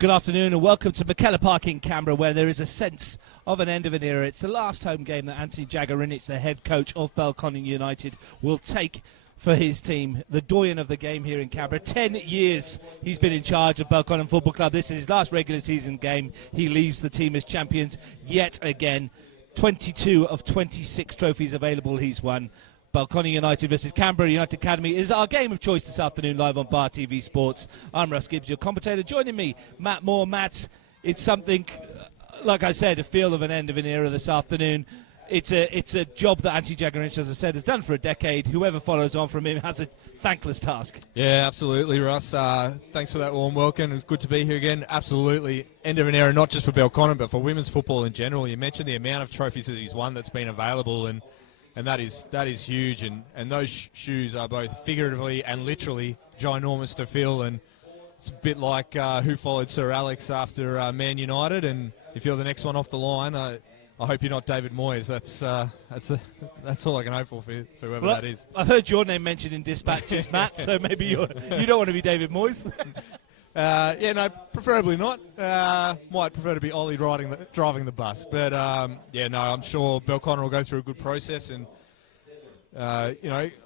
Good afternoon and welcome to McKellar Park in Canberra, where there is a sense of an end of an era. It's the last home game that Anthony Jagarinic, the head coach of Belconnen United, will take for his team. The doyen of the game here in Canberra. 10 years he's been in charge of Belconnen Football Club. This is his last regular season game. He leaves the team as champions yet again. 22 of 26 trophies available he's won. Belconnen United versus Canberra United Academy is our game of choice this afternoon, live on Bar TV Sports. I'm Russ Gibbs, your commentator. Joining me, Matt Moore. Matt, it's something, like I said, a feel of an end of an era this afternoon. It's a job that Anthony Jagarinic, as I said, has done for a decade. Whoever follows on from him has a thankless task. Yeah, absolutely, Russ. Thanks for that warm welcome. It's good to be here again. Absolutely, end of an era, not just for Belconnen, but for women's football in general. You mentioned the amount of trophies that he's won that's been available, and that is huge, and those shoes are both figuratively and literally ginormous to fill, and it's a bit like who followed Sir Alex after Man United, and if you're the next one off the line, I hope you're not David Moyes. That's all I can hope for whoever that is. I've heard your name mentioned in dispatches, Matt, so maybe you don't want to be David Moyes. No, preferably not. Might prefer to be Ollie driving the bus. But, I'm sure Belconnen will go through a good process and,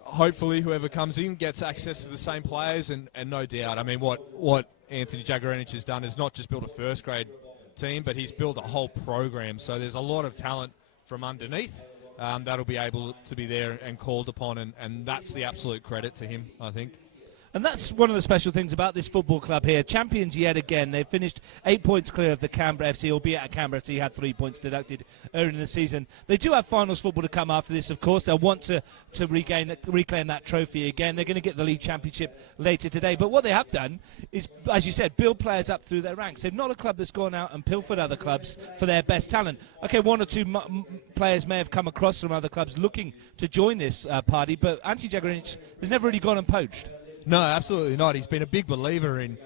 hopefully whoever comes in gets access to the same players and no doubt. I mean, what Anthony Jagarinic has done is not just build a first-grade team, but he's built a whole program. So there's a lot of talent from underneath that'll be able to be there and called upon, and that's the absolute credit to him, I think. And that's one of the special things about this football club here. Champions yet again. They've finished 8 points clear of the Canberra FC, albeit Canberra FC had 3 points deducted earlier in the season. They do have finals football to come after this, of course. They'll want to reclaim that trophy again. They're going to get the league championship later today. But what they have done is, as you said, build players up through their ranks. They're not a club that's gone out and pilfered other clubs for their best talent. Okay, one or two players may have come across from other clubs looking to join this party, but Anthony Jagarinic has never really gone and poached. No, absolutely not. He's been a big believer in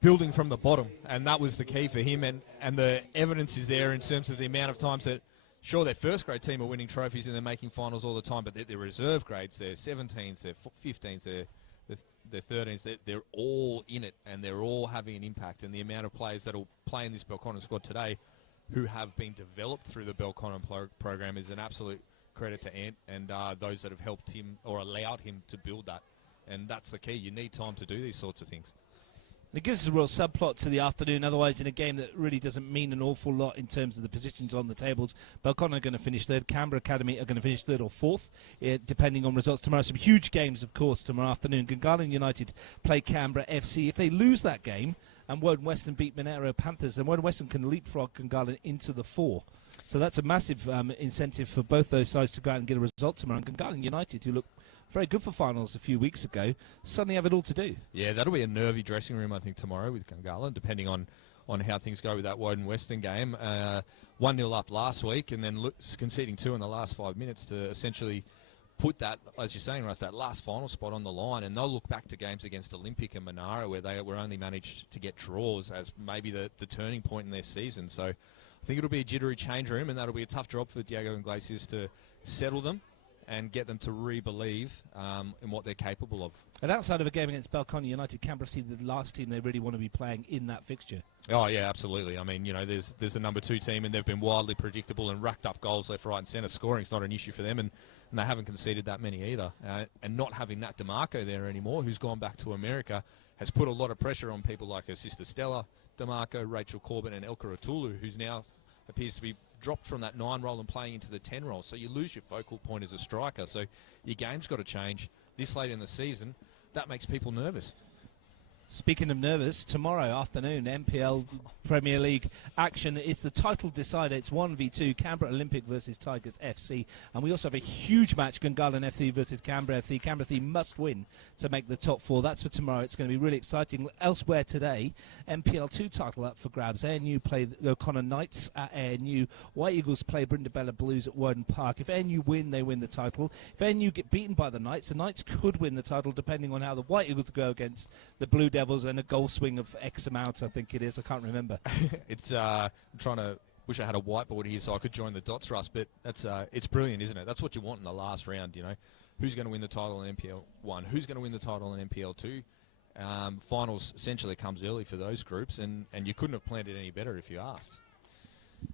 building from the bottom, and that was the key for him. And the evidence is there in terms of the amount of times that, sure, their first-grade team are winning trophies and they're making finals all the time, but their reserve grades, their 17s, their 15s, their 13s, they're all in it, and they're all having an impact. And the amount of players that will play in this Belconnen squad today who have been developed through the Belconnen program is an absolute credit to Ant and those that have helped him or allowed him to build that. And that's the key. You need time to do these sorts of things. It gives us a real subplot to the afternoon. Otherwise, in a game that really doesn't mean an awful lot in terms of the positions on the tables, Belconnen are going to finish third. Canberra Academy are going to finish third or fourth, depending on results tomorrow. Some huge games, of course, tomorrow afternoon. Gungahlin United play Canberra FC. If they lose that game and Woden Western beat Monero Panthers, then Woden Western can leapfrog Gungahlin into the 4. So that's a massive incentive for both those sides to go out and get a result tomorrow. And Gungahlin United, who look very good for finals a few weeks ago, suddenly have it all to do. Yeah, that'll be a nervy dressing room, I think, tomorrow with Gungahlin, depending on how things go with that Woden Western game. 1-0 up last week and then conceding 2 in the last 5 minutes to essentially put that, as you're saying, Russ, that last final spot on the line. And they'll look back to games against Olympic and Monaro where they were only managed to get draws as maybe the turning point in their season. So I think it'll be a jittery change room, and that'll be a tough job for Diego Iglesias to settle them and get them to re-believe in what they're capable of. And outside of a game against Belconnen United, Canberra FC, the last team they really want to be playing in that fixture. Oh, yeah, absolutely. I mean, there's a number 2 team, and they've been wildly predictable and racked up goals left, right, and centre. Scoring's not an issue for them, and they haven't conceded that many either. And not having that DeMarco there anymore, who's gone back to America, has put a lot of pressure on people like her sister Stella DeMarco, Rachel Corbett, and Elka Atulu, who's now appears to be dropped from that 9 role and playing into the 10 role. So you lose your focal point as a striker. So your game's got to change this late in the season. That makes people nervous. Speaking of nervous, tomorrow afternoon, NPL Premier League action. It's the title decider. It's 1v2, Canberra Olympic versus Tigers FC. And we also have a huge match, Gungahlin FC versus Canberra FC. Canberra FC must win to make the top 4. That's for tomorrow. It's going to be really exciting. Elsewhere today, NPL 2 title up for grabs. ANU play the O'Connor Knights at ANU. White Eagles play Brindabella Blues at Woden Park. If ANU win, they win the title. If ANU get beaten by the Knights could win the title depending on how the White Eagles go against the Blue Devils, and a goal swing of X amount, I think it is. I can't remember. It's I'm trying to wish I had a whiteboard here so I could join the dots, Russ, but that's it's brilliant, isn't it? That's what you want in the last round, Who's going to win the title in NPL 1? Who's going to win the title in NPL 2? Finals essentially comes early for those groups, and you couldn't have planned it any better if you asked.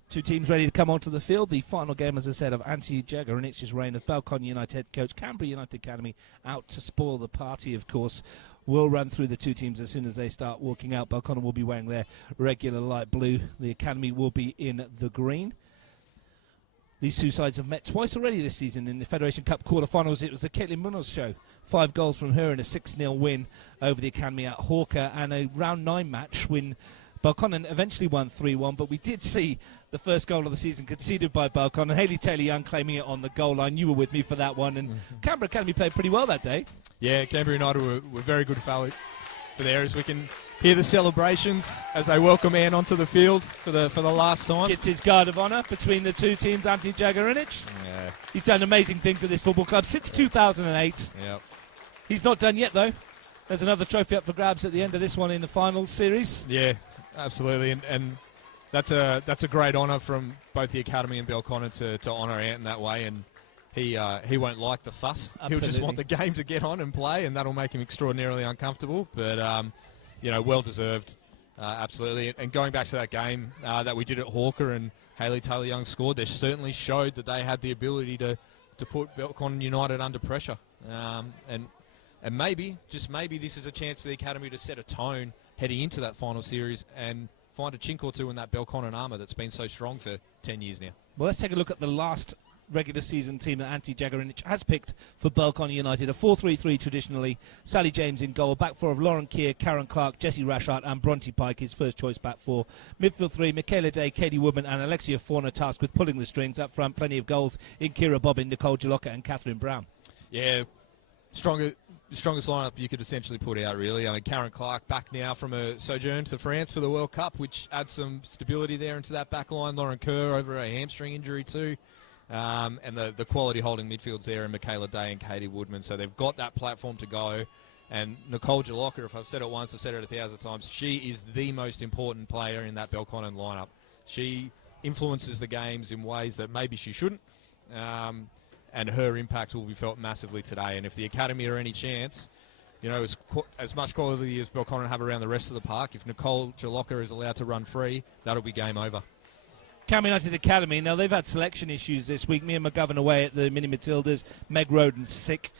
Two teams ready to come onto the field. The final game, as I said, of Anthony Jagarinic's reign of Belconnen United head coach, Canberra United Academy, out to spoil the party, of course. We'll run through the two teams as soon as they start walking out. Belconnen will be wearing their regular light blue. The Academy will be in the green. These two sides have met twice already this season in the Federation Cup quarterfinals. It was the Caitlin Munoz show. 5 goals from her in a 6-0 win over the Academy at Hawker, and a round 9 match win. Belconnen eventually won 3-1, but we did see the first goal of the season conceded by Belconnen. Hayley Taylor-Young claiming it on the goal line. You were with me for that one, and Canberra Academy played pretty well that day. Yeah, Canberra United were very good for there, as we can hear the celebrations as they welcome Anne onto the field for the last time. Gets his guard of honour between the two teams, Anthony Jagarinic. Yeah. He's done amazing things at this football club since 2008. Yep. He's not done yet, though. There's another trophy up for grabs at the end of this one in the finals series. Yeah, absolutely, and that's a great honour from both the Academy and Belconnen to honour Ant in that way, and he won't like the fuss. Absolutely. He'll just want the game to get on and play, and that'll make him extraordinarily uncomfortable. But well deserved, absolutely. And going back to that game that we did at Hawker and Hayley Taylor-Young scored, they certainly showed that they had the ability to put Belconnen United under pressure, and maybe, just maybe, this is a chance for the Academy to set a tone heading into that final series and find a chink or two in that Belconnen armour that's been so strong for 10 years now. Well, let's take a look at the last regular season team that Anthony Jagarinic has picked for Belconnen United. A 4-3-3 traditionally. Sally James in goal. Back four of Lauren Keir, Karen Clark, Jessie Rashart and Bronte Pike, his first choice back four. Midfield three, Michaela Day, Katie Woodman and Alexia Fauna tasked with pulling the strings. Up front, plenty of goals in Kira Bobbin, Nicole Jolokia and Catherine Brown. Yeah, strongest lineup you could essentially put out, really. I mean, Karen Clark back now from a sojourn to France for the World Cup, which adds some stability there into that back line. Lauren Kerr over a hamstring injury too. And the quality holding midfields there, and Michaela Day and Katie Woodman. So they've got that platform to go. And Nicole Jolokia, if I've said it once, I've said it 1,000 times, she is the most important player in that Belconnen lineup. She influences the games in ways that maybe she shouldn't. And her impact will be felt massively today. And if the Academy are any chance, as much quality as Belconnen have around the rest of the park, if Nicole Jolokia is allowed to run free, that'll be game over. Canberra United Academy, now they've had selection issues this week. Mia McGovern away at the Mini Matildas, Meg Roden sick,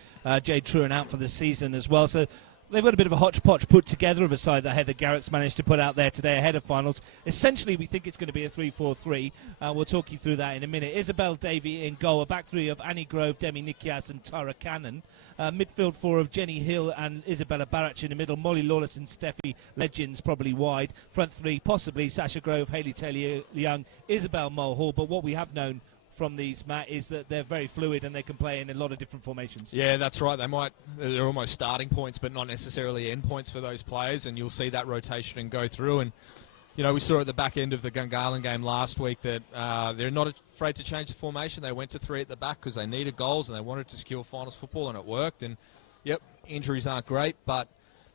Jade Truan out for the season as well. So they've got a bit of a hodgepodge put together of a side that Heather Garrett's managed to put out there today ahead of finals. Essentially, we think it's going to be a 3-4-3. We'll talk you through that in a minute. Isabel Davey in goal. A back three of Annie Grove, Demi Nikias and Tara Cannon. Midfield four of Jenny Hill and Isabella Barach in the middle. Molly Lawless and Steffi Legends probably wide. Front three, possibly Sasha Grove, Hayley Taylor-Young, Isabel Mulhall. But what we have known from these, Matt, is that they're very fluid and they can play in a lot of different formations. Yeah, that's right. They're almost starting points, but not necessarily end points for those players, and you'll see that rotation and go through. And we saw at the back end of the Gungahlin game last week that they're not afraid to change the formation. They went to three at the back because they needed goals and they wanted to secure finals football, and it worked. And injuries aren't great, but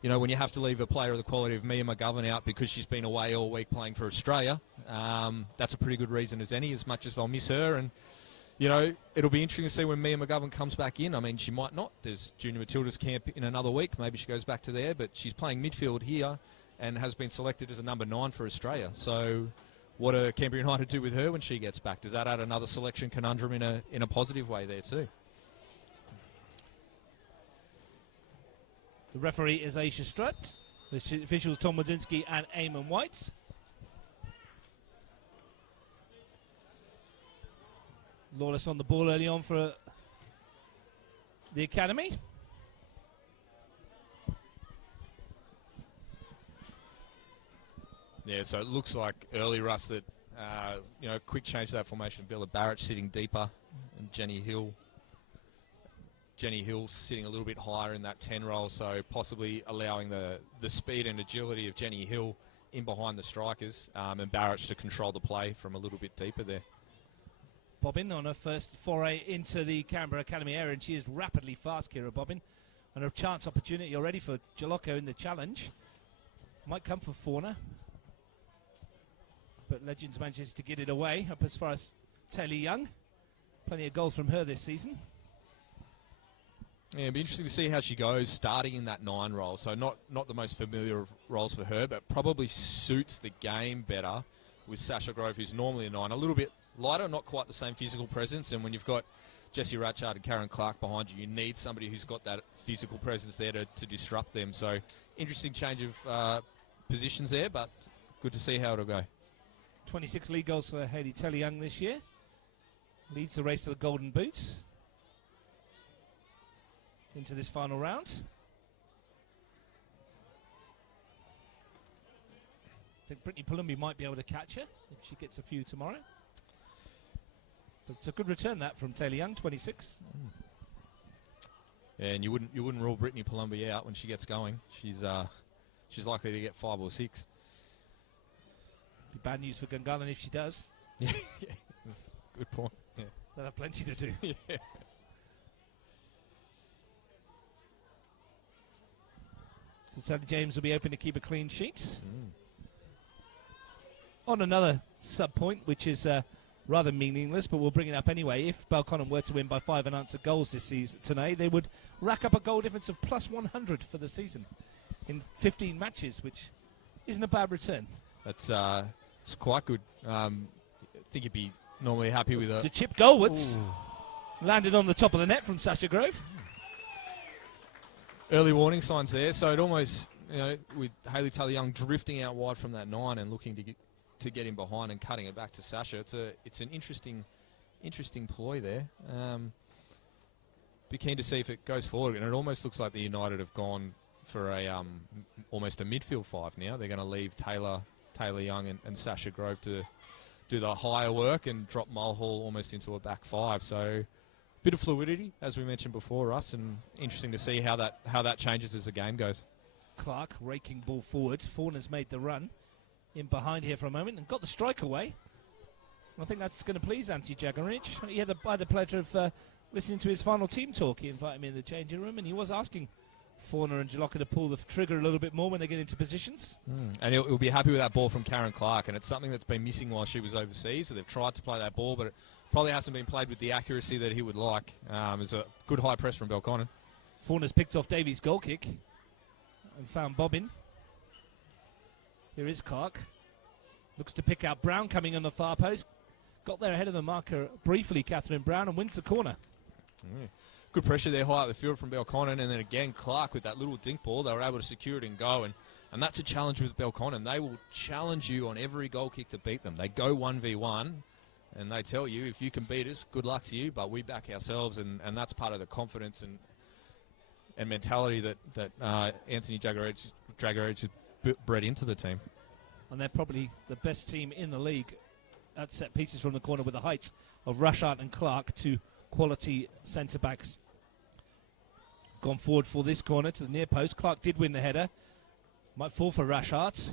when you have to leave a player of the quality of Mia McGovern out because she's been away all week playing for Australia, that's a pretty good reason as any, as much as they'll miss her. And, it'll be interesting to see when Mia McGovern comes back in. I mean, she might not. There's Junior Matilda's camp in another week. Maybe she goes back to there, but she's playing midfield here and has been selected as a number 9 for Australia. So what do Canberra United do with her when she gets back? Does that add another selection conundrum in a positive way there too? The referee is Aisha Strutt. The officials Tom Wadzinski and Eamon White. Lawless on the ball early on for the Academy. Yeah, so it looks like early, Russ, that, quick change to that formation. Bella Barrett sitting deeper and Jenny Hill sitting a little bit higher in that 10 role, so possibly allowing the speed and agility of Jenny Hill in behind the strikers, and Barrett to control the play from a little bit deeper there. Bobbin on her first foray into the Canberra Academy area, and she is rapidly fast, Kira Bobbin. And a chance opportunity already for Jolokia in the challenge. Might come for Fauna. But Legends manages to get it away up as far as Taylor Young. Plenty of goals from her this season. Yeah, it'd be interesting to see how she goes starting in that 9 role. So not the most familiar of roles for her, but probably suits the game better with Sasha Grove, who's normally a 9. A little bit lighter, not quite the same physical presence. And when you've got Jessie Ratchard and Karen Clark behind you, you need somebody who's got that physical presence there to disrupt them. So interesting change of positions there, but good to see how it'll go. 26 league goals for Hayley Taylor-Young this year. Leads the race for the Golden Boots into this final round. I think Brittany Palumbi might be able to catch her if she gets a few tomorrow. But it's a good return that from Taylor-Young, 26. Yeah, and you wouldn't rule Brittany Palumbi out when she gets going. She's likely to get 5 or 6. Be bad news for Gungahlin if she does. Yeah, that's a good point. Yeah. They'll have plenty to do. Yeah. So Sally James will be open to keep a clean sheet. On another sub-point, which is rather meaningless, but we'll bring it up anyway. If Belconnen were to win by 5 unanswered goals this season tonight, they would rack up a goal difference of plus 100 for the season in 15 matches, which isn't a bad return. That's it's quite good. I think you'd be normally happy with a... The chip goalwards. Landed on the top of the net from Sasha Grove. Early warning signs there, so it almost, with Hayley Taylor-Young drifting out wide from that 9 and looking to get in behind and cutting it back to Sasha. It's an interesting ploy there. Be keen to see if it goes forward, and it almost looks like the United have gone for almost a midfield 5 now. They're going to leave Taylor-Young and Sasha Grove to do the higher work and drop Mulhall almost into a back 5. So bit of fluidity, as we mentioned before, Russ, and interesting to see how that changes as the game goes. Clark raking ball forward. Fauna's made the run in behind here for a moment and got the strike away. I think that's going to please Antti Jagaric. He had the pleasure of listening to his final team talk. He invited me in the changing room, and he was asking Fauna and Jolokia to pull the trigger a little bit more when they get into positions. And he'll be happy with that ball from Karen Clark, and it's something that's been missing while she was overseas. So they've tried to play that ball, but it probably hasn't been played with the accuracy that he would like. It's a good high press from Belconnen. Fauna's picked off Davies' goal kick and found Bobbin. Here is Clark. Looks to pick out Brown coming on the far post. Got there ahead of the marker briefly, Catherine Brown, and wins the corner. Good pressure there high up the field from Belconnen, and then again Clark with that little dink ball. They were able to secure it and go, and that's a challenge with Belconnen. They will challenge you on every goal kick to beat them. They go 1v1, and they tell you, if you can beat us, good luck to you, but we back ourselves, and that's part of the confidence and mentality that Anthony Jagaric has bred into the team. And they're probably the best team in the league at set pieces from the corner, with the heights of Rashard and Clark, two quality centre-backs. Gone forward for this corner to the near post. Clark did win the header. Might fall for Rashard.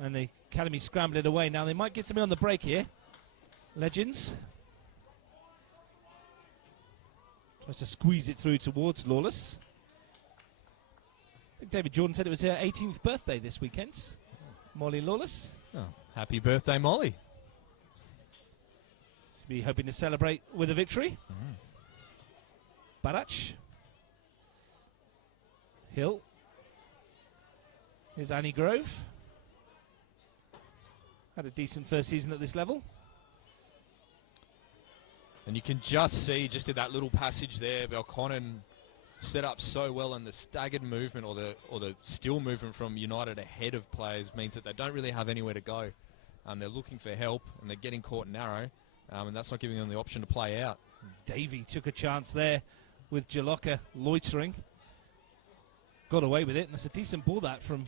And the Academy scrambled it away. Now they might get something on the break here. Legends. Tries to squeeze it through towards Lawless. I think David Jordan said it was her 18th birthday this weekend. Molly Lawless. Oh, happy birthday, Molly. Should be hoping to celebrate with a victory. Barach. Hill. Here's Annie Grove. Had a decent first season at this level. And you can just see, just in that little passage there, Belconnen set up so well, and the staggered movement or the still movement from United ahead of players means that they don't really have anywhere to go. They're looking for help, and they're getting caught narrow, and that's not giving them the option to play out. Davey took a chance there with Jolokia loitering. Got away with it, and it's a decent ball that from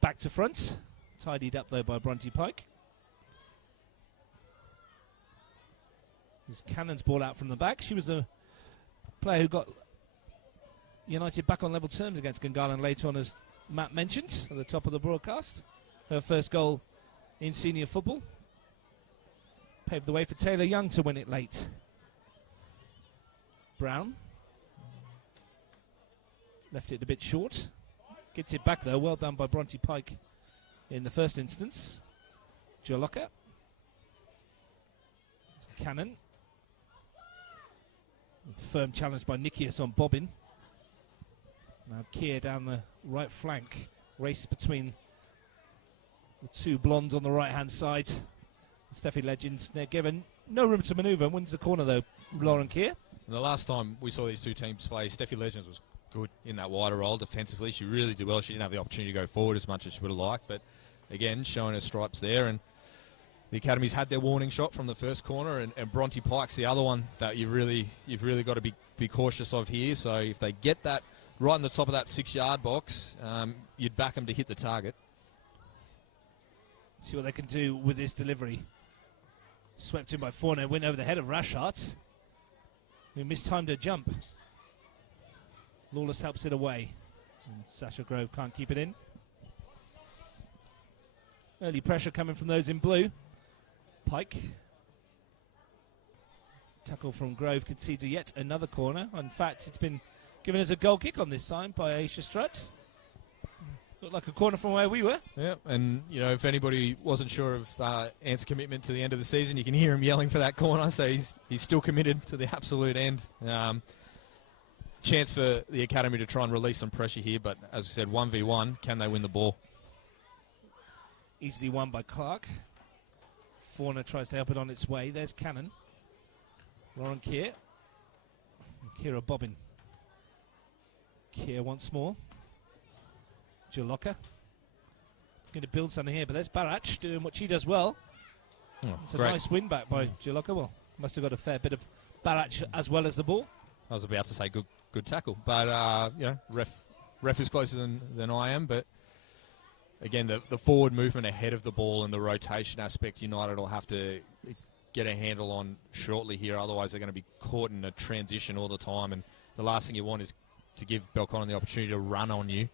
back to front. Tidied up, though, by Bronte Pike. There's Cannon's ball out from the back. She was a player who got United back on level terms against Gungahlin later on, as Matt mentioned at the top of the broadcast. Her first goal in senior football. Paved the way for Taylor-Young to win it late. Brown. Left it a bit short. Gets it back, though. Well done by Bronte Pike in the first instance. Jolokia. Cannon. Firm challenge by Nikias on Bobbin. Now Keir down the right flank. Race between the two blondes on the right-hand side. Steffi Legends, they're given no room to manoeuvre. Wins the corner, though, Lauren Keir. The last time we saw these two teams play, Steffi Legends was good in that wider role defensively. She really did well. She didn't have the opportunity to go forward as much as she would have liked, but again, showing her stripes there. And the Academy's had their warning shot from the first corner, and Bronte Pike's the other one that you've really got to be cautious of here. So if they get that right in the top of that 6-yard box, you'd back them to hit the target. See what they can do with this delivery. Swept in by Forno, went over the head of Rashart, who mistimed her jump. Lawless helps it away, and Sasha Grove can't keep it in. Early pressure coming from those in blue. Pike. Tackle from Grove concedes yet another corner. In fact, it's been given as a goal kick on this side by Aisha Strutt. Looked like a corner from where we were. Yeah, and if anybody wasn't sure of Ant's commitment to the end of the season, you can hear him yelling for that corner. So he's still committed to the absolute end. Chance for the Academy to try and release some pressure here, but as we said, 1v1, can they win the ball? Easily won by Clark. Fauna tries to help it on its way. There's Cannon. Lauren Keir. Kira Bobbin. Keir once more. Jolokia. Going to build something here, but there's Barach doing what she does well. Oh, it's a great. nice win back by Jolokia. Well, must have got a fair bit of Barach as well as the ball. I was about to say good tackle, but ref is closer than I am. But again, the forward movement ahead of the ball and the rotation aspect, United will have to get a handle on shortly here. Otherwise, they're going to be caught in a transition all the time, and the last thing you want is to give Belconnen the opportunity to run on you.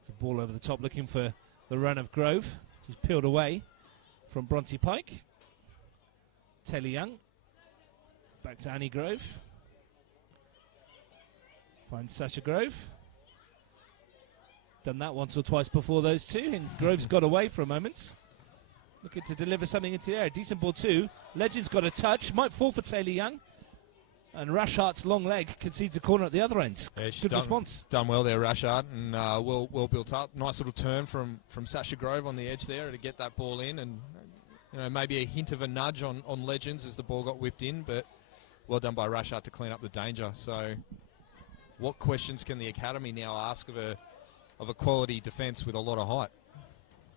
It's a ball over the top, looking for the run of Grove. She's peeled away from Bronte Pike. Taylor Young. Back to Annie Grove. Finds Sasha Grove. Done that once or twice before those two, and Grove's got away for a moment. Looking to deliver something into the air. Decent ball too. Legends got a touch. Might fall for Taylor Young. And Rashart's long leg concedes a corner at the other end. Yeah, good response. Done well there, Rashart, and well built up. Nice little turn from Sasha Grove on the edge there to get that ball in, and maybe a hint of a nudge on Legends as the ball got whipped in, but well done by Rashart to clean up the danger. So what questions can the Academy now ask of a quality defence with a lot of height?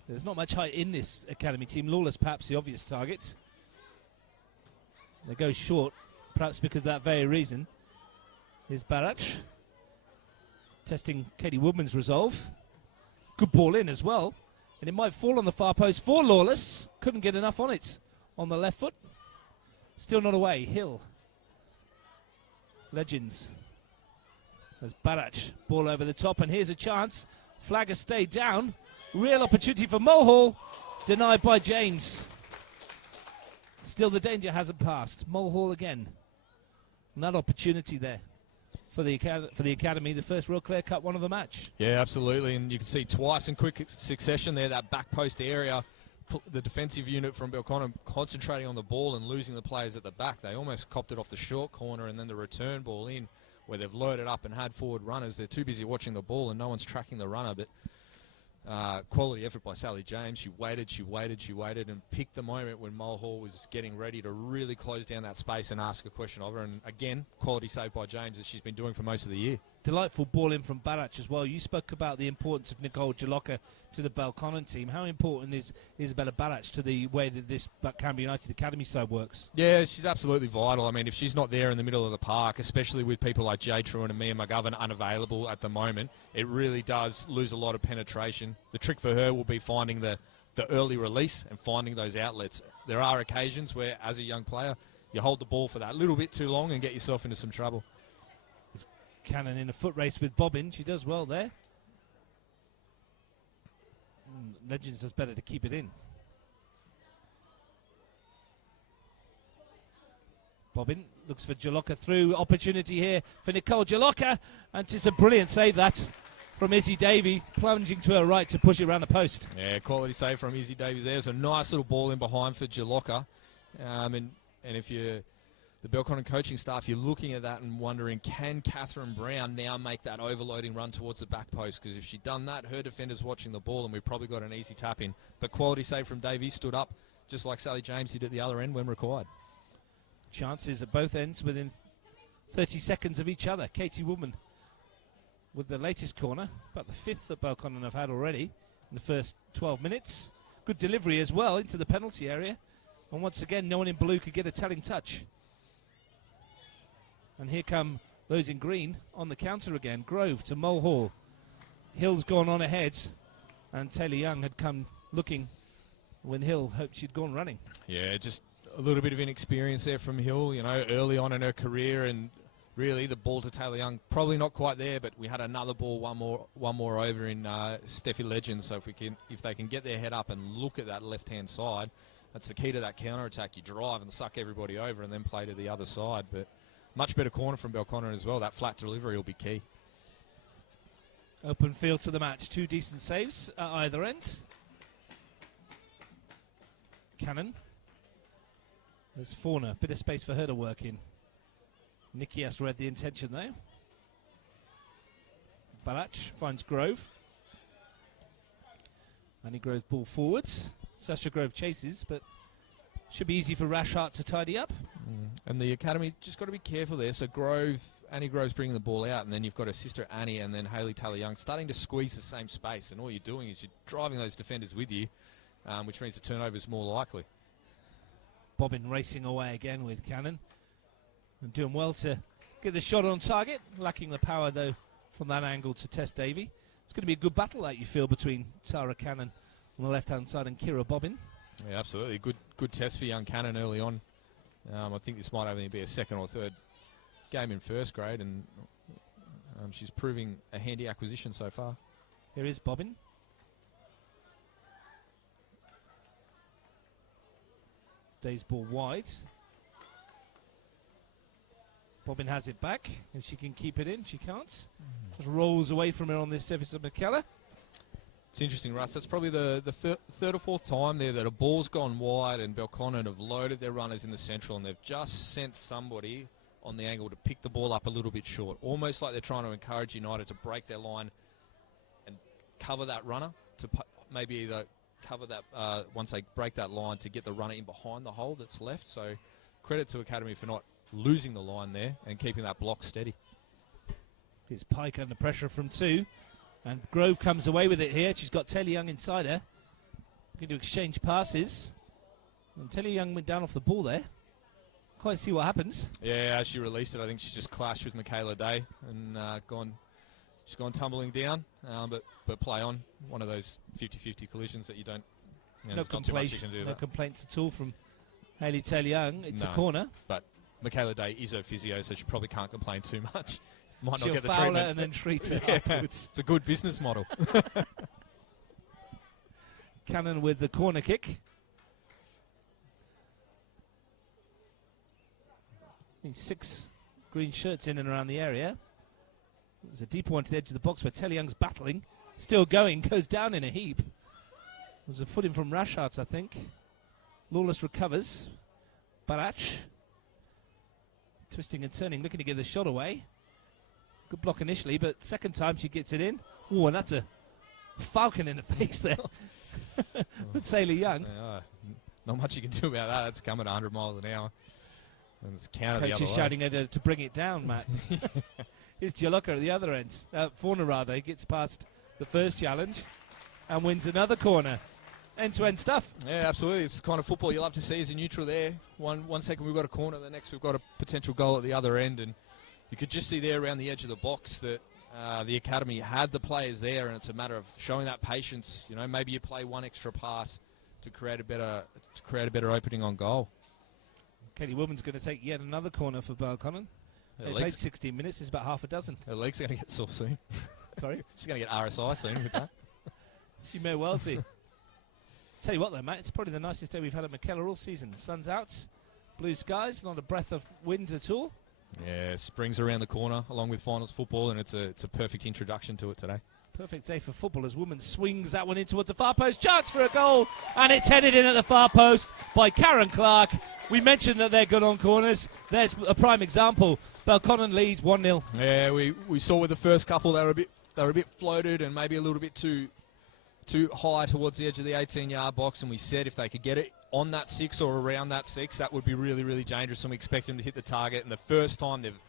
There's not much height in this Academy team. Lawless perhaps the obvious target. They go short, perhaps because of that very reason. Here's Barach. Testing Katie Woodman's resolve. Good ball in as well. And it might fall on the far post for Lawless. Couldn't get enough on it on the left foot. Still not away. Hill. Legends. There's Barach. Ball over the top, and here's a chance. Flag has stayed down. Real opportunity for Mulhall. Denied by James. Still the danger hasn't passed. Mulhall again. And that opportunity there for the Academy. The first real clear-cut one of the match. Yeah, absolutely. And you can see twice in quick succession there, that back post area. The defensive unit from Belconnen concentrating on the ball and losing the players at the back. They almost copped it off the short corner, and then the return ball in where they've loaded up and had forward runners. They're too busy watching the ball and no one's tracking the runner. But quality effort by Sally James. She waited and picked the moment when Mulhall was getting ready to really close down that space and ask a question of her. And again, quality save by James as she's been doing for most of the year. Delightful ball in from Barach as well. You spoke about the importance of Nicole Jolokia to the Belconnen team. How important is Isabella Barach to the way that this Canberra United Academy side works? Yeah, she's absolutely vital. I mean, if she's not there in the middle of the park, especially with people like Jay Truan and Mia McGovern unavailable at the moment, it really does lose a lot of penetration. The trick for her will be finding the early release and finding those outlets. There are occasions where, as a young player, you hold the ball for that little bit too long and get yourself into some trouble. Cannon in a foot race with Bobbin. She does well there. Legends does better to keep it in. Bobbin looks for Jolokia through. Opportunity here for Nicole Jolokia. And it's a brilliant save that from Izzy Davey, plunging to her right to push it around the post. Yeah, quality save from Izzy Davies there. It's a nice little ball in behind for Jolokia. And if you the Belconnen coaching staff, you're looking at that and wondering, can Catherine Brown now make that overloading run towards the back post? Because if she'd done that, her defender's watching the ball, and we've probably got an easy tap in. The quality save from Davey stood up, just like Sally James did at the other end when required. Chances at both ends within 30 seconds of each other. Katie Woodman with the latest corner, about the fifth that Belconnen have had already in the first 12 minutes. Good delivery as well into the penalty area. And once again, no one in blue could get a telling touch. And here come those in green on the counter again. Grove to Mulhall. Hill's gone on ahead, and Taylor Young had come looking when Hill hoped she'd gone running. Yeah, just a little bit of inexperience there from Hill, you know, early on in her career, and really the ball to Taylor Young probably not quite there, but we had another ball, one more over in Steffi Legend. So if they can get their head up and look at that left-hand side, that's the key to that counter attack. You drive and suck everybody over, and then play to the other side. But much better corner from Belconnen as well. That flat delivery will be key. Open field to the match. Two decent saves at either end. Cannon. There's Fauna. Bit of space for her to work in. Nikki has read the intention though. Balach finds Grove. Annie Grove ball forwards. Sasha Grove chases, but should be easy for Rashart to tidy up. And the academy just got to be careful there. So Annie Grove's bringing the ball out, and then you've got her sister Annie and then Hayley Taylor Young starting to squeeze the same space. And all you're doing is you're driving those defenders with you, which means the turnover is more likely. Bobbin racing away again with Cannon. And doing well to get the shot on target. Lacking the power, though, from that angle to test Davey. It's going to be a good battle that you feel between Tara Cannon on the left-hand side and Kira Bobbin. Yeah, absolutely. Good test for young Cannon early on. I think this might only be a second or third game in first grade, and she's proving a handy acquisition so far. Here is Bobbin. Day's ball wide. Bobbin has it back. If she can keep it in, she can't. Just rolls away from her on this surface of McKellar. It's interesting, Russ. That's probably the third or fourth time there that a ball's gone wide and Belconnen have loaded their runners in the central, and they've just sent somebody on the angle to pick the ball up a little bit short. Almost like they're trying to encourage United to break their line and cover that runner, to maybe either cover that once they break that line to get the runner in behind the hole that's left. So credit to Academy for not losing the line there and keeping that block steady. Here's Pike under pressure from two. And Grove comes away with it here. She's got Taylor Young inside her. Going to exchange passes. And Taylor Young went down off the ball there. Quite see what happens. Yeah, as she released it, I think she's just clashed with Michaela Day and she's gone tumbling down. But play on. One of those 50-50 collisions that you don't. No complaints. No complaints at all from Hayley Taylor Young. It's a corner. But Michaela Day is her physio, so she probably can't complain too much. Might She'll not get the foul treatment. her and then treat her afterwards. It's a good business model. Cannon with the corner kick. Six green shirts in and around the area. There's a deep one to the edge of the box where Taylor Young's battling. Still going, goes down in a heap. There's a foot in from Rashart, I think. Lawless recovers. Barach. Twisting and turning, looking to get the shot away. Good block initially, but second time she gets it in. Oh, and that's a falcon in the face there. But Taylor Young. Not much you can do about that. It's coming 100 miles an hour. And it's counted the other way. Coach is shouting at her to bring it down, Matt. Here's Jolokia at the other end. Fauna, rather. He gets past the first challenge and wins another corner. End-to-end stuff. Yeah, absolutely. It's the kind of football you love to see as a neutral there. One second we've got a corner, the next we've got a potential goal at the other end. And you could just see there around the edge of the box that the academy had the players there, and it's a matter of showing that patience. You know, maybe you play one extra pass to create a better opening on goal. Katie Woodman's going to take yet another corner for Belconnen. They played 16 minutes. It's about half a dozen. Her legs are going to get sore soon. Sorry? She's going to get RSI soon with that. She may well do. Tell you what, though, Matt, it's probably the nicest day we've had at McKellar all season. Sun's out, blue skies, not a breath of wind at all. Yeah, spring's around the corner along with finals football, and it's a perfect introduction to it today. Perfect day for football as Woman swings that one in towards the far post. Chance for a goal, and it's headed in at the far post by Karen Clark. We mentioned that they're good on corners. There's a prime example. Belconnen leads 1-0. Yeah, we saw with the first couple they were a bit floated and maybe a little bit too high towards the edge of the 18-yard box, and we said if they could get it on that 6 or around that 6, that would be really, really dangerous, and we expect them to hit the target. And the first time they've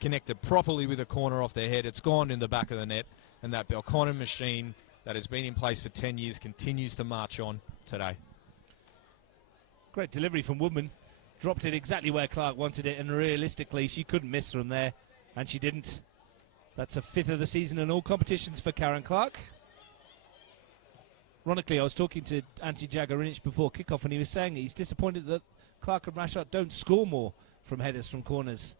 connected properly with a corner off their head, it's gone in the back of the net, and that Belconnen machine that has been in place for 10 years continues to march on today. Great delivery from Woodman. Dropped it exactly where Clark wanted it, and realistically she couldn't miss from there, and she didn't. That's a 5th of the season in all competitions for Karen Clark. Ironically, I was talking to Antti Jagarinich before kickoff, and he was saying he's disappointed that Clark and Rashard don't score more from headers from corners.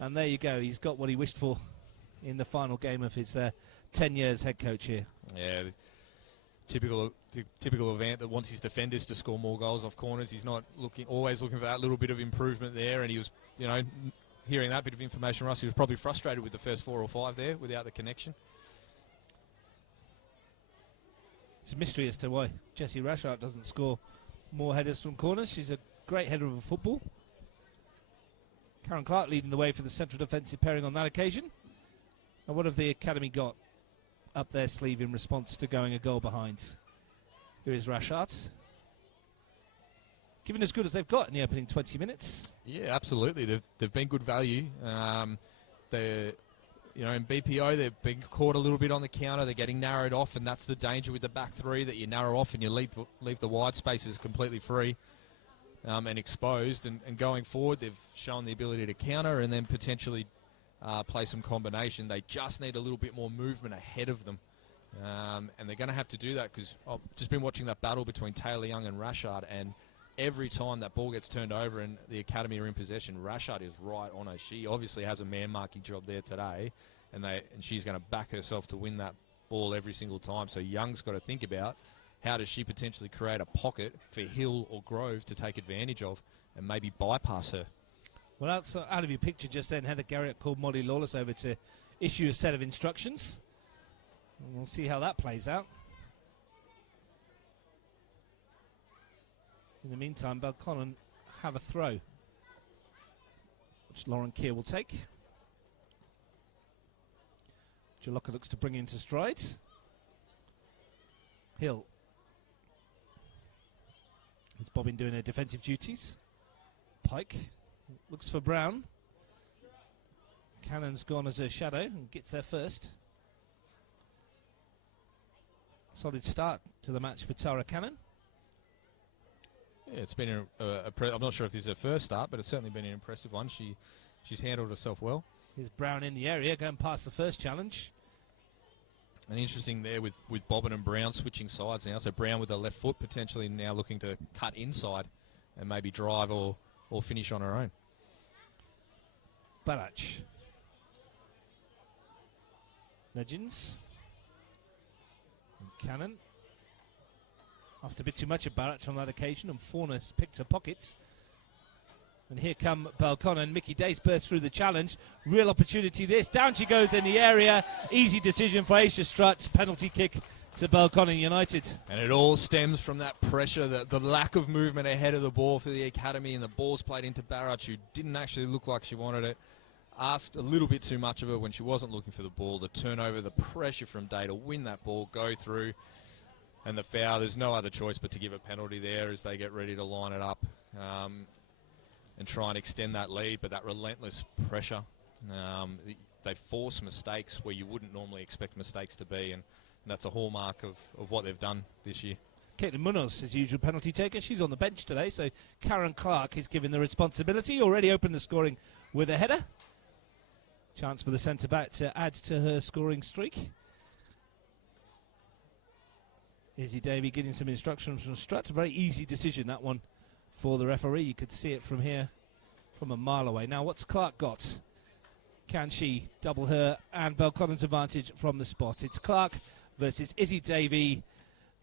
And there you go, he's got what he wished for in the final game of his 10 years head coach here. Yeah, typical event that wants his defenders to score more goals off corners. He's not always looking for that little bit of improvement there, and he was, hearing that bit of information, Russ, he was probably frustrated with the first 4 or 5 there without the connection. It's a mystery as to why Jessie Rashard doesn't score more headers from corners. She's a great header of a football. Karen Clark leading the way for the central defensive pairing on that occasion. And what have the academy got up their sleeve in response to going a goal behind? Here is Rashard. Given as good as they've got in the opening 20 minutes. Yeah, absolutely. They've been good value. In BPO, they've been caught a little bit on the counter. They're getting narrowed off, and that's the danger with the back three, that you narrow off and you leave the wide spaces completely free and exposed. And going forward, they've shown the ability to counter and then potentially play some combination. They just need a little bit more movement ahead of them. And they're going to have to do that, because I've just been watching that battle between Taylor Young and Rashard, and every time that ball gets turned over and the academy are in possession, Rashard is right on her. She obviously has a man-marking job there today, and she's going to back herself to win that ball every single time. So Young's got to think about how does she potentially create a pocket for Hill or Grove to take advantage of and maybe bypass her. Well, out of your picture just then, Heather Garriott called Molly Lawless over to issue a set of instructions. And we'll see how that plays out. In the meantime, Belconnen have a throw, which Lauren Keir will take. Jolokia looks to bring into stride. Hill. It's Bobbin doing her defensive duties. Pike looks for Brown. Cannon's gone as her shadow and gets there first. Solid start to the match for Tara Cannon. Yeah, it's been I'm not sure if this is her first start, but it's certainly been an impressive one. She's handled herself well. Here's Brown in the area, going past the first challenge. And interesting there with Bobbin and Brown switching sides now. So Brown with the left foot potentially now looking to cut inside and maybe drive or finish on her own. Barach. Legends. And Cannon. Asked a bit too much of Barach on that occasion, and Faunus picked her pockets. And here come Belconnen. Mickey Dace bursts through the challenge. Real opportunity this. Down she goes in the area. Easy decision for Aisha Strutt. Penalty kick to Belconnen United. And it all stems from that pressure, the lack of movement ahead of the ball for the academy, and the ball's played into Barach, who didn't actually look like she wanted it. Asked a little bit too much of her when she wasn't looking for the ball. The turnover, the pressure from Day to win that ball, go through. And the foul, there's no other choice but to give a penalty there as they get ready to line it up and try and extend that lead. But that relentless pressure, they force mistakes where you wouldn't normally expect mistakes to be, and that's a hallmark of what they've done this year. Caitlin Munoz is usual penalty taker. She's on the bench today, so Karen Clark is given the responsibility. Already opened the scoring with a header. Chance for the centre-back to add to her scoring streak. Izzy Davey getting some instructions from Strutt. A very easy decision, that one, for the referee. You could see it from here, from a mile away. Now, what's Clark got? Can she double her and Belconnen's advantage from the spot? It's Clark versus Izzy Davey.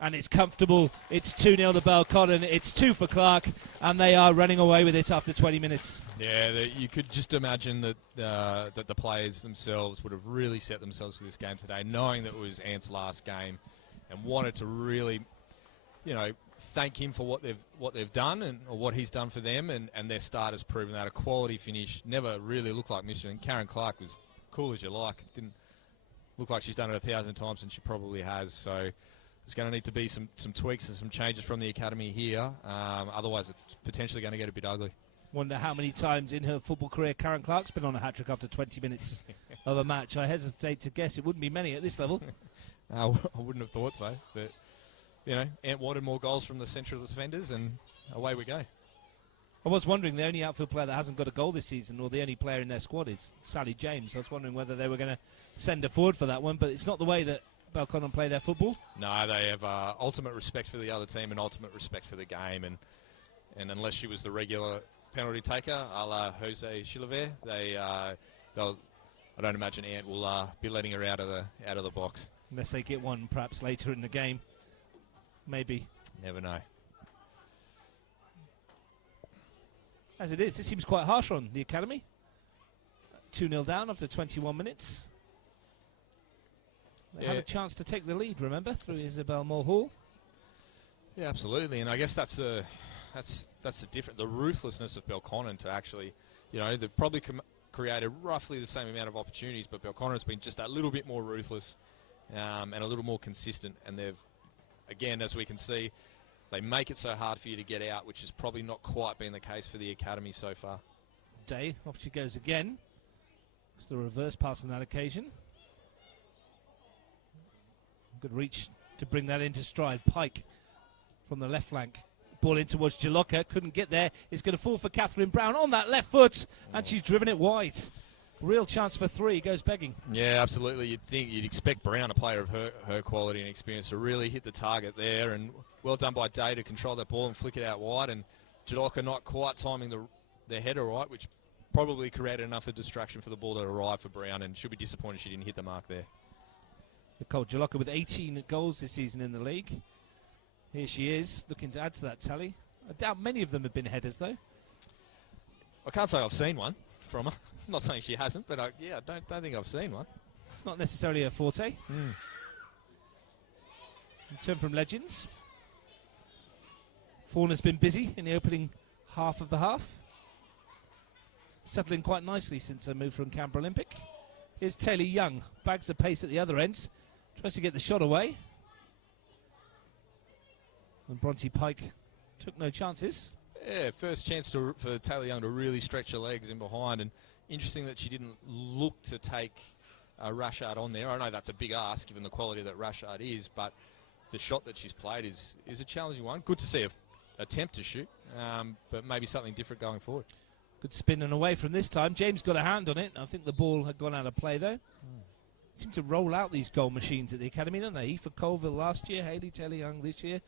And it's comfortable. It's 2-0 to Belconnen. It's 2 for Clark, and they are running away with it after 20 minutes. Yeah, you could just imagine that that the players themselves would have really set themselves for this game today, knowing that it was Ant's last game, and wanted to really, thank him for what they've done or what he's done for them, and their start has proven that a quality finish. Never really looked like mission. And Karen Clark was cool as you like. It didn't look like she's done it 1,000 times, and she probably has. So there's going to need to be some tweaks and some changes from the academy here. Otherwise, it's potentially going to get a bit ugly. Wonder how many times in her football career Karen Clark's been on a hat-trick after 20 minutes of a match. I hesitate to guess. It wouldn't be many at this level. I wouldn't have thought so. But, Ant wanted more goals from the central defenders, and away we go. I was wondering, the only outfield player that hasn't got a goal this season, or the only player in their squad, is Sally James. I was wondering whether they were going to send her forward for that one, but it's not the way that Belconnen play their football. No, they have ultimate respect for the other team and ultimate respect for the game, and unless she was the regular penalty taker, a la Jose Chilavert, I don't imagine Ant will be letting her out of the box. Unless they get one perhaps later in the game. Maybe. Never know. As it is, it seems quite harsh on the academy. 2-0 down after 21 minutes. They had a chance to take the lead, remember, through Isabel Mulhall. Yeah, absolutely, and I guess that's the difference. The ruthlessness of Belconnen to actually, they've probably created roughly the same amount of opportunities, but Belconnen has been just that little bit more ruthless and a little more consistent. And they've, again, as we can see, they make it so hard for you to get out, which has probably not quite been the case for the academy so far. Day, off she goes again. It's the reverse pass on that occasion. Good reach to bring that into stride. Pike from the left flank. Ball in towards Jolokia. Couldn't get there. It's going to fall for Catherine Brown on that left foot. And she's driven it wide. Real chance for 3. Goes begging. Yeah, absolutely. You'd expect Brown, a player of her quality and experience, to really hit the target there. And well done by Day to control that ball and flick it out wide. And Jolokia not quite timing the header right, which probably created enough of distraction for the ball to arrive for Brown. And she'll be disappointed she didn't hit the mark there. Nicole Jolokia with 18 goals this season in the league. Here she is, looking to add to that tally. I doubt many of them have been headers, though. I can't say I've seen one from her. I'm not saying she hasn't, but I don't think I've seen one. It's not necessarily a forte. Return from Legends. Fauna's been busy in the opening half of the half. Settling quite nicely since her move from Canberra Olympic. Here's Taylor Young. Bags of pace at the other end. Tries to get the shot away. And Bronte Pike took no chances. Yeah, first chance for Taylor Young to really stretch her legs in behind. And interesting that she didn't look to take Rashard on there. I know that's a big ask given the quality that Rashard is, but the shot that she's played is a challenging one. Good to see her attempt to shoot, but maybe something different going forward. Good spin and away from this time. James got a hand on it. I think the ball had gone out of play, though. Seem to roll out these goal machines at the academy, don't they? Aoife Colville last year, Hayley Taylor Young this year.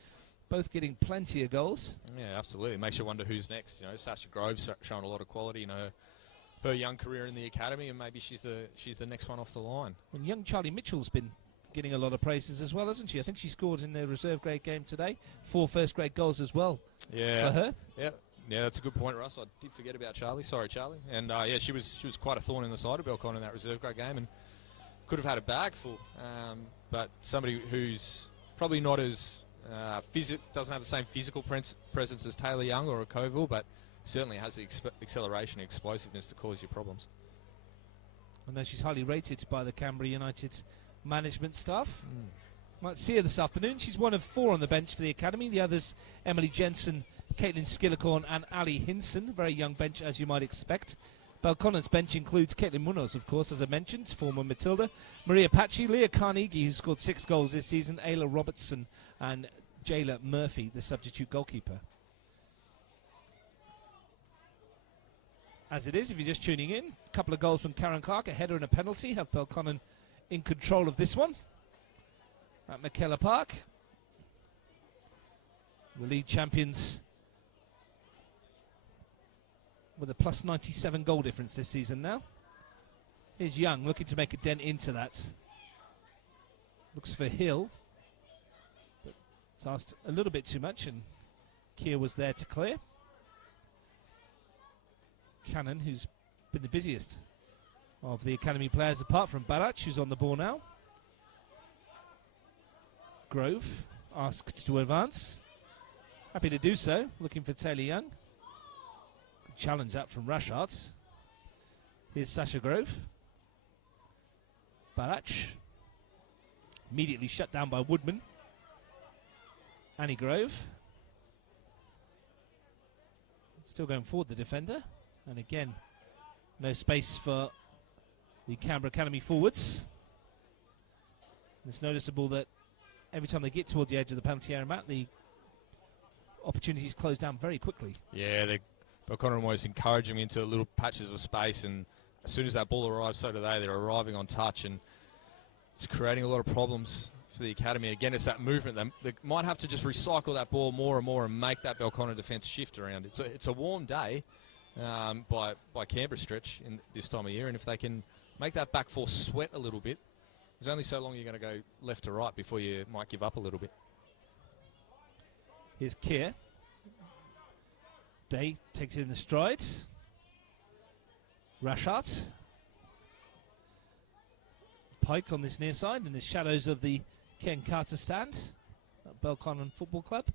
Both getting plenty of goals. Yeah, absolutely. It makes you wonder who's next. Sasha Grove's shown a lot of quality in her young career in the academy, and maybe she's the next one off the line. And young Charlie Mitchell's been getting a lot of praises as well, hasn't she? I think she scored in the reserve grade game today. 4 first grade goals as well for her. Yeah, that's a good point, Russ. I did forget about Charlie. Sorry, Charlie. And she was quite a thorn in the side of Belconnen in that reserve grade game, and could have had a bag full. But somebody who's probably not as doesn't have the same physical presence as Taylor Young or a Colville, but certainly has the acceleration and explosiveness to cause you problems. I know she's highly rated by the Canberra United management staff. Might see her this afternoon. She's one of 4 on the bench for the academy. The others, Emily Jensen, Caitlin Skillicorn and Ali Hinson. Very young bench, as you might expect. Belconnen's bench includes Caitlin Munoz, of course, as I mentioned, former Matilda, Maria Paci, Lea Carnegie, who scored 6 goals this season, Ayla Robertson and Jayla Murphy, the substitute goalkeeper. As it is, if you're just tuning in, a couple of goals from Karen Clark, a header and a penalty, have Belconnen in control of this one at McKellar Park. The league champions with a plus 97 goal difference this season now. Here's Young looking to make a dent into that. Looks for Hill. But It's asked a little bit too much, and Keir was there to clear. Cannon, who's been the busiest of the academy players, apart from Barach, who's on the ball now. Grove asked to advance. Happy to do so, looking for Taylor Young. Good challenge that from Rashard. Here's Sasha Grove. Barach. Immediately shut down by Woodman. Annie Grove. Still going forward, the defender. And again, no space for the Canberra Academy forwards. It's noticeable that every time they get towards the edge of the penalty area, Matt, the opportunities close down very quickly. Yeah, Belconnen always encourage them into little patches of space, and as soon as that ball arrives, so do they. They're arriving on touch, and it's creating a lot of problems for the academy. Again, it's that movement. They might have to just recycle that ball more and more and make that Belconnen defence shift around. It's a warm day by Canberra stretch in this time of year, and if they can make that back four sweat a little bit, there's only so long you're going to go left to right before you might give up a little bit. Here's Keir. Day takes it in the stride. Rashard. Pike on this near side in the shadows of the Ken Carter stand at Belconnen Football Club.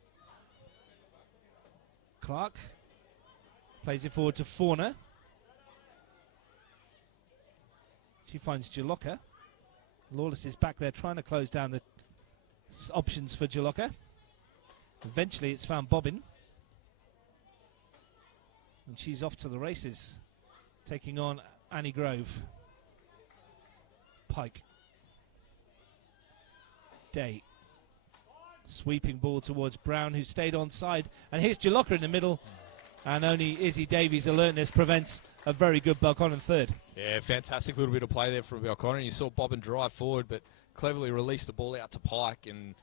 Clark plays it forward to Fauna. She finds Jolokia. Lawless is back there trying to close down the options for Jolokia. Eventually it's found Bobbin. And she's off to the races, taking on Annie Grove. Pike. Day. Sweeping ball towards Brown, who stayed onside. And here's Jolokia in the middle. And only Izzy Davies' alertness prevents a very good Belconnen third. Yeah, fantastic little bit of play there from Belconnen. You saw Bobbin drive forward, but cleverly released the ball out to Pike and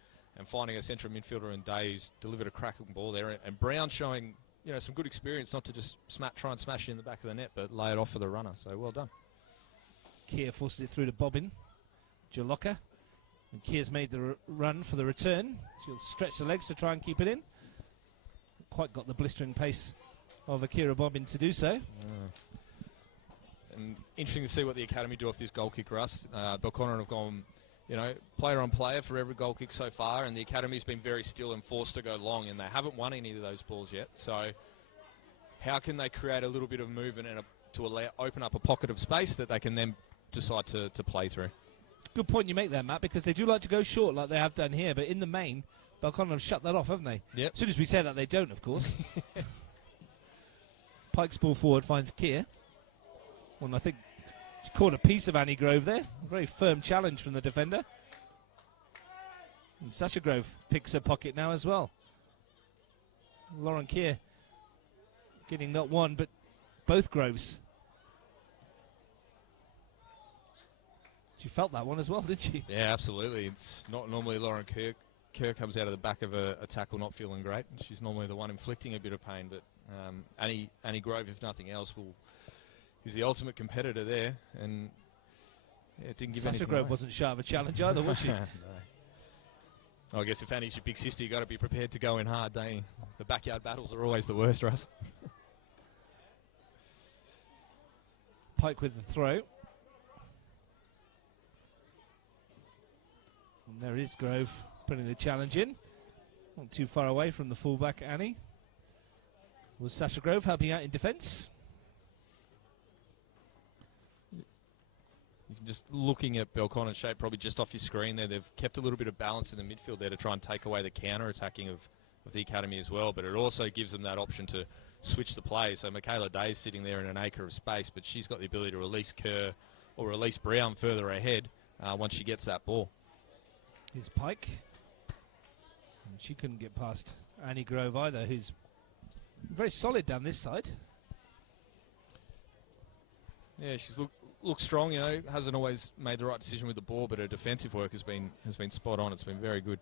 finding a central midfielder in Day who's delivered a cracking ball there. And Brown showing some good experience, not to just try and smash it in the back of the net, but lay it off for the runner. So well done. Keir forces it through to Bobbin. Jolokia. And Keir's made the run for the return. She'll stretch the legs to try and keep it in. Quite got the blistering pace of Akira Bobbin to do so. And interesting to see what the academy do off this goal kick, Russ. Belconnen have gone, player on player for every goal kick so far, and the academy's been very still and forced to go long, and they haven't won any of those balls yet. So how can they create a little bit of movement and to open up a pocket of space that they can then decide to play through? Good point you make there, Matt, because they do like to go short like they have done here, but in the main, Belconnen have shut that off, haven't they? Yep. As soon as we say that, they don't, of course. Pike's ball forward finds Keir. Well, I think she caught a piece of Annie Grove there. A very firm challenge from the defender. And Sasha Grove picks her pocket now as well. Lauren Keir getting not one, but both Groves. She felt that one as well, didn't she? Yeah, absolutely. It's not normally Lauren Kerr comes out of the back of a tackle not feeling great. She's normally the one inflicting a bit of pain, but Annie Grove, if nothing else, is the ultimate competitor there, and it didn't give anything Sasha Grove away. wasn't shy of a challenge either, was she? No. I guess if Annie's your big sister, you got to be prepared to go in hard, don't you? The backyard battles are always the worst, Russ. Pike with the throw. And there is Grove putting the challenge in. Not too far away from the fullback, Annie. Was Sasha Grove helping out in defence? Just looking at Belconnen's shape, probably just off your screen there, they've kept a little bit of balance in the midfield there to try and take away the counter-attacking of the academy as well, but it also gives them that option to switch the play. So Michaela Day's sitting there in an acre of space, but she's got the ability to release Kerr or release Brown further ahead once she gets that ball. Here's Pike. And she couldn't get past Annie Grove either, who's very solid down this side. Yeah, she's looks strong, hasn't always made the right decision with the ball, but her defensive work has been spot on. It's been very good.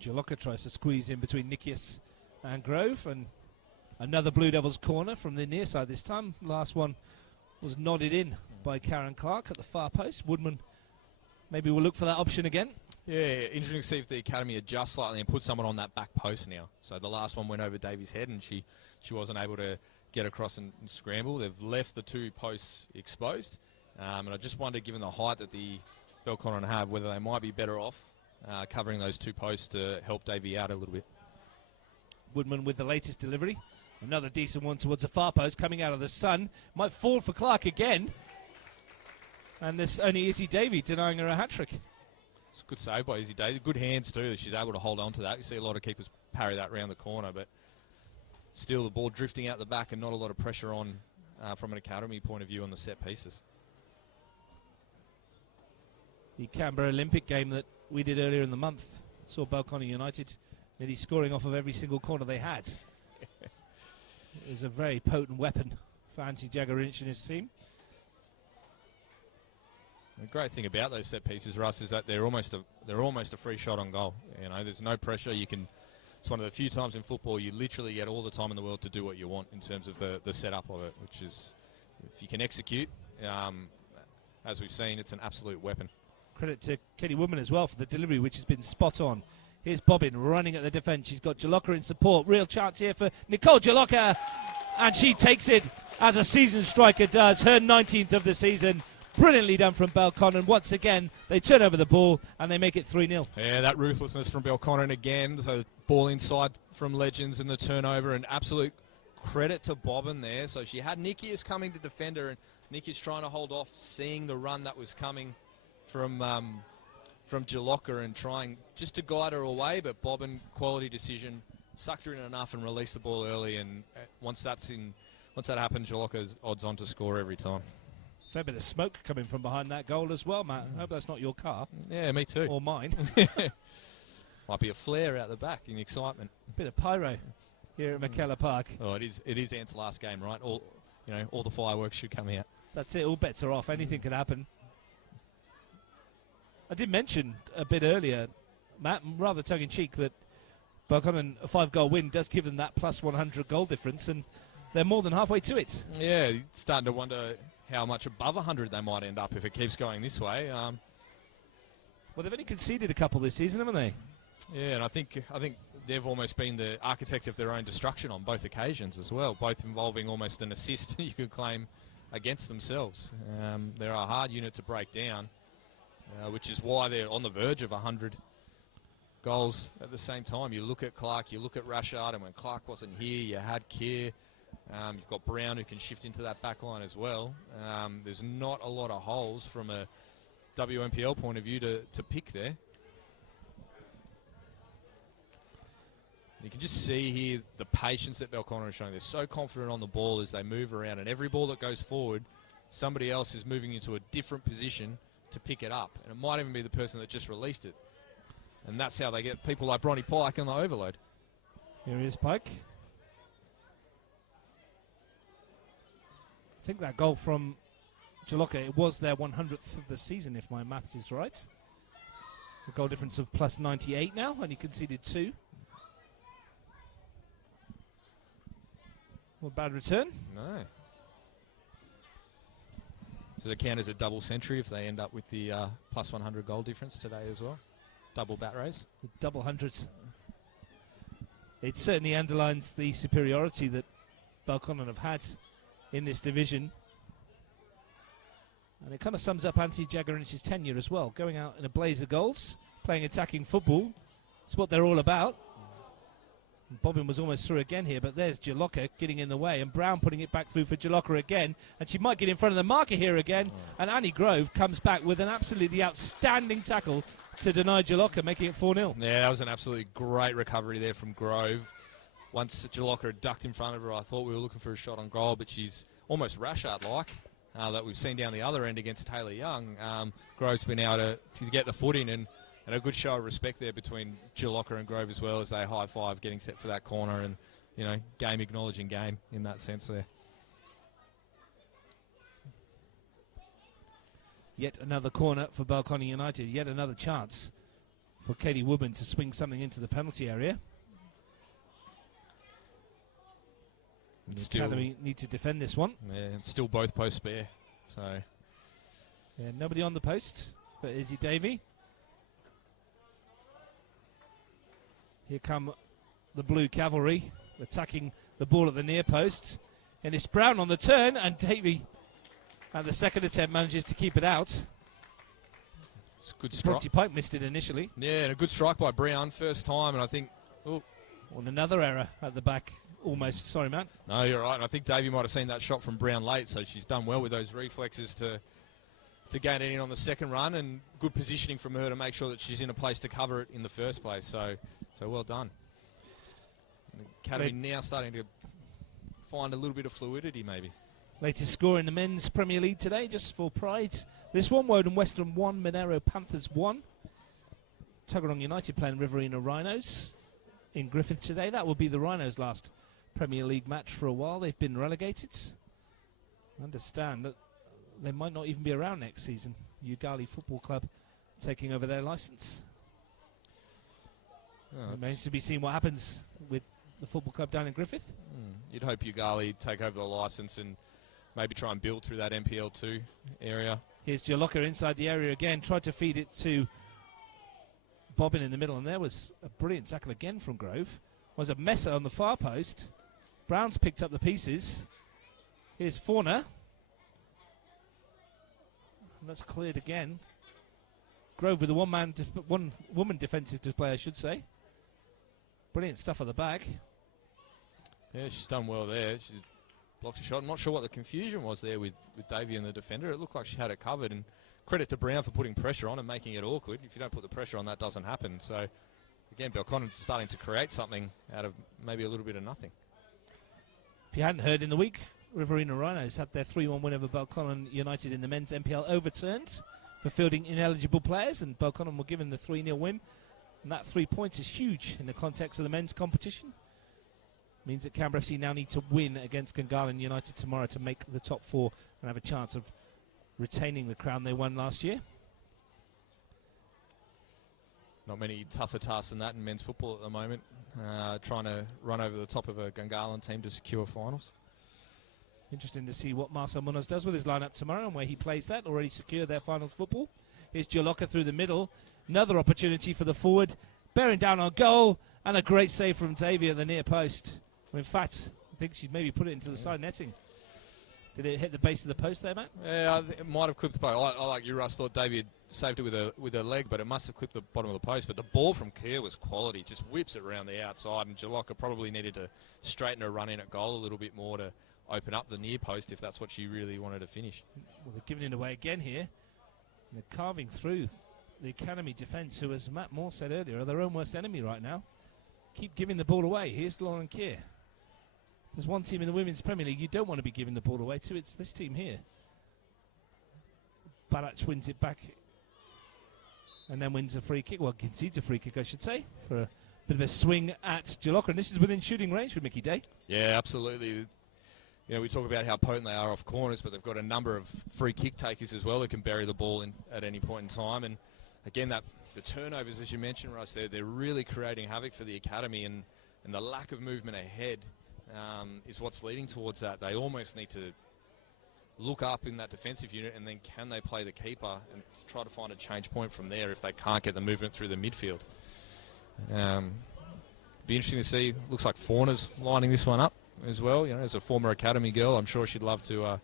Jolokia tries to squeeze in between Nikias and Grove, and another Blue Devils corner from the near side this time. Last one was nodded in by Karen Clark at the far post. Woodman Maybe we'll look for that option again. Yeah, interesting to see if the academy adjusts slightly and put someone on that back post now. So the last one went over Davies' head and she wasn't able to get across and scramble. They've left the 2 posts exposed. And I just wonder, given the height that the Belconnen have, whether they might be better off covering those 2 posts to help Davey out a little bit. Woodman with the latest delivery. Another decent one towards the far post coming out of the sun. Might fall for Clark again. And there's only Izzy Davey denying her a hat-trick. It's a good save by Izzy Davey. Good hands too. She's able to hold on to that. You see a lot of keepers parry that round the corner, but still the ball drifting out the back and not a lot of pressure on from an academy point of view on the set pieces. The Canberra Olympic game that we did earlier in the month saw Belconnen United nearly scoring off of every single corner they had. It was a very potent weapon for Anti-Jagarinich and his team. The great thing about those set pieces, Russ, is that they're almost a free shot on goal. You know, there's no pressure. It's one of the few times in football you literally get all the time in the world to do what you want in terms of the setup of it, which is, if you can execute, as we've seen, it's an absolute weapon. Credit to Katie Woodman as well for the delivery, which has been spot on. Here's Bobbin running at the defence. She's got Jolokia in support. Real chance here for Nicole Jolokia, and she takes it as a season striker does. Her 19th of the season. Brilliantly done from Belconnen. Once again, they turn over the ball and they make it 3-0. Yeah, that ruthlessness from Belconnen again. So ball inside from Legends and the turnover, and absolute credit to Bobbin there. So she had Nikias coming to defend her, and Nikias trying to hold off, seeing the run that was coming from Jolokia and trying just to guide her away. But Bobbin, quality decision, sucked her in enough and released the ball early. And once that happens, Jolokia's odds on to score every time. Fair bit of smoke coming from behind that goal as well, Matt. I hope that's not your car. Yeah, me too. Or mine. Might be a flare out the back in excitement. A bit of pyro here at McKellar Park. Oh, it is Ant's last game, right? All the fireworks should come out. That's it. All bets are off. Anything could happen. I did mention a bit earlier, Matt, rather tongue-in-cheek, that Belconnen, a 5-goal win does give them that plus 100 goal difference, and they're more than halfway to it. Yeah, starting to wonder how much above 100 they might end up if it keeps going this way. Well, they've only conceded a couple this season, haven't they? Yeah, and I think they've almost been the architect of their own destruction on both occasions as well, both involving almost an assist, you could claim, against themselves. They're a hard unit to break down, which is why they're on the verge of 100 goals at the same time. You look at Clark, you look at Rashard, and when Clark wasn't here, you had Keir. You've got Brown who can shift into that back line as well. There's not a lot of holes from a WNPL point of view to pick there. You can just see here the patience that Belconnen is showing. They're so confident on the ball as they move around, and every ball that goes forward, somebody else is moving into a different position to pick it up. And it might even be the person that just released it. And that's how they get people like Bronny Pike on the overload. Here is Pike. I think that goal from Jolokia, it was their 100th of the season, if my maths is right. A goal difference of plus 98 now, and he conceded 2. Well, bad return. No. Does it count as a double century if they end up with the plus 100 goal difference today as well? Double bat race? The double hundreds. It certainly underlines the superiority that Belconnen have had in this division. And it kind of sums up Anti-Jagarinich's tenure as well. Going out in a blaze of goals, playing attacking football. It's what they're all about. And Bobbin was almost through again here, but there's Jolokia getting in the way, and Brown putting it back through for Jolokia again. And she might get in front of the marker here again. And Annie Grove comes back with an absolutely outstanding tackle to deny Jolokia, making it 4-0. Yeah, that was an absolutely great recovery there from Grove. Once Jolokia had ducked in front of her, I thought we were looking for a shot on goal, but she's almost Rashard-like that we've seen down the other end against Taylor Young. Grove's been able to get the foot in, and a good show of respect there between Jolokia and Grove as well, as they high-five getting set for that corner, and, you know, game acknowledging game in that sense there. Yet another corner for Belconnen United. Yet another chance for Katie Woodman to swing something into the penalty area. The Academy need to defend this one. Yeah, it's still both posts spare. So, yeah, nobody on the post. for Izzy Davey. Here come the Blue Cavalry attacking the ball at the near post. And it's Brown on the turn, and Davey at the second attempt manages to keep it out. It's a good strike. Pike missed it initially. Yeah, and a good strike by Brown, first time, and I think... Oh. On another error at the back, almost. Sorry, Matt. No, you're right. And I think Davey might have seen that shot from Brown late, so she's done well with those reflexes to gain it in on the second run, and good positioning from her to make sure that she's in a place to cover it in the first place. So well done. And the Academy now starting to find a little bit of fluidity, maybe. Latest score in the men's Premier League today, just for pride. This one, Woden Western 1, Monero Panthers 1. Tuggeranong United playing Riverina Rhinos in Griffith today. That will be the Rhinos' last Premier League match for a while. They've been relegated. I understand that they might not even be around next season. Ugali Football Club taking over their licence. Oh, remains to be seen what happens with the football club down in Griffith. You'd hope Ugali take over the licence and maybe try and build through that NPL 2 area. Here's Jolokia inside the area again, tried to feed it to Bobbin in the middle, and there was a brilliant tackle again from Grove. Was a Messer on the far post. Brown's picked up the pieces. Here's Fauna. And that's cleared again. Grove with a one woman defensive display, I should say. Brilliant stuff at the back. Yeah, she's done well there. She blocked a shot. I'm not sure what the confusion was there with Davey and the defender. It looked like she had it covered, and credit to Brown for putting pressure on and making it awkward. If you don't put the pressure on, that doesn't happen. So, again, Belconnen's starting to create something out of maybe a little bit of nothing. If you hadn't heard in the week, Riverina Rhinos had their 3-1 win over Belconnen United in the men's NPL overturned for fielding ineligible players, and Belconnen were given the 3-0 win. And that 3 points is huge in the context of the men's competition. Means that Canberra FC now need to win against Gungahlin United tomorrow to make the top 4 and have a chance of retaining the crown they won last year. Not many tougher tasks than that in men's football at the moment. Trying to run over the top of a Gungahlin team to secure finals. Interesting to see what Marcel Munoz does with his lineup tomorrow and where he plays that. Already secured their finals football. Here's Jolokia through the middle. Another opportunity for the forward. Bearing down on goal. And a great save from Davey at the near post. In fact, I think she'd maybe put it into the side netting. Did it hit the base of the post there, Matt? Yeah, it might have clipped the post. I like you, Russ. Thought Davey had saved it with her leg, but it must have clipped the bottom of the post. But the ball from Kerr was quality. Just whips it around the outside. And Jolokia probably needed to straighten her run in at goal a little bit more to open up the near post if that's what she really wanted to finish. Well, they're giving it away again here. And they're carving through the Academy defence, who, as Matt Moore said earlier, are their own worst enemy right now. Keep giving the ball away. Here's Lauren Keir. There's one team in the Women's Premier League you don't want to be giving the ball away to. It's this team here. Barach wins it back and then wins a free kick. Well, concedes a free kick, I should say, for a bit of a swing at Jolokia. And this is within shooting range for Mickey Day. Yeah, absolutely. You know, we talk about how potent they are off corners, but they've got a number of free kick takers as well who can bury the ball in at any point in time. And again, the turnovers, as you mentioned, Russ, they're really creating havoc for the Academy, and the lack of movement ahead is what's leading towards that. They almost need to look up in that defensive unit, and then can they play the keeper and try to find a change point from there if they can't get the movement through the midfield. Be interesting to see. Looks like Fauna's lining this one up as well. You know, as a former Academy girl, I'm sure she'd love to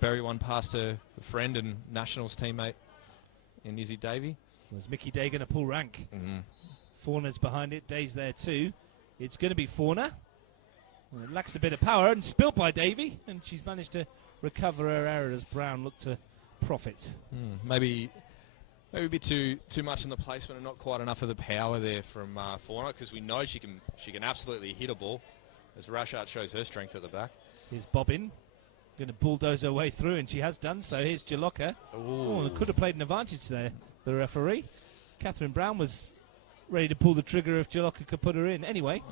bury one past her friend and Nationals teammate in Izzy Davey. Was Mickey Day going to pull rank? Fauna's behind it. Day's there too. It's going to be Fauna. Well, it lacks a bit of power and spilt by Davey, and she's managed to recover her error as Brown looked to profit. Maybe a bit too much in the placement and not quite enough of the power there from Fauna, because we know she can absolutely hit a ball, as Rashard shows her strength at the back. Here's Bobbin, going to bulldoze her way through, and she has done so. Here's Jolokia. Oh, could have played an advantage there, the referee. Catherine Brown was ready to pull the trigger if Jolokia could put her in. Anyway,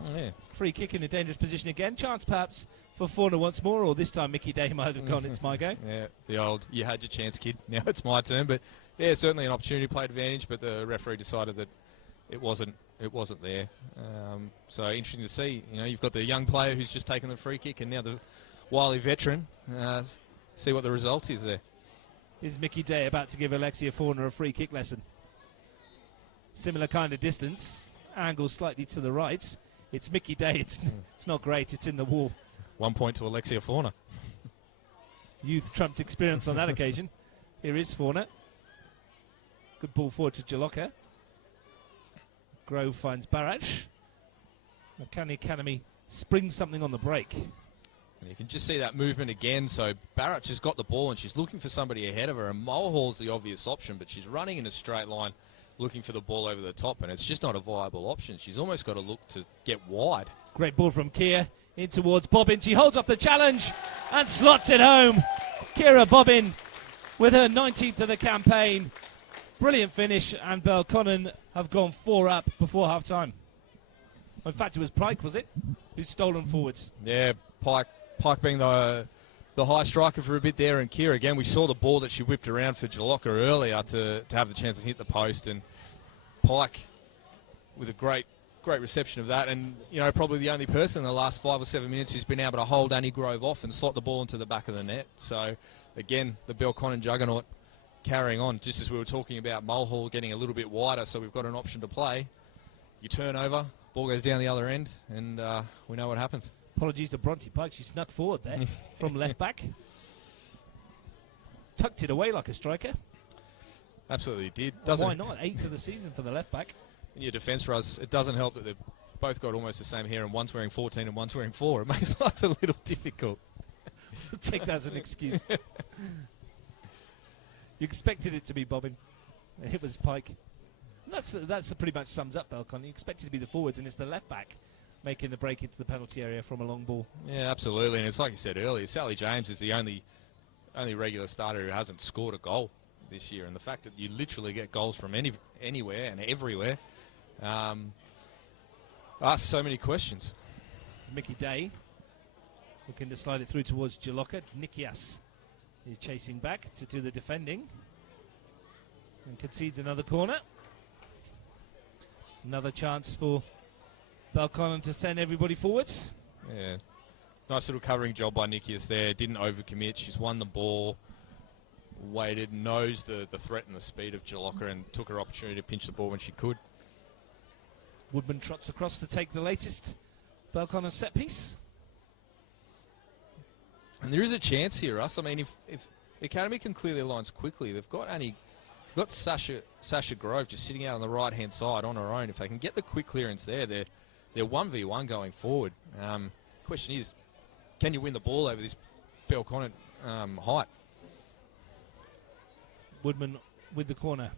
free kick in a dangerous position again. Chance perhaps for Fauna once more, or this time Mickey Day might have gone, it's my go. Yeah, the old, you had your chance, kid. Now it's my turn. But yeah, certainly an opportunity to play advantage, but the referee decided that it wasn't there. So interesting to see. You know, you've got the young player who's just taken the free kick, and now the wily veteran. See what the result is there. Is Mickey Day about to give Alexia Fauna a free kick lesson? Similar kind of distance, angle slightly to the right. It's Mickey Day. It's not great. It's in the wall. 1 point to Alexia Fauna. Youth trumped experience on that occasion. Here is Fauna. Good ball forward to Jolokia. Grove finds Barach. McCanny Academy springs something on the break. And you can just see that movement again. So Barach has got the ball and she's looking for somebody ahead of her. And Mulhall's the obvious option, but she's running in a straight line looking for the ball over the top, and it's just not a viable option. She's almost got to look to get wide. Great ball from Kia in towards Bobbin. She holds off the challenge and slots it home. Kira Bobbin with her 19th of the campaign. Brilliant finish, and Belconnen have gone 4 up before half-time. In fact, it was Pike, was it, who's stolen forwards? Yeah, Pike being the high striker for a bit there, and Kira again. We saw the ball that she whipped around for Jolokia earlier to have the chance to hit the post, and Pike with a great reception of that, and probably the only person in the last 5 or 7 minutes who's been able to hold Annie Grove off and slot the ball into the back of the net. So again, the Belconnen juggernaut carrying on, just as we were talking about Mulhall getting a little bit wider, so we've got an option to play. You turn over, ball goes down the other end, and we know what happens. Apologies to Bronte Pike. She snuck forward there from left back. Tucked it away like a striker. Absolutely did. Why not? 8th of the season for the left back. In your defence, Russ, it doesn't help that they've both got almost the same hair, and one's wearing 14 and one's wearing 4. It makes life a little difficult. Take that as an excuse. You expected it to be Bobbin. It was Pike. That's pretty much sums up Belconnen. You expect it to be the forwards, and it's the left back making the break into the penalty area from a long ball. Yeah, absolutely. And it's like you said earlier, Sally James is the only regular starter who hasn't scored a goal this year. And the fact that you literally get goals from anywhere and everywhere asks so many questions. Mickey Day looking to slide it through towards Jolokia. Nikias is chasing back to do the defending and concedes another corner. Another chance for Belconnen to send everybody forwards. Yeah, nice little covering job by Nikias there. Didn't overcommit. She's won the ball, waited, knows the threat and the speed of Jolokia, and took her opportunity to pinch the ball when she could. Woodman trots across to take the latest Belconnen set piece. And there is a chance here, Russ. I mean, if the Academy can clear their lines quickly, they've got Sasha Grove just sitting out on the right-hand side on her own. If they can get the quick clearance there, they're 1v1 going forward. Question is, can you win the ball over this Belconnen height? Woodman with the corner.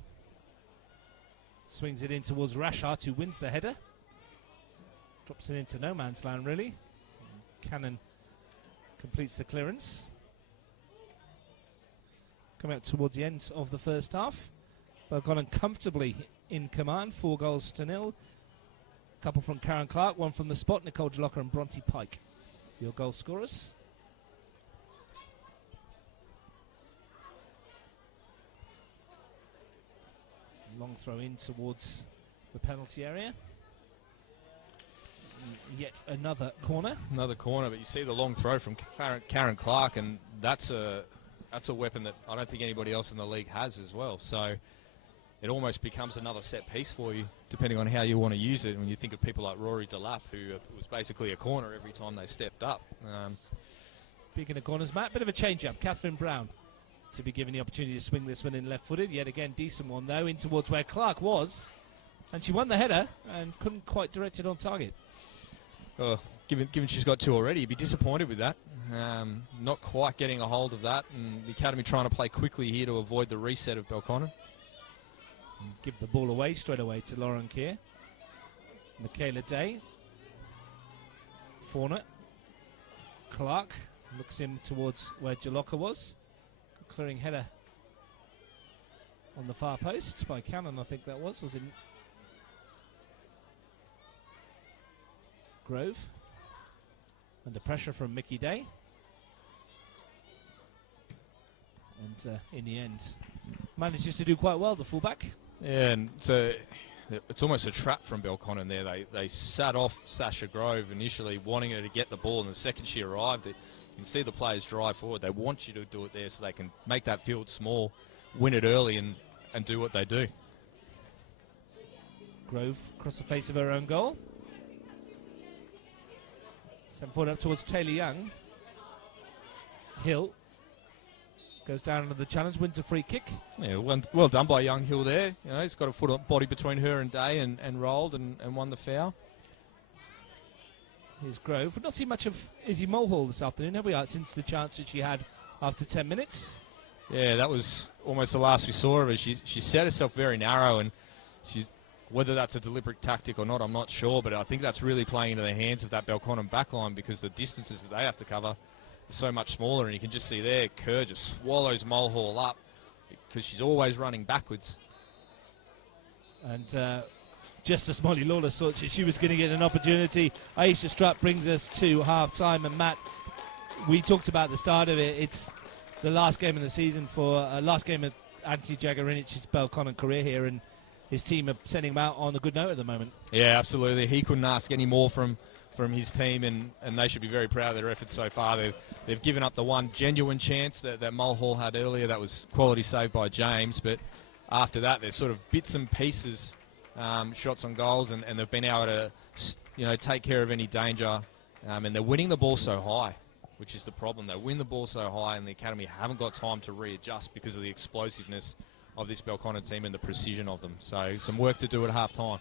Swings it in towards Rashart, who wins the header. Drops it into no man's land, really. Cannon completes the clearance. Coming out towards the end of the first half. Belconnen comfortably in command, 4-0. A couple from Karen Clark, one from the spot, Nicole Jolokia and Bronte Pike. Your goal scorers. Long throw in towards the penalty area. Yet another corner. Another corner, but you see the long throw from Karen Clark, and that's a weapon that I don't think anybody else in the league has as well. So it almost becomes another set piece for you, depending on how you want to use it. When you think of people like Rory Delap, who was basically a corner every time they stepped up. Speaking of corners, Matt, bit of a change-up. Catherine Brown to be given the opportunity to swing this one in left-footed. Yet again, decent one, though, in towards where Clark was. And she won the header and couldn't quite direct it on target. Oh, given she's got 2 already, you'd be disappointed with that. Not quite getting a hold of that. And the Academy trying to play quickly here to avoid the reset of Belconnen. Give the ball away straight away to Lauren Keir. Michaela Day. Fauna. Clark looks in towards where Jolokia was. Good clearing header on the far post by Cannon, I think that was in Grove. Under pressure from Mickey Day. And in the end, manages to do quite well, the fullback. Yeah, and so it's almost a trap from Belconnen there. They sat off Sasha Grove initially, wanting her to get the ball, and the second she arrived, you can see the players drive forward. They want you to do it there so they can make that field small, win it early, and do what they do. Grove across the face of her own goal. Sent forward up towards Taylor Young. Hill goes down under the challenge, wins a free kick. Yeah, well done by Young Hill there. You know, he's got a body between her and Day and rolled and won the foul. Here's Grove. We've not seen much of Izzy Mulhall this afternoon, have we, since the chance that she had after 10 minutes? Yeah, that was almost the last we saw of her. She set herself very narrow, and whether that's a deliberate tactic or not, I'm not sure, but I think that's really playing into the hands of that Belconnen backline, because the distances that they have to cover are so much smaller, and you can just see there, Kerr just swallows Mulhall up because she's always running backwards. And just as Molly Lawless thought she was going to get an opportunity, Aisha Strutt brings us to half-time. And Matt, we talked about the start of it. It's the last game of the season last game of Anthony Jagarinich's Belconnen career here, and his team are sending him out on a good note at the moment. Yeah, absolutely. He couldn't ask any more from his team, and they should be very proud of their efforts so far. They've given up the one genuine chance that Mulhall had earlier. That was quality saved by James, but after that, there's sort of bits and pieces, shots on goals, and they've been able to take care of any danger, and they're winning the ball so high, which is the problem. They win the ball so high, and the academy haven't got time to readjust because of the explosiveness of this Belconnen team and the precision of them. So some work to do at half-time.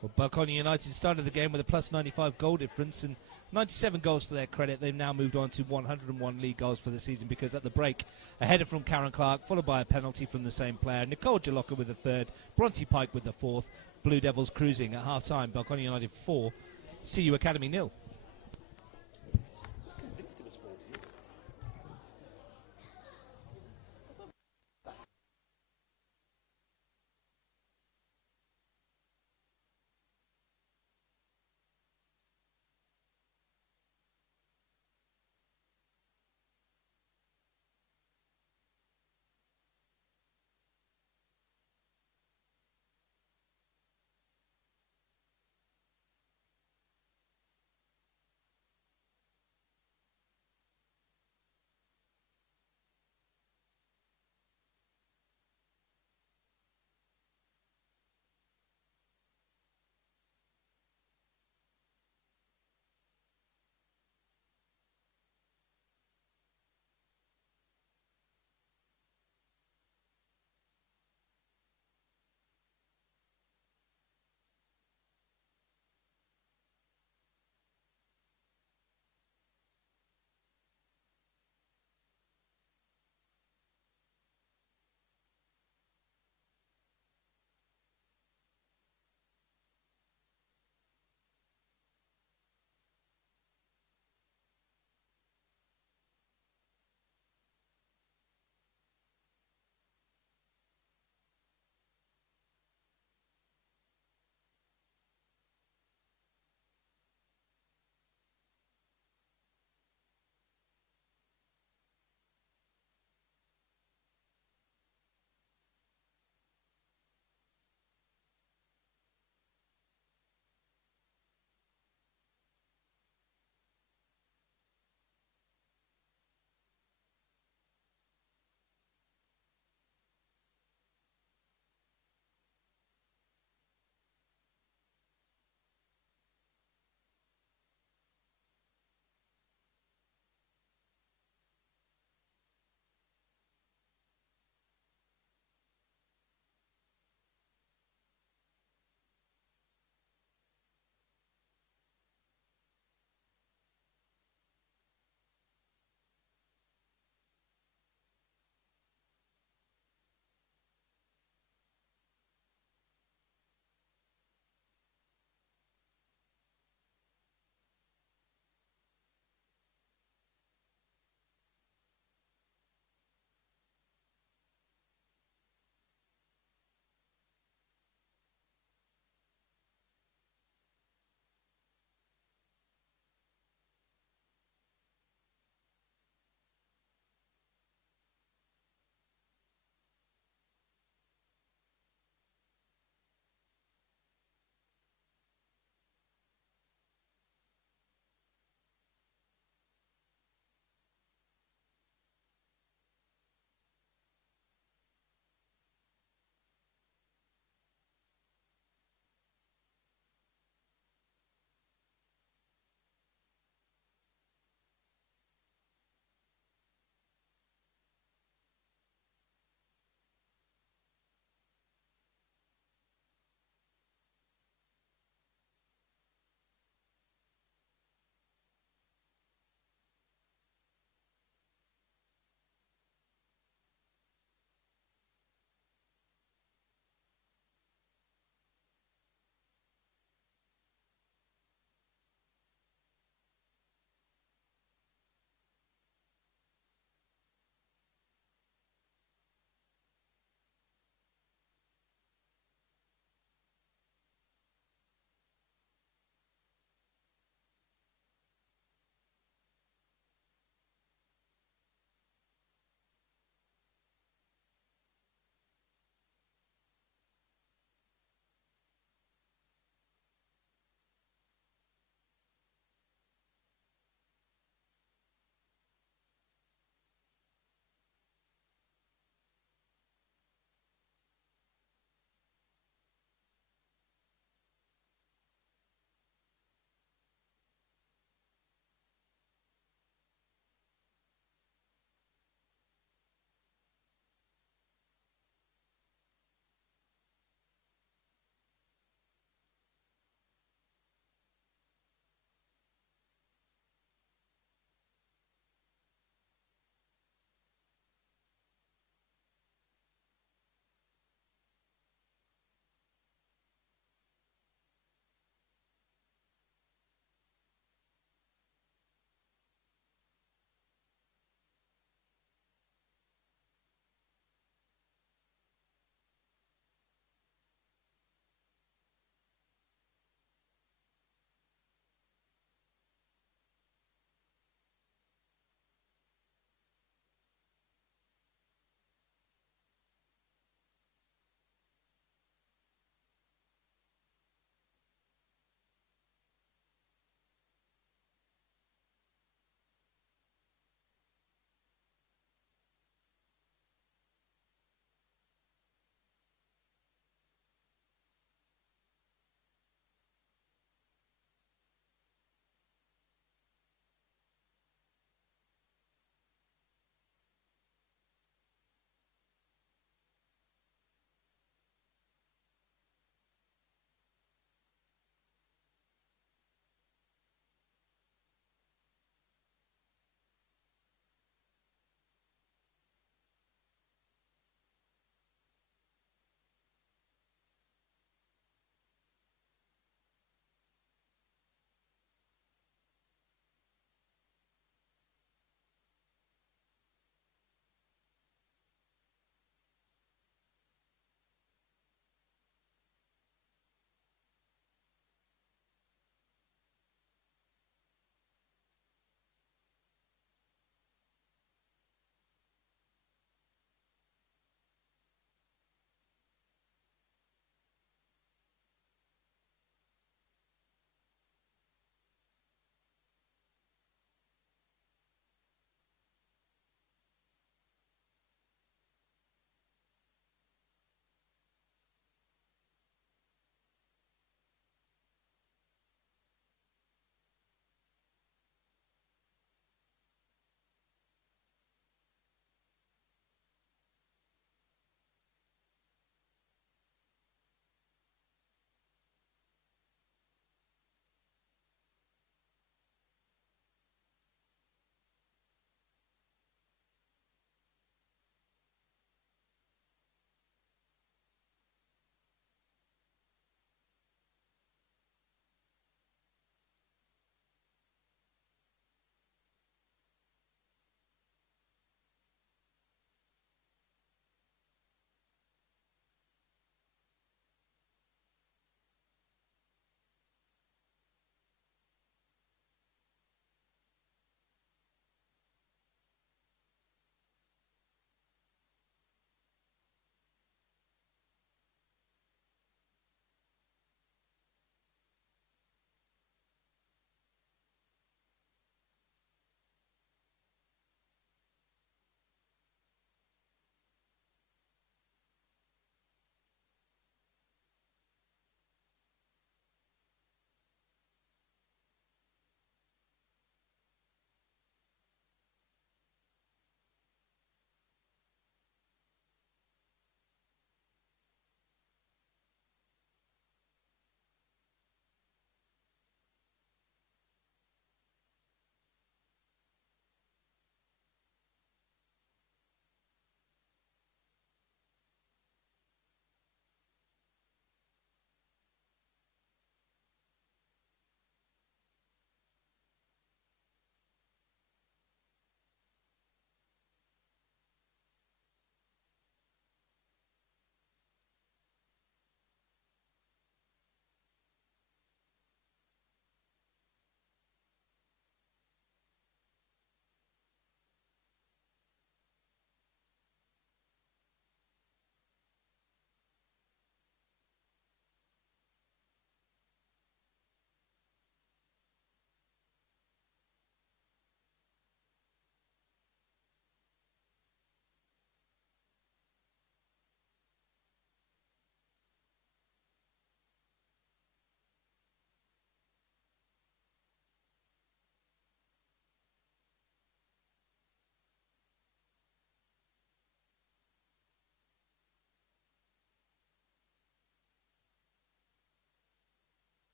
Well, Belconnen United started the game with a plus 95 goal difference and 97 goals to their credit. They've now moved on to 101 league goals for the season, because at the break, a header from Karen Clark, followed by a penalty from the same player. Nicole Jolokia with the third, Bronte Pike with the fourth. Blue Devils cruising at half-time. Belconnen United 4, CU Academy 0.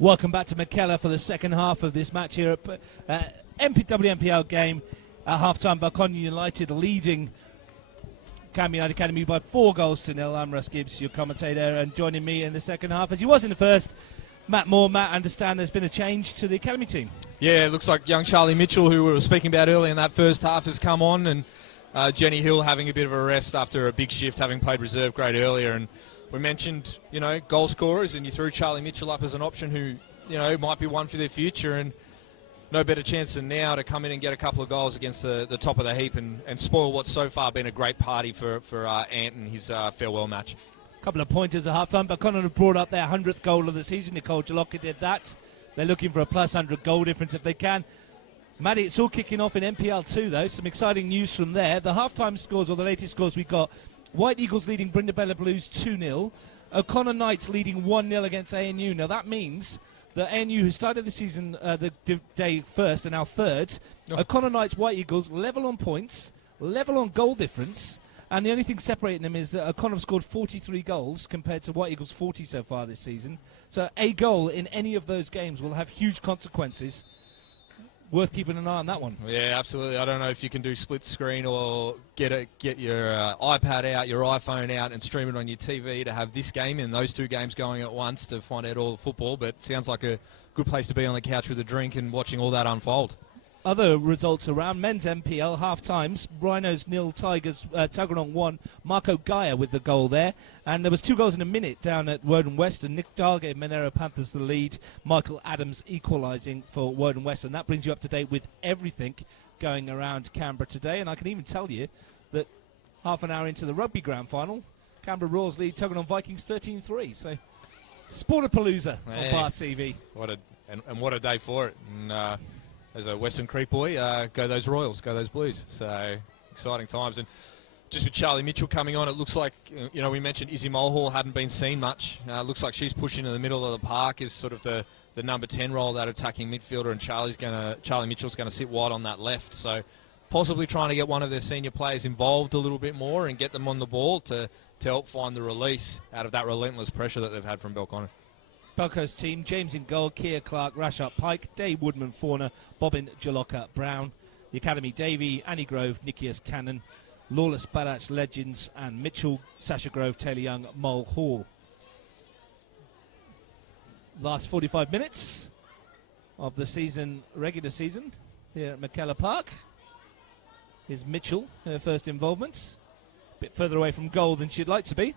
Welcome back to McKellar for the second half of this match here at WNPL game. At half-time, Belconnen United leading Canberra United Academy by 4-0. I'm Russ Gibbs, your commentator, and joining me in the second half, as he was in the first, Matt Moore. Matt, I understand there's been a change to the academy team. Yeah, it looks like young Charlie Mitchell, who we were speaking about earlier in that first half, has come on, and Jenny Hill having a bit of a rest after a big shift, having played reserve grade earlier. And we mentioned, goal scorers, and you threw Charlie Mitchell up as an option who, might be one for their future, and no better chance than now to come in and get a couple of goals against the top of the heap and spoil what's so far been a great party for Ant and his farewell match. A couple of pointers at half-time. Belconnen have brought up their 100th goal of the season. Nicole Jolokia did that. They're looking for a plus 100 goal difference if they can. Matty, it's all kicking off in NPL 2, though. Some exciting news from there. The half-time scores, or the latest scores we got, White Eagles leading Brindabella Blues 2-0. O'Connor Knights leading 1-0 against ANU. Now, that means that ANU, who started the season the day first and now third, O'Connor Knights, White Eagles, level on points, level on goal difference, and the only thing separating them is that O'Connor have scored 43 goals compared to White Eagles 40 so far this season. So a goal in any of those games will have huge consequences. Worth keeping an eye on that one. Yeah, absolutely. I don't know if you can do split screen or get your iPad out, your iPhone out, and stream it on your TV to have this game and those two games going at once to find out all the football. But it sounds like a good place to be on the couch with a drink and watching all that unfold. Other results around men's NPL half times: Rhinos 0, Tigers Tuggeranong 1. Marco Gaia with the goal there, and there was 2 goals in a minute down at Woden West, and Nick Dahl gave Monero Panthers the lead. Michael Adams equalising for Woden West, and that brings you up to date with everything going around Canberra today. And I can even tell you that half an hour into the rugby grand final, Canberra Roars lead Tuggeranong Vikings 13-3. So Sportapalooza on Bar TV. What a day for it. And, as a Western Creek boy, go those Royals, go those Blues. So exciting times. And just with Charlie Mitchell coming on, it looks like, we mentioned Izzy Mulhall hadn't been seen much. Looks like she's pushing in the middle of the park as sort of the number 10 role, that attacking midfielder, and Charlie Mitchell's going to sit wide on that left. So possibly trying to get one of their senior players involved a little bit more and get them on the ball to help find the release out of that relentless pressure that they've had from Belconnen. Belco's team: James in goal, Keir Clark, Rashard Pike, Dave Woodman, Fauna, Bobbin, Jolokia, Brown. The Academy: Davey, Annie Grove, Nikias Cannon, Lawless, Badach, Legends, and Mitchell, Sasha Grove, Taylor Young, Mole Hall. Last 45 minutes of the season, regular season, here at McKellar Park. Here's Mitchell, her first involvement. A bit further away from goal than she'd like to be.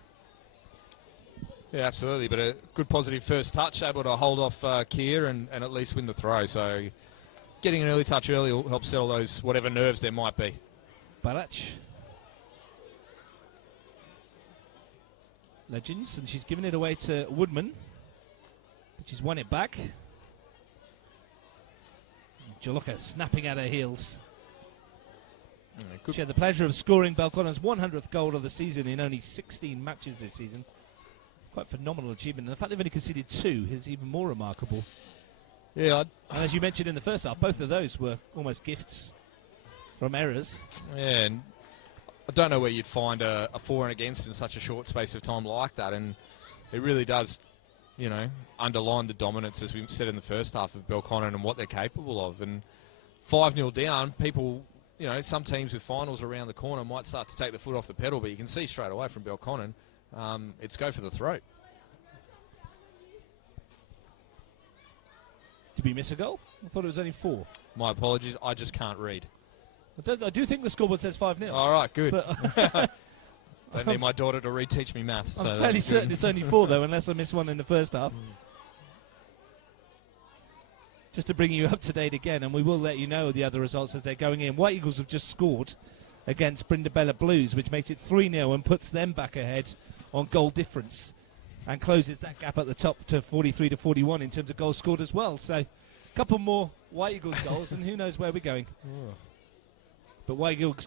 Yeah, absolutely, but a good positive first touch, able to hold off Keir and at least win the throw. So getting an early touch early will help settle those whatever nerves there might be. Badach. Legends, and she's given it away to Woodman. She's won it back. Jolokia snapping at her heels. She had the pleasure of scoring Belconnen's 100th goal of the season in only 16 matches this season. Quite phenomenal achievement. And the fact they've only conceded 2 is even more remarkable. Yeah. And as you mentioned in the first half, both of those were almost gifts from errors. Yeah, and I don't know where you'd find a for and against in such a short space of time like that. And it really does, underline the dominance, as we said in the first half, of Belconnen and what they're capable of. And 5-0 down, people, some teams with finals around the corner might start to take the foot off the pedal, but you can see straight away from Belconnen, it's go for the throat. Did we miss a goal? I thought it was only 4. My apologies, I just can't read. I do think the scoreboard says 5-0. All right, good. Don't need my daughter to reteach me math. I'm fairly certain it's only 4, though, unless I missed one in the first half. Just to bring you up to date again, and we will let you know the other results as they're going in. White Eagles have just scored against Brindabella Blues, which makes it 3-0 and puts them back ahead on goal difference and closes that gap at the top to 43-41 in terms of goals scored as well. So a couple more White Eagles goals, and who knows where we're going. But White Eagles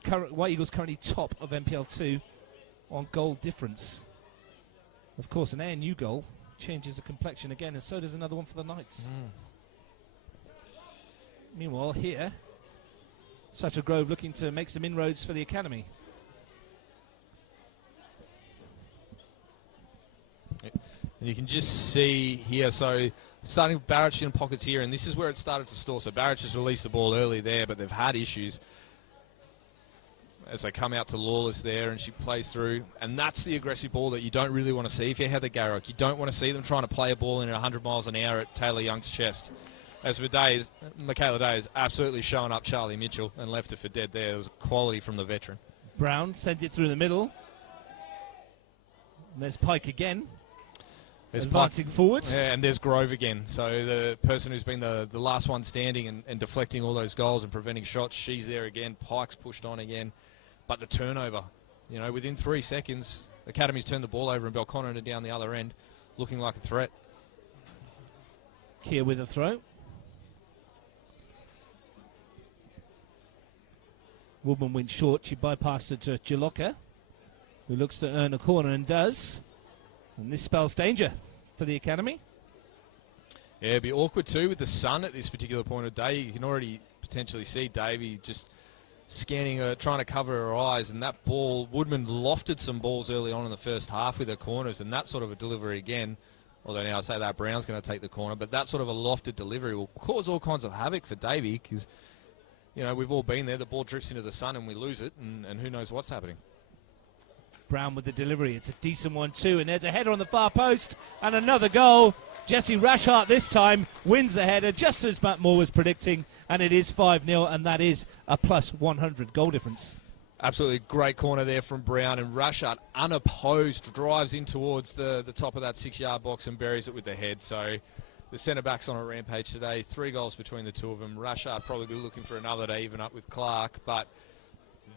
currently top of NPL 2 on goal difference. Of course, an ANU goal changes the complexion again, and so does another one for the Knights. Meanwhile, here, Sutter Grove looking to make some inroads for the academy. You can just see here, so starting with Barrett in pockets here, and this is where it started to stall. So Barrett just released the ball early there, but they've had issues as they come out to Lawless there, and she plays through. And that's the aggressive ball that you don't really want to see if you're Heather Garrick. You don't want to see them trying to play a ball in at 100 miles an hour at Taylor Young's chest. As Michaela Day has absolutely shown up Charlie Mitchell and left her for dead there. There was quality from the veteran. Brown sent it through the middle. And there's Pike again. There's advancing forward. Yeah, and there's Grove again. So the person who's been the last one standing and deflecting all those goals and preventing shots, she's there again. Pike's pushed on again. But the turnover, within 3 seconds, Academy's turned the ball over and Belconnen are down the other end, looking like a threat. Keir with a throw. Woodman went short. She bypassed it to Jolokia, who looks to earn a corner and does. And this spells danger for the Academy. Yeah, it'd be awkward too with the sun at this particular point of day. You can already potentially see Davey just scanning her, trying to cover her eyes. And that ball, Woodman lofted some balls early on in the first half with her corners, and that sort of a delivery again. Although now I say that Brown's going to take the corner, but that sort of a lofted delivery will cause all kinds of havoc for Davey because, we've all been there. The ball drifts into the sun and we lose it, and who knows what's happening. Brown with the delivery. It's a decent one too, and there's a header on the far post and another goal. Jessie Rashart this time wins the header just as Matt Moore was predicting, and it is 5-0, and that is a plus 100 goal difference. Absolutely great corner there from Brown, and Rashart unopposed drives in towards the top of that 6-yard box and buries it with the head. So the centre-backs on a rampage today, 3 goals between the two of them. Rashart probably be looking for another to even up with Clark, but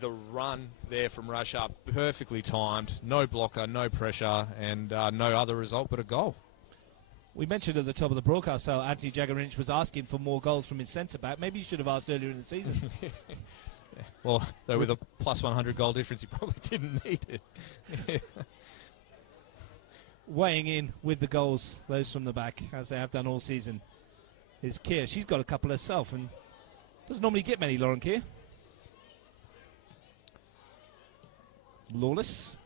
the run there from Rashart, perfectly timed, no blocker, no pressure, and no other result but a goal. We mentioned at the top of the broadcast how Anthony Jagger-Inch was asking for more goals from his centre-back. Maybe you should have asked earlier in the season. Yeah. Well, though with a plus 100 goal difference, he probably didn't need it. Weighing in with the goals, those from the back, as they have done all season, is Keir. She's got a couple herself and doesn't normally get many, Lauren Keir. Lawless.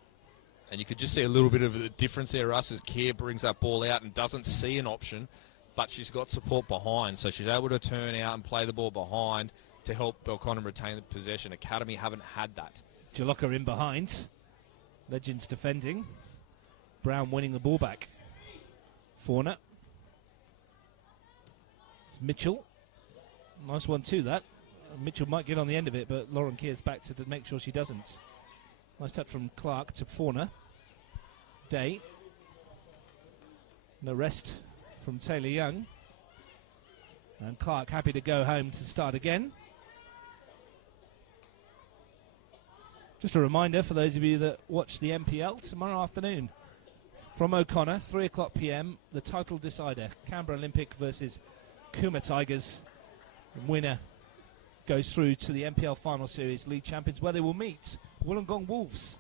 And you could just see a little bit of a difference there, Russ, as Keir brings that ball out and doesn't see an option, but she's got support behind, so she's able to turn out and play the ball behind to help Belconnen retain the possession. Academy haven't had that. Jolokia in behind. Legends defending. Brown winning the ball back. Fauna. It's Mitchell. Nice one too, that. Mitchell might get on the end of it, but Lauren Keir's back to make sure she doesn't. Nice touch from Clark to Fauna. Day. No rest from Taylor Young. And Clark happy to go home to start again. Just a reminder for those of you that watch the NPL tomorrow afternoon from O'Connor, 3 o'clock p.m, the title decider, Canberra Olympic versus Cooma Tigers. The winner goes through to the NPL Final Series League Champions, where they will meet Wollongong Wolves.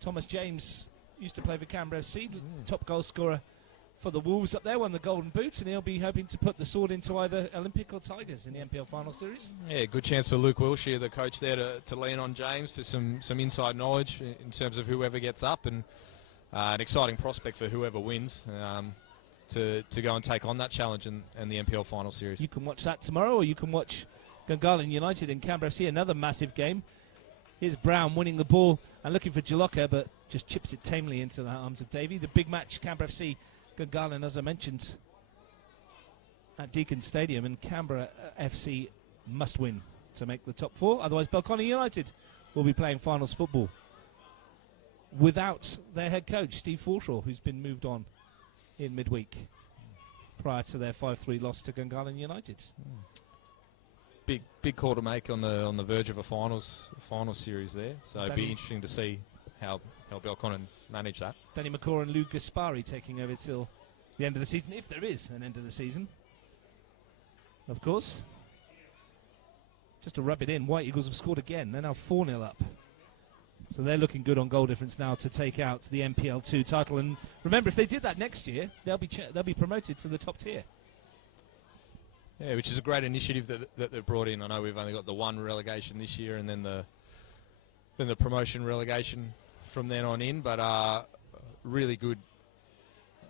Thomas James used to play for Canberra FC, top goal scorer for the Wolves up there, won the Golden Boot, and he'll be hoping to put the sword into either Olympic or Tigers in the NPL Final Series. Yeah, good chance for Luke Wilshire, the coach there, to lean on James for some inside knowledge in terms of whoever gets up, and an exciting prospect for whoever wins to go and take on that challenge and the NPL Final Series. You can watch that tomorrow, or you can watch Gungahlin United and Canberra FC, another massive game. Here's Brown winning the ball and looking for Jolokia, but just chips it tamely into the arms of Davey. The big match, Canberra FC, Gungahlin, as I mentioned, at Deakin Stadium, and Canberra FC must win to make the top 4. Otherwise, Belconnen United will be playing finals football without their head coach, Steve Forshaw, who's been moved on in midweek prior to their 5-3 loss to Gungahlin United. Big call to make on the verge of a final series there. So it'd be interesting to see how Belconnen manage that. Danny McCaw and Lou Gaspari taking over till the end of the season, if there is an end of the season. Of course. Just to rub it in, White Eagles have scored again. They're now 4-0 up. So they're looking good on goal difference now to take out the NPL 2 title. And remember, if they did that next year, they'll be promoted to the top tier. Yeah, which is a great initiative that they've brought in. I know we've only got the one relegation this year, and then the promotion relegation from then on in. But really good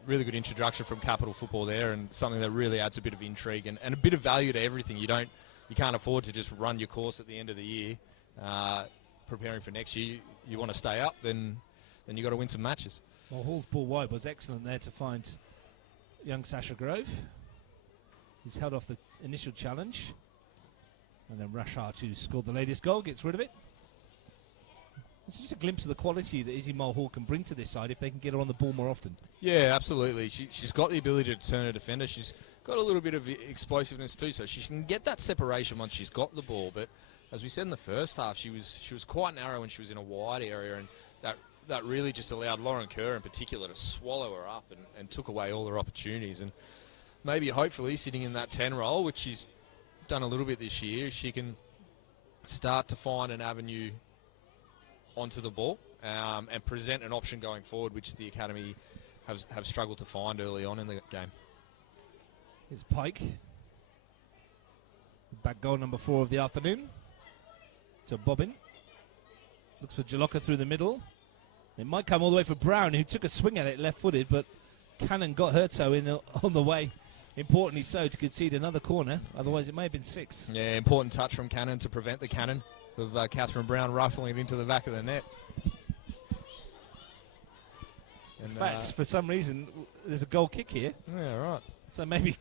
really good introduction from Capital Football there, and something that really adds a bit of intrigue and a bit of value to everything. You can't afford to just run your course at the end of the year, preparing for next year. You want to stay up, then you got to win some matches. Well, Hall's ball wide was excellent there to find young Sasha Grove. He's held off the initial challenge. And then Rashard, who scored the latest goal, gets rid of it. It's just a glimpse of the quality that Izzy Mulhall can bring to this side if they can get her on the ball more often. Yeah, absolutely. She's got the ability to turn a defender. She's got a little bit of explosiveness too, so she can get that separation once she's got the ball. But as we said in the first half, she was quite narrow when she was in a wide area, and that really just allowed Lauren Kerr in particular to swallow her up and took away all her opportunities. And maybe, hopefully, sitting in that 10 role, which she's done a little bit this year, she can start to find an avenue onto the ball and present an option going forward, which the Academy have struggled to find early on in the game. Here's Pike. Back goal number 4 of the afternoon. So Bobbin looks for Jolokia through the middle. It might come all the way for Brown, who took a swing at it left-footed, but Cannon got her toe in on the way. Importantly so, to concede another corner. Otherwise, it may have been 6. Yeah, important touch from Cannon to prevent the cannon of Catherine Brown rifling it into the back of the net. In fact, for some reason, there's a goal kick here. Yeah, right. So maybe,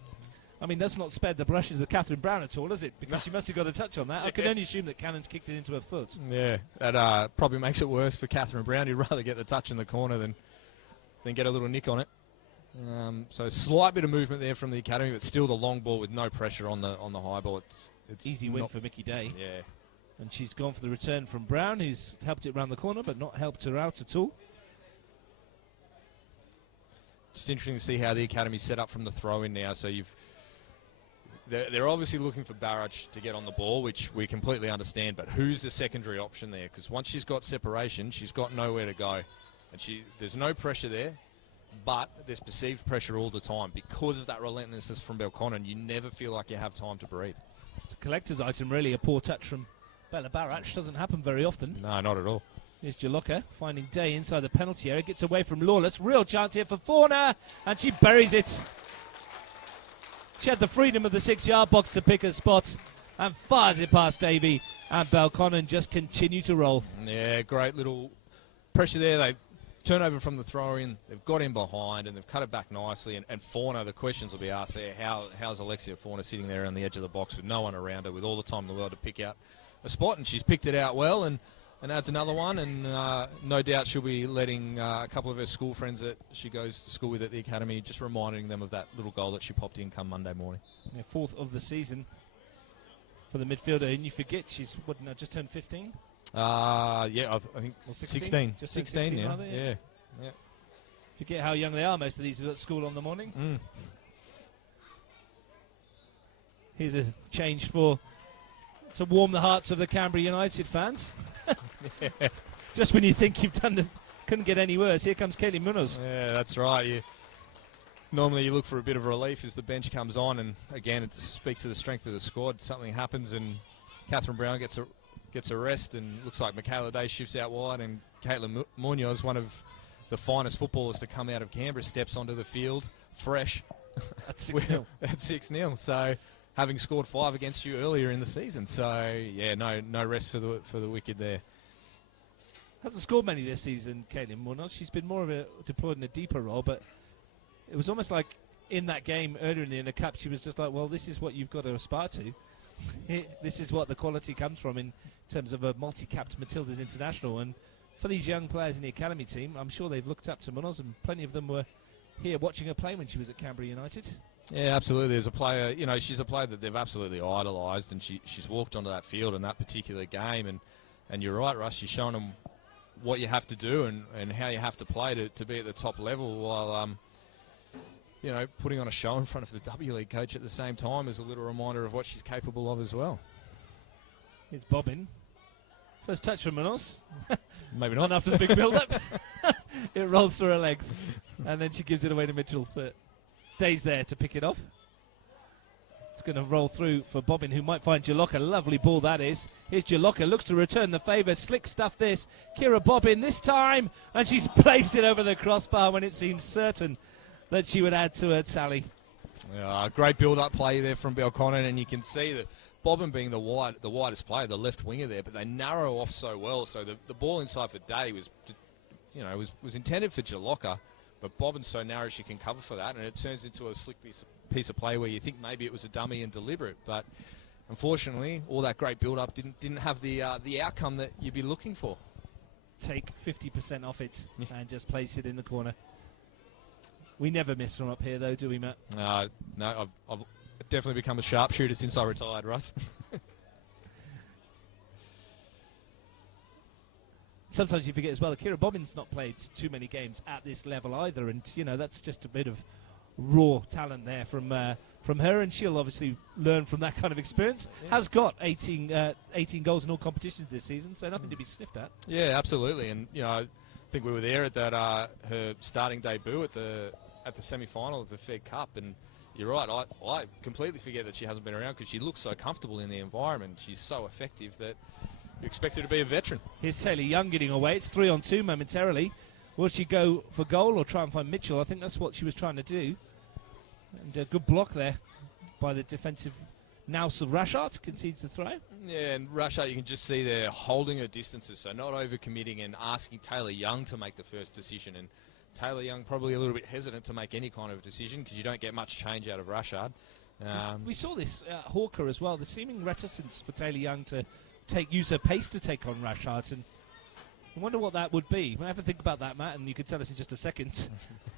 I mean, that's not spared the brushes of Catherine Brown at all, is it? Because she must have got a touch on that. I can only assume that Cannon's kicked it into her foot. Yeah, that probably makes it worse for Catherine Brown. You'd rather get the touch in the corner than get a little nick on it. So slight bit of movement there from the Academy, but still the long ball with no pressure on the high ball. It's easy win for Mickey Day. Yeah. And she's gone for the return from Brown, who's helped it round the corner, but not helped her out at all. Just interesting to see how the Academy's set up from the throw-in now. So they're obviously looking for Barrage to get on the ball, which we completely understand, but who's the secondary option there? Because once she's got separation, she's got nowhere to go. And there's no pressure there, but there's perceived pressure all the time. Because of that relentlessness from Belconnen, you never feel like you have time to breathe. It's a collector's item, really. A poor touch from Bella Barrach doesn't happen very often. No, not at all. Here's Jolokia finding Day inside the penalty area. Gets away from Lawless. Real chance here for Fauna, and she buries it. She had the freedom of the 6-yard box to pick her spot and fires it past Davey. And Belconnen just continue to roll. Yeah, great little pressure there. They turn over from the throw-in. They've got in behind, and they've cut it back nicely. And Fauna, the questions will be asked there. How's Alexia Fauna sitting there on the edge of the box with no one around her, with all the time in the world to pick out a spot? And she's picked it out well and adds another one. And no doubt she'll be letting a couple of her school friends that she goes to school with at the Academy, just reminding them of that little goal that she popped in come Monday morning. Yeah, 4th of the season for the midfielder. And you forget she's, just turned 15? Yeah, I think 16. Just 16, yeah. rather, yeah. Forget how young they are, most of these are at school on the morning. Here's a change to warm the hearts of the Canberra United fans. Yeah. Just when you think couldn't get any worse, here comes Kaylee Munoz. Yeah, that's right. Normally you look for a bit of relief as the bench comes on, and again it speaks to the strength of the squad. Something happens and Catherine Brown gets a rest, and looks like Michaela Day shifts out wide, and Caitlin Munoz, one of the finest footballers to come out of Canberra, steps onto the field fresh. That's 6-0. That's 6-0. So having scored 5 against you earlier in the season. So yeah, no rest for the wicked there. Hasn't scored many this season, Caitlin Munoz. She's been more of a deployed in a deeper role, but it was almost like in that game earlier in the Cup, she was just like, well, this is what you've got to aspire to. This is what the quality comes from in terms of a multi-capped Matildas international. And for these young players in the academy team, I'm sure they've looked up to Munoz, and plenty of them were here watching her play when she was at Canberra United. Yeah, absolutely. There's a player, she's a player that they've absolutely idolised, and she's walked onto that field in that particular game. And you're right, Russ, she's shown them what you have to do and how you have to play to be at the top level, while putting on a show in front of the W League coach at the same time is a little reminder of what she's capable of as well. Here's Bobbin. First touch from Munoz. Maybe not. After the big build-up. It rolls through her legs. And then she gives it away to Mitchell. But Day's there to pick it off. It's going to roll through for Bobbin, who might find Jolokia. Lovely ball that is. Here's Jolokia. Looks to return the favour. Slick stuff this. Kira Bobbin this time. And she's placed it over the crossbar when it seems certain. that she would add to her tally. Great build-up play there from Belconnen, and you can see that Bobbin being the widest player, the left winger there, but they narrow off so well. So the ball inside for Day was intended for Jolokia, but Bobbin's so narrow she can cover for that, and it turns into a slick piece of play where you think maybe it was a dummy and deliberate, but unfortunately, all that great build-up didn't have the outcome that you'd be looking for. Take 50% off it and just place it in the corner. We never miss from up here, though, do we, Matt? No, I've definitely become a sharpshooter since I retired, Russ. Sometimes you forget as well, Akira Bobbin's not played too many games at this level either, and, that's just a bit of raw talent there from her, and she'll obviously learn from that kind of experience. Yeah. Has got 18 goals in all competitions this season, so nothing to be sniffed at. Yeah, absolutely, and, I think we were there at that her starting debut at the semi-final of the Fed Cup, and you're right, I completely forget that she hasn't been around because she looks so comfortable in the environment. She's so effective that you expect her to be a veteran. Here's Taylor Young getting away. It's 3-on-2 momentarily. Will she go for goal or try and find Mitchell? I think that's what she was trying to do. And a good block there by the defensive nous of Rashart. Concedes the throw. Yeah, and Rashart, you can just see there holding her distances, so not over-committing and asking Taylor Young to make the first decision. And Taylor Young probably a little bit hesitant to make any kind of decision because you don't get much change out of Rashart. We saw this Hawker as well, the seeming reticence for Taylor Young to use her pace to take on Rashart, and I wonder what that would be. We'll have to think about that, Matt, and you can tell us in just a second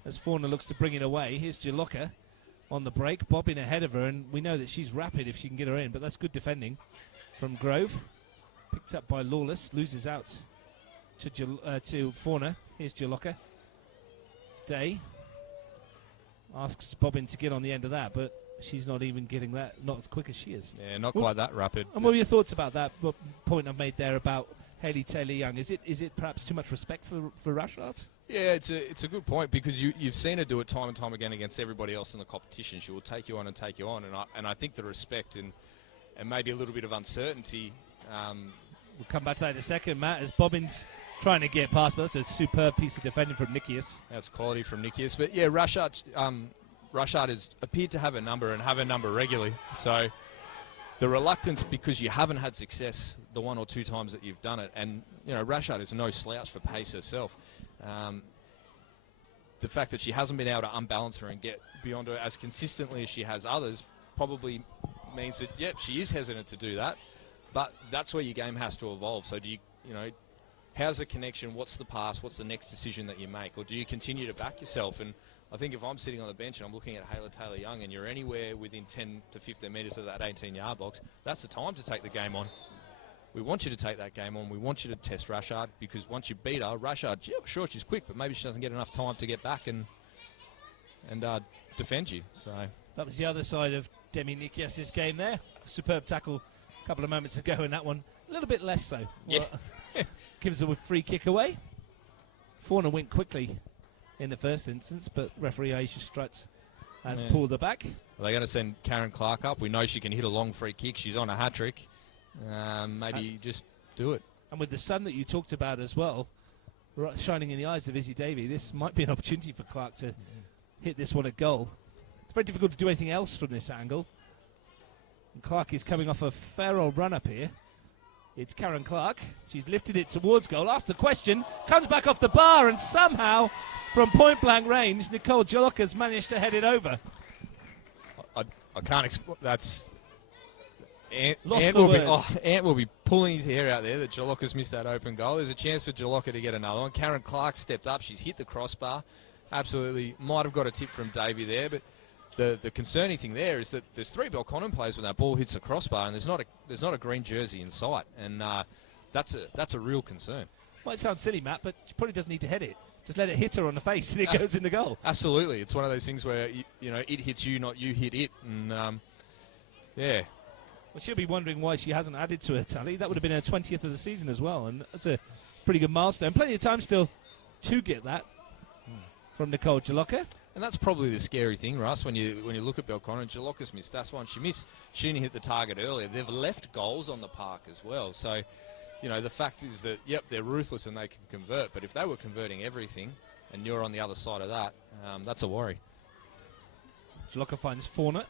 as Fauna looks to bring it away. Here's Jolokia on the break, bobbing ahead of her, and we know that she's rapid if she can get her in, but that's good defending from Grove. Picked up by Lawless, loses out to Fauna. Here's Jolokia. Day asks Bobbin to get on the end of that, but she's not even getting that, not as quick as she is. Yeah, not quite that rapid. And what were your thoughts about that point I've made there about Hayley Taylor Young? Is it perhaps too much respect for Rashart? Yeah, it's a good point because you've seen her do it time and time again against everybody else in the competition. She will take you on, and I think the respect and maybe a little bit of uncertainty. We'll come back to that in a second, Matt, as Bobbin's trying to get past, but that's a superb piece of defending from Nikias. That's quality from Nikias. But yeah, Rashart has appeared to have a number and have a number regularly. So the reluctance because you haven't had success the one or two times that you've done it, and Rashart is no slouch for pace herself. The fact that she hasn't been able to unbalance her and get beyond her as consistently as she has others probably means that, yep, she is hesitant to do that. But that's where your game has to evolve. So do you how's the connection? What's the pass? What's the next decision that you make? Or do you continue to back yourself? And I think if I'm sitting on the bench and I'm looking at Hayley Taylor Young and you're anywhere within 10 to 15 metres of that 18-yard box, that's the time to take the game on. We want you to take that game on. We want you to test Rashart because once you beat her, Rashart, yeah, sure, she's quick, but maybe she doesn't get enough time to get back and defend you. So that was the other side of Demi Nikias' game there. Superb tackle a couple of moments ago, and that one a little bit less so. Yeah. Gives them a free kick away. Fauna went quickly in the first instance, but referee Aisha Strutt has pulled her back. Are they going to send Karen Clark up? We know she can hit a long free kick. She's on a hat-trick. Maybe just do it. And with the sun that you talked about as well, shining in the eyes of Izzy Davey, this might be an opportunity for Clark to hit this one at goal. It's very difficult to do anything else from this angle. And Clark is coming off a fair old run up here. It's Karen Clark. She's lifted it towards goal, asked the question, comes back off the bar, and somehow, from point-blank range, Nicole Jolokia's managed to head it over. I can't explain. That's... Ant will be pulling his hair out there that Jolokia's missed that open goal. There's a chance for Jolokia to get another one. Karen Clark stepped up. She's hit the crossbar. Absolutely might have got a tip from Davey there, but the concerning thing there is that there's three Belconnen players when that ball hits the crossbar, and there's not a green jersey in sight, and that's a real concern. Might sound silly, Matt, but she probably doesn't need to head it. Just let it hit her on the face, and it goes in the goal. Absolutely, it's one of those things where it hits you, not you hit it, and yeah. Well, she'll be wondering why she hasn't added to her tally. That would have been her 20th of the season as well, and that's a pretty good milestone. Plenty of time still to get that from Nicole Jolokia. And that's probably the scary thing, Russ, when you look at Belconnen. Jolokia's missed. That's one she missed. She didn't hit the target earlier. They've left goals on the park as well. So, the fact is that, yep, they're ruthless and they can convert. But if they were converting everything and you're on the other side of that, that's a worry. Jolokia finds Fauna.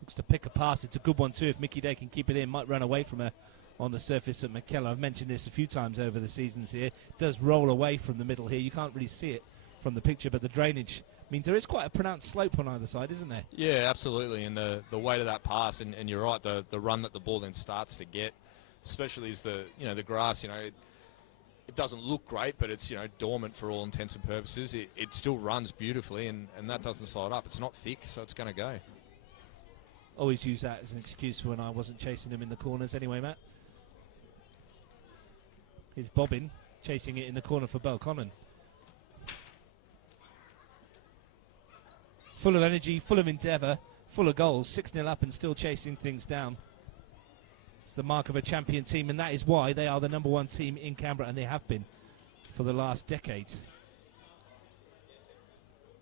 Looks to pick a pass. It's a good one too. If Mickey Day can keep it in, might run away from her on the surface at McKellar. I've mentioned this a few times over the seasons here. It does roll away from the middle here. You can't really see it from the picture, but the drainage means there is quite a pronounced slope on either side, isn't there? Yeah, absolutely. And the weight of that pass, and you're right, the run that the ball then starts to get, especially as the grass, it doesn't look great, but it's dormant for all intents and purposes. It still runs beautifully, and that doesn't slide up. It's not thick, so it's going to go. Always use that as an excuse for when I wasn't chasing him in the corners anyway, Matt. Here's Bobbin chasing it in the corner for Belconnen. Full of energy, full of endeavour, full of goals, 6-0 up and still chasing things down. It's the mark of a champion team, and that is why they are the number one team in Canberra, and they have been for the last decade.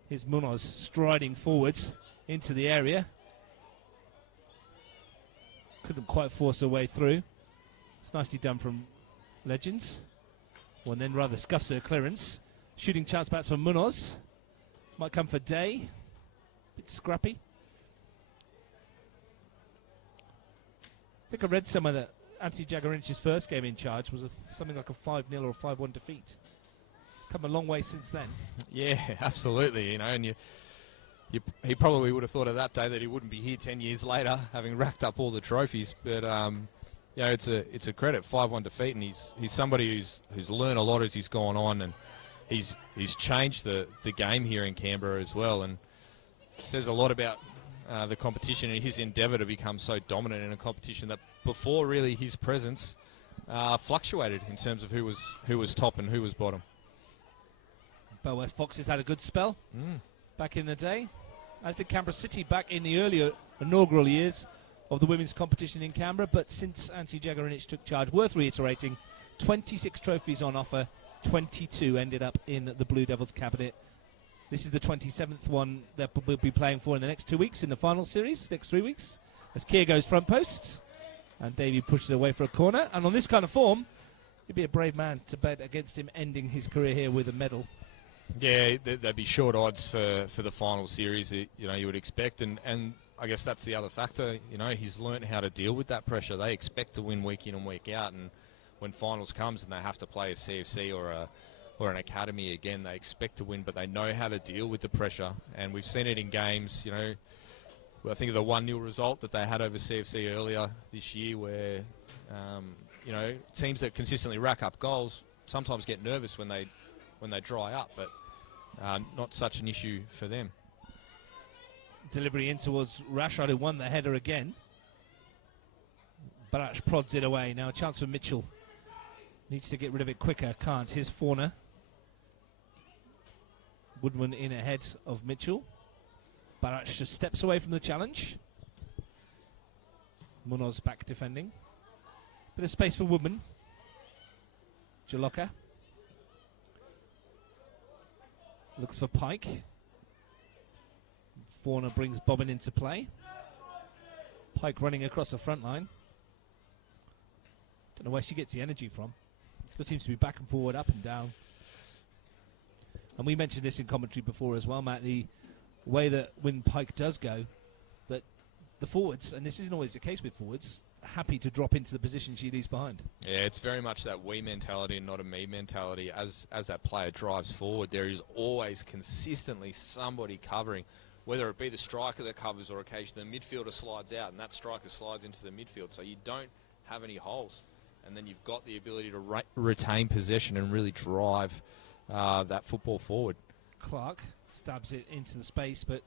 Here's Munoz striding forwards into the area. Couldn't quite force her way through. It's nicely done from Legends. One then rather scuffs her clearance. Shooting chance back from Munoz. Might come for Day. Bit scrappy. I think I read somewhere that Anthony Jagarich's first game in charge was something like a 5-0 or a 5-1 defeat. Come a long way since then. Yeah, absolutely. And he probably would have thought of that day that he wouldn't be here 10 years later, having racked up all the trophies. But it's a credit, 5-1 defeat, and he's somebody who's learned a lot as he's gone on, and he's changed the game here in Canberra as well, and says a lot about the competition and his endeavour to become so dominant in a competition that before really his presence fluctuated in terms of who was top and who was bottom. Bell West Foxes had a good spell back in the day, as did Canberra City back in the earlier inaugural years of the women's competition in Canberra. But since Anthony Jagarinic took charge, worth reiterating, 26 trophies on offer, 22 ended up in the Blue Devils cabinet. This is the 27th one that we'll be playing for in the next 2 weeks in the final series, next 3 weeks, as Keir goes front post and Davey pushes away for a corner. And on this kind of form, he'd be a brave man to bet against him ending his career here with a medal. Yeah, there'd be short odds for the final series, you would expect, and I guess that's the other factor. He's learnt how to deal with that pressure. They expect to win week in and week out, and when finals comes and they have to play a CFC or an academy again, they expect to win, but they know how to deal with the pressure. And we've seen it in games, I think of the 1-0 result that they had over CFC earlier this year, where teams that consistently rack up goals sometimes get nervous when they dry up, but not such an issue for them. Delivery in towards Rashad, who won the header again. Barach prods it away. Now a chance for Mitchell. Needs to get rid of it quicker. Can't. Here's Fauna. Woodman in ahead of Mitchell. Barach just steps away from the challenge. Munoz back defending. Bit of space for Woodman. Jolokia looks for Pike. Fauna brings Bobbin into play. Pike running across the front line. Don't know where she gets the energy from. Just seems to be back and forward, up and down. And we mentioned this in commentary before as well, Matt, the way that when Pike does go, that the forwards, and this isn't always the case with forwards, are happy to drop into the position she leaves behind. Yeah, it's very much that we mentality and not a me mentality. As that player drives forward, there is always consistently somebody covering, whether it be the striker that covers or occasionally the midfielder slides out and that striker slides into the midfield. So you don't have any holes. And then you've got the ability to retain possession and really drive that football forward. Clark stabs it into the space, but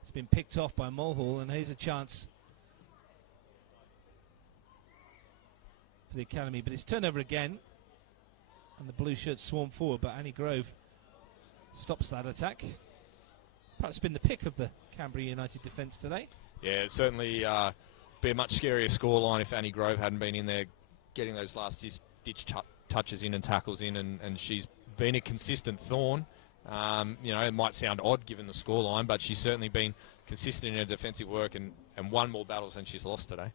it's been picked off by Mulhall, and here's a chance for the academy. But it's turned over again, and the blue shirts swarm forward, but Annie Grove stops that attack. Perhaps been the pick of the Canberra United defence today. Yeah, it'd certainly be a much scarier scoreline if Annie Grove hadn't been in there getting those last ditch touches in and tackles in, and she's been a consistent thorn. It might sound odd given the scoreline, but she's certainly been consistent in her defensive work and won more battles than she's lost today.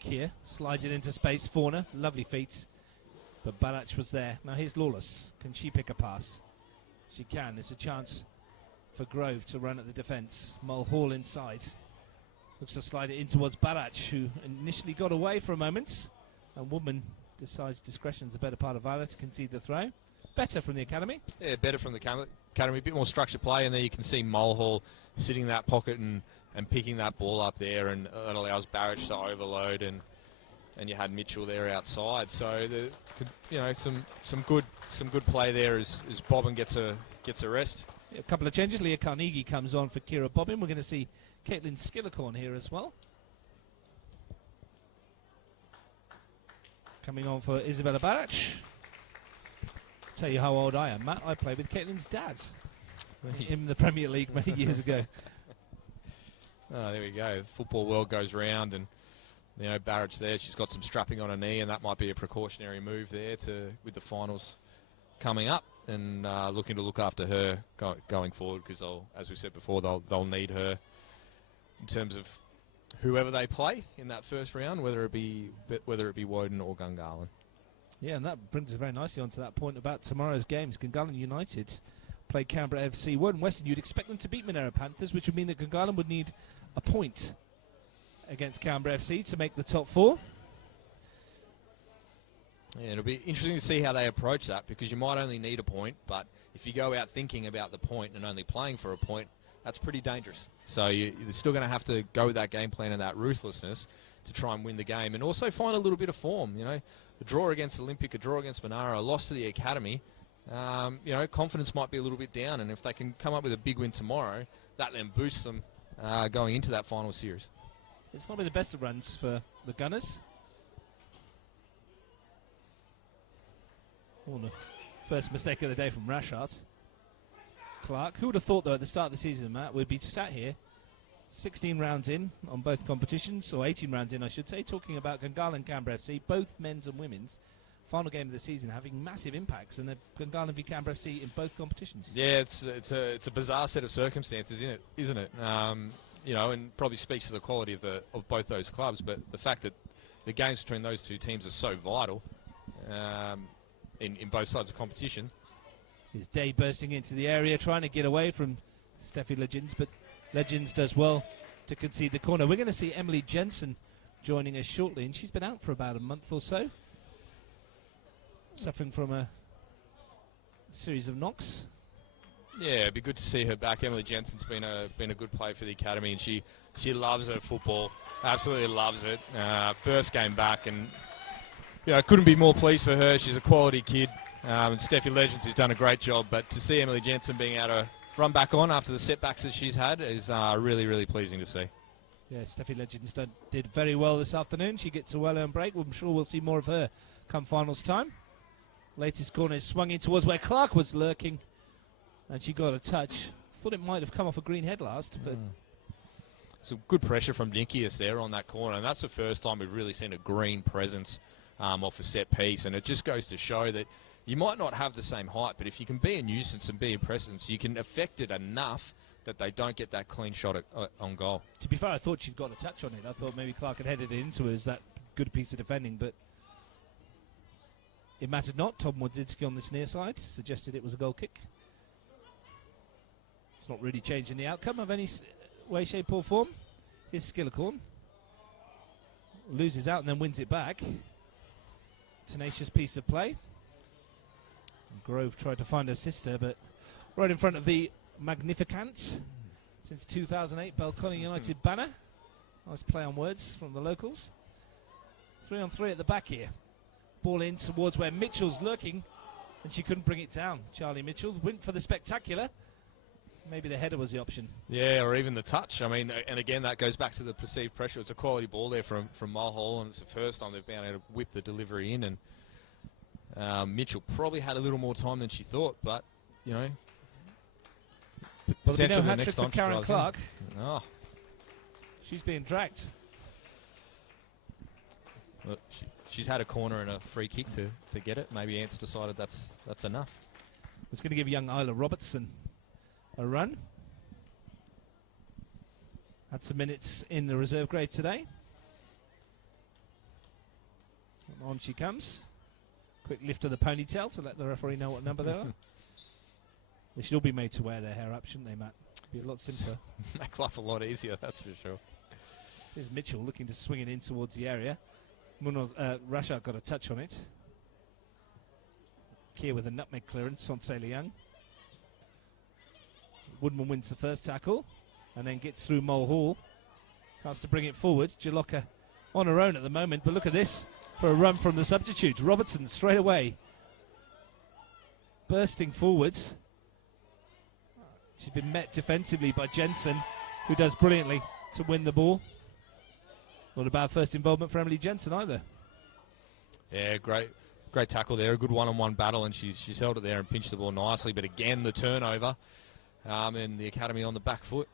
Keir slides it into space. Fauna, lovely feet, but Barach was there. Now here's Lawless. Can she pick a pass? She can. There's a chance for Grove to run at the defence. Mulhall inside. Looks to slide it in towards Barach, who initially got away for a moment. And Woodman decides discretion's a better part of valor to concede the throw. Better from the academy. Yeah, better from the academy. A bit more structured play, and there you can see Mulhall sitting in that pocket and picking that ball up there, and that allows Barach to overload, and you had Mitchell there outside. So some good play there as Bobbin gets a rest. A couple of changes. Lea Carnegie comes on for Kira Bobbin. We're going to see Caitlin Skillicorn here as well. Coming on for Isabella Barach. Tell you how old I am, Matt. I played with Caitlin's dad in the Premier League many years ago. Oh, there we go. Football world goes round, and Barrage there. She's got some strapping on her knee, and that might be a precautionary move there with the finals coming up, and looking to look after her going forward, because as we said before, they'll need her in terms of whoever they play in that first round, whether it be Woden or Gungahlin. Yeah, and that brings us very nicely onto that point about tomorrow's games. Gungahlin United play Canberra FC. Woden Western, you'd expect them to beat Monera Panthers, which would mean that Gungahlin would need a point against Canberra FC to make the top four. Yeah, it'll be interesting to see how they approach that, because you might only need a point, but if you go out thinking about the point and only playing for a point, that's pretty dangerous. So you're still going to have to go with that game plan and that ruthlessness to try and win the game, and also find a little bit of form. A draw against Olympic, a draw against Monara, a loss to the academy. Confidence might be a little bit down, and if they can come up with a big win tomorrow, that then boosts them going into that final series. It's not been the best of runs for the Gunners. Oh, the first mistake of the day from Rashard. Clark. Who would have thought, though, at the start of the season, Matt, we'd be sat here 16 rounds in on both competitions, or 18 rounds in, I should say, talking about Gungahlin and Canberra FC, both men's and women's, final game of the season, having massive impacts, and the Gungahlin v Canberra FC in both competitions. Yeah, it's a bizarre set of circumstances, isn't it? And probably speaks to the quality of both those clubs, but the fact that the games between those two teams are so vital in both sides of competition. Here's Day bursting into the area, trying to get away from Steffi Legends, but Legends does well to concede the corner. We're going to see Emily Jensen joining us shortly, and she's been out for about a month or so, suffering from a series of knocks. Yeah, it'd be good to see her back. Emily Jensen's been a good player for the academy, and she loves her football, absolutely loves it. First game back, and couldn't be more pleased for her. She's a quality kid. And Steffi Legends, who's done a great job, but to see Emily Jensen being able to run back on after the setbacks that she's had is really, really pleasing to see. Yeah, Steffi Legends did very well this afternoon. She gets a well-earned break. I'm sure we'll see more of her come finals time. Latest corner is swung in towards where Clark was lurking, and she got a touch. Thought it might have come off a green head last, but... Some good pressure from Nikias there on that corner, and that's the first time we've really seen a green presence off a set piece, and it just goes to show that you might not have the same height, but if you can be a nuisance and be a presence, you can affect it enough that they don't get that clean shot on goal. To be fair, I thought she'd got a touch on it. I thought maybe Clark had headed it into her as that good piece of defending, but it mattered not. Tom Wodzinski on this near side suggested it was a goal kick. It's not really changing the outcome of any way, shape or form. Here's Skillicorn. Loses out and then wins it back. Tenacious piece of play. Grove tried to find her sister, but right in front of the Magnificants since 2008 Belconnen United banner. Nice play on words from the locals. 3-on-3 at the back here. Ball in towards where Mitchell's lurking, and she couldn't bring it down. Charlie Mitchell went for the spectacular. Maybe the header was the option. Yeah, or even the touch. I mean, and again, that goes back to the perceived pressure. It's a quality ball there from Mulhall, and it's the first time they've been able to whip the delivery in, and Mitchell probably had a little more time than she thought, but, potential no next time for Karen Clark. Oh. She's being dragged. Well, she's had a corner and a free kick to get it. Maybe Ants decided that's enough. Was going to give young Isla Robertson a run. Had some minutes in the reserve grade today. And on she comes. Quick lift of the ponytail to let the referee know what number they are. They should all be made to wear their hair up, shouldn't they, Matt? Be a lot simpler. Make life a lot easier, that's for sure. Here's Mitchell looking to swing it in towards the area. Rashad got a touch on it. Keir with a nutmeg clearance on Taylor Young. Woodman wins the first tackle and then gets through Mulhall. Chance to bring it forward. Jolokia on her own at the moment, but look at this for a run from the substitutes. Robertson straight away bursting forwards. She's been met defensively by Jensen, who does brilliantly to win the ball. Not a bad first involvement for Emily Jensen either. Yeah, great tackle there. A good one-on-one battle, and she's held it there and pinched the ball nicely. But again, the turnover, and the academy on the back foot.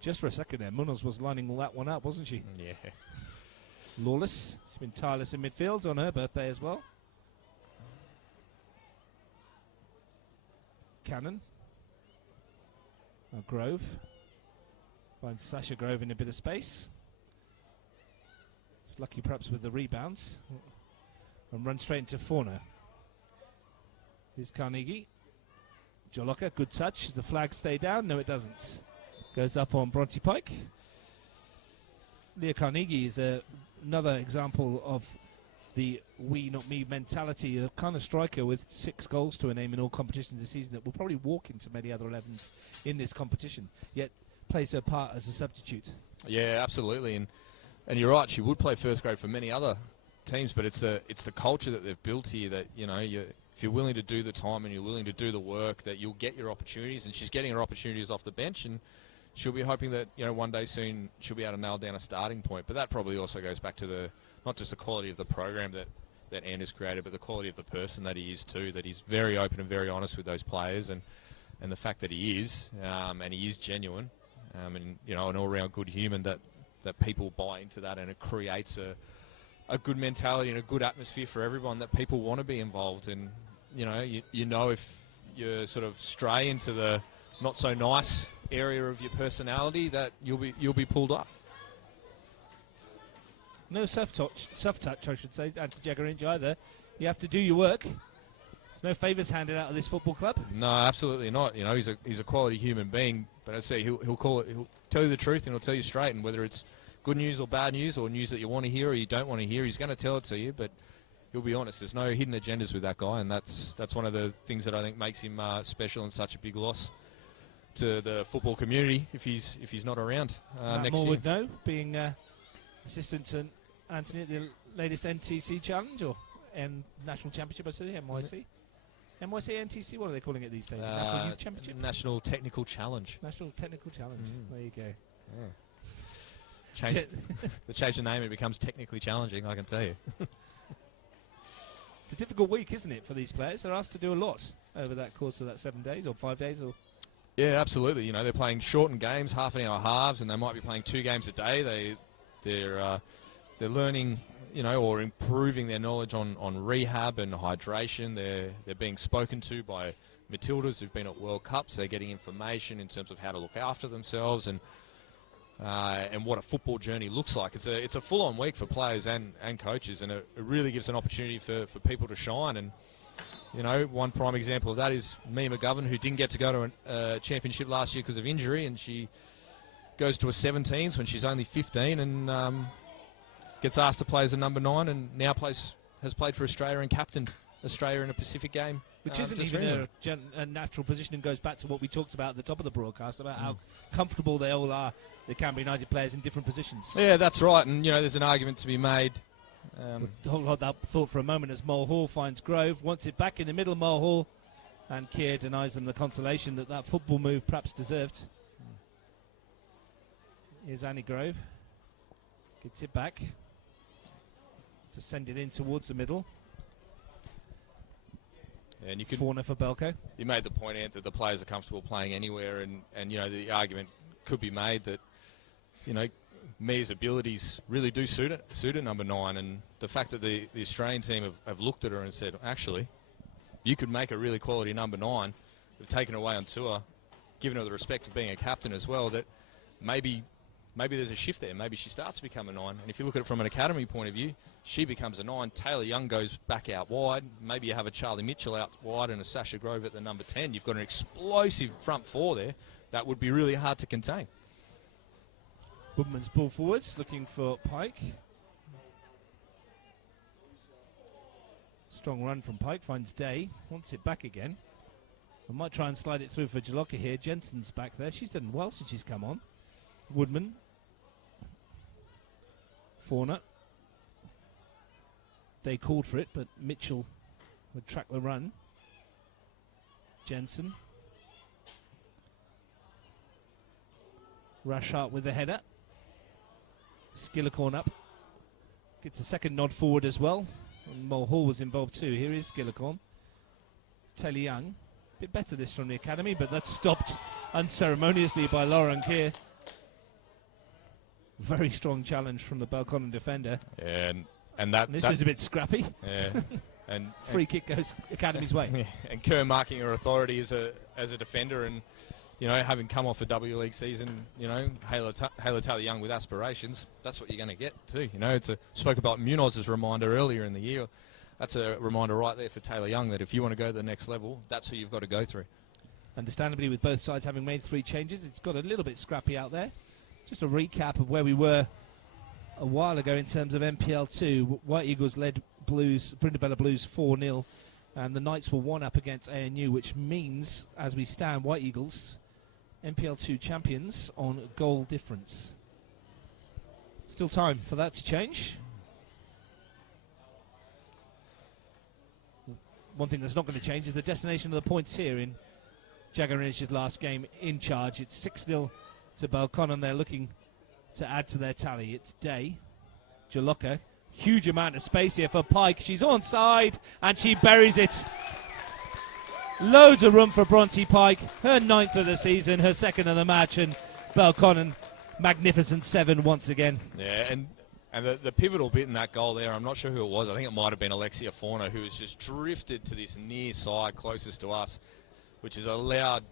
Just for a second there, Munoz was lining all that one up, wasn't she? Yeah. Lawless. She's been tireless in midfield on her birthday as well. Cannon. Now Grove finds Sasha Grove in a bit of space. It's lucky perhaps with the rebounds. And runs straight into Fauna. Here's Carnegie. Jolokia, good touch. Does the flag stay down? No, it doesn't. Goes up on Bronte Pike. Lea Carnegie is another example of the we not me mentality, a kind of striker with 6 goals to her name in all competitions this season that will probably walk into many other 11s in this competition, yet plays her part as a substitute. Yeah, absolutely, and you're right, she would play first grade for many other teams, but it's the culture that they've built here that, you know, if you're willing to do the time and you're willing to do the work, that you'll get your opportunities, and she's getting her opportunities off the bench, and she'll be hoping that, you know, one day soon she'll be able to nail down a starting point. But that probably also goes back to not just the quality of the program that Anne has created, but the quality of the person that he is too, that he's very open and very honest with those players, and the fact that he is, and he is genuine, and, you know, an all-round good human, that people buy into that, and it creates a good mentality and a good atmosphere for everyone, that people want to be involved. And, you know, if you sort of stray into the not so nice area of your personality, that you'll be pulled up. No soft touch, I should say, anti-Jagger inch either. You have to do your work. There's no favours handed out of this football club. No, absolutely not. You know, he's a quality human being, but I say he'll tell you the truth, and he'll tell you straight, and whether it's good news or bad news, or news that you want to hear or you don't want to hear, he's going to tell it to you, but he'll be honest. There's no hidden agendas with that guy, and that's one of the things that I think makes him special and such a big loss to the football community if he's not around next Moore year. would know, being assistant to Anthony at the latest NTC challenge or National Championship, I said, NYC. NYC, NTC, what are they calling it these days? National Youth Championship? National Technical Challenge. National Technical Challenge. There you go. Yeah. They change the name, it becomes technically challenging, I can tell you. It's a difficult week, isn't it, for these players? They're asked to do a lot over that course of that 7 days or 5 days. Or yeah, absolutely. You know, they're playing shortened games, half-an-hour halves, and they might be playing 2 games a day. They're learning, you know, or improving their knowledge on rehab and hydration. They're being spoken to by Matildas who've been at World Cups. They're getting information in terms of how to look after themselves and what a football journey looks like. It's a full-on week for players and coaches, and it really gives an opportunity for people to shine. And, you know, one prime example of that is Mia McGovern, who didn't get to go to a championship last year because of injury, and she goes to a 17s when she's only 15 and gets asked to play as a number 9, and now has played for Australia and captained Australia in a Pacific game. Which isn't even a natural position, and goes back to what we talked about at the top of the broadcast about how comfortable they all are, the Canberra United players in different positions. Yeah, that's right, and, you know, there's an argument to be made. Hold that thought for a moment as Mulhall finds Grove, wants it back in the middle, Mulhall, and Keir denies them the consolation that football move perhaps deserved. Here's Annie Grove, gets it back to send it in towards the middle. And you could, Fauna for Belco. You made the point, Ant, that the players are comfortable playing anywhere, and you know, the argument could be made that, you know, Mia's abilities really do suit a number 9, and the fact that the Australian team have looked at her and said, actually, you could make a really quality number 9, they've taken her away on tour, given her the respect of being a captain as well, that maybe maybe there's a shift there. Maybe she starts to become a 9. And if you look at it from an academy point of view, she becomes a 9. Taylor Young goes back out wide. Maybe you have a Charlie Mitchell out wide and a Sasha Grove at the number 10. You've got an explosive front 4 there that would be really hard to contain. Woodman's ball forwards, looking for Pike. Strong run from Pike, finds Day, wants it back again. I might try and slide it through for Jolokia here. Jensen's back there. She's done well since she's come on. Woodman. Fauna. Day called for it, but Mitchell would track the run. Jensen. Rashart with the header. Skillicorn up. Gets a second nod forward as well. And Mulhall was involved too. Here is Skillicorn. Taylor Young. Bit better this from the academy, but that's stopped unceremoniously by Lauren Keir. Very strong challenge from the Belconnen defender. Yeah, and this is a bit scrappy. Yeah. and free kick goes academy's way. Yeah, and Kerr marking her authority as a defender, and having come off a W League season, Hayla Taylor Young with aspirations, that's what you're going to get too. Spoke about Munoz's reminder earlier in the year. That's a reminder right there for Taylor Young that if you want to go to the next level, that's who you've got to go through. Understandably, with both sides having made 3 changes, it's got a little bit scrappy out there. Just a recap of where we were a while ago in terms of NPL 2. White Eagles led Brindabella Blues 4-0, and the Knights were 1 up against ANU, which means, as we stand, White Eagles, NPL 2 champions on goal difference. Still time for that to change. One thing that's not going to change is the destination of the points here in Jagger-Inich's last game in charge. It's 6-0 to Belconnen. They're looking to add to their tally. It's Day. Jolokia. Huge amount of space here for Pike. She's onside and she buries it. Loads of room for Bronte Pike. Her 9th of the season, her 2nd of the match, and Belconnen, magnificent 7 once again. Yeah, and the pivotal bit in that goal there, I'm not sure who it was. I think it might have been Alexia Fauna, who has just drifted to this near side closest to us, which has allowed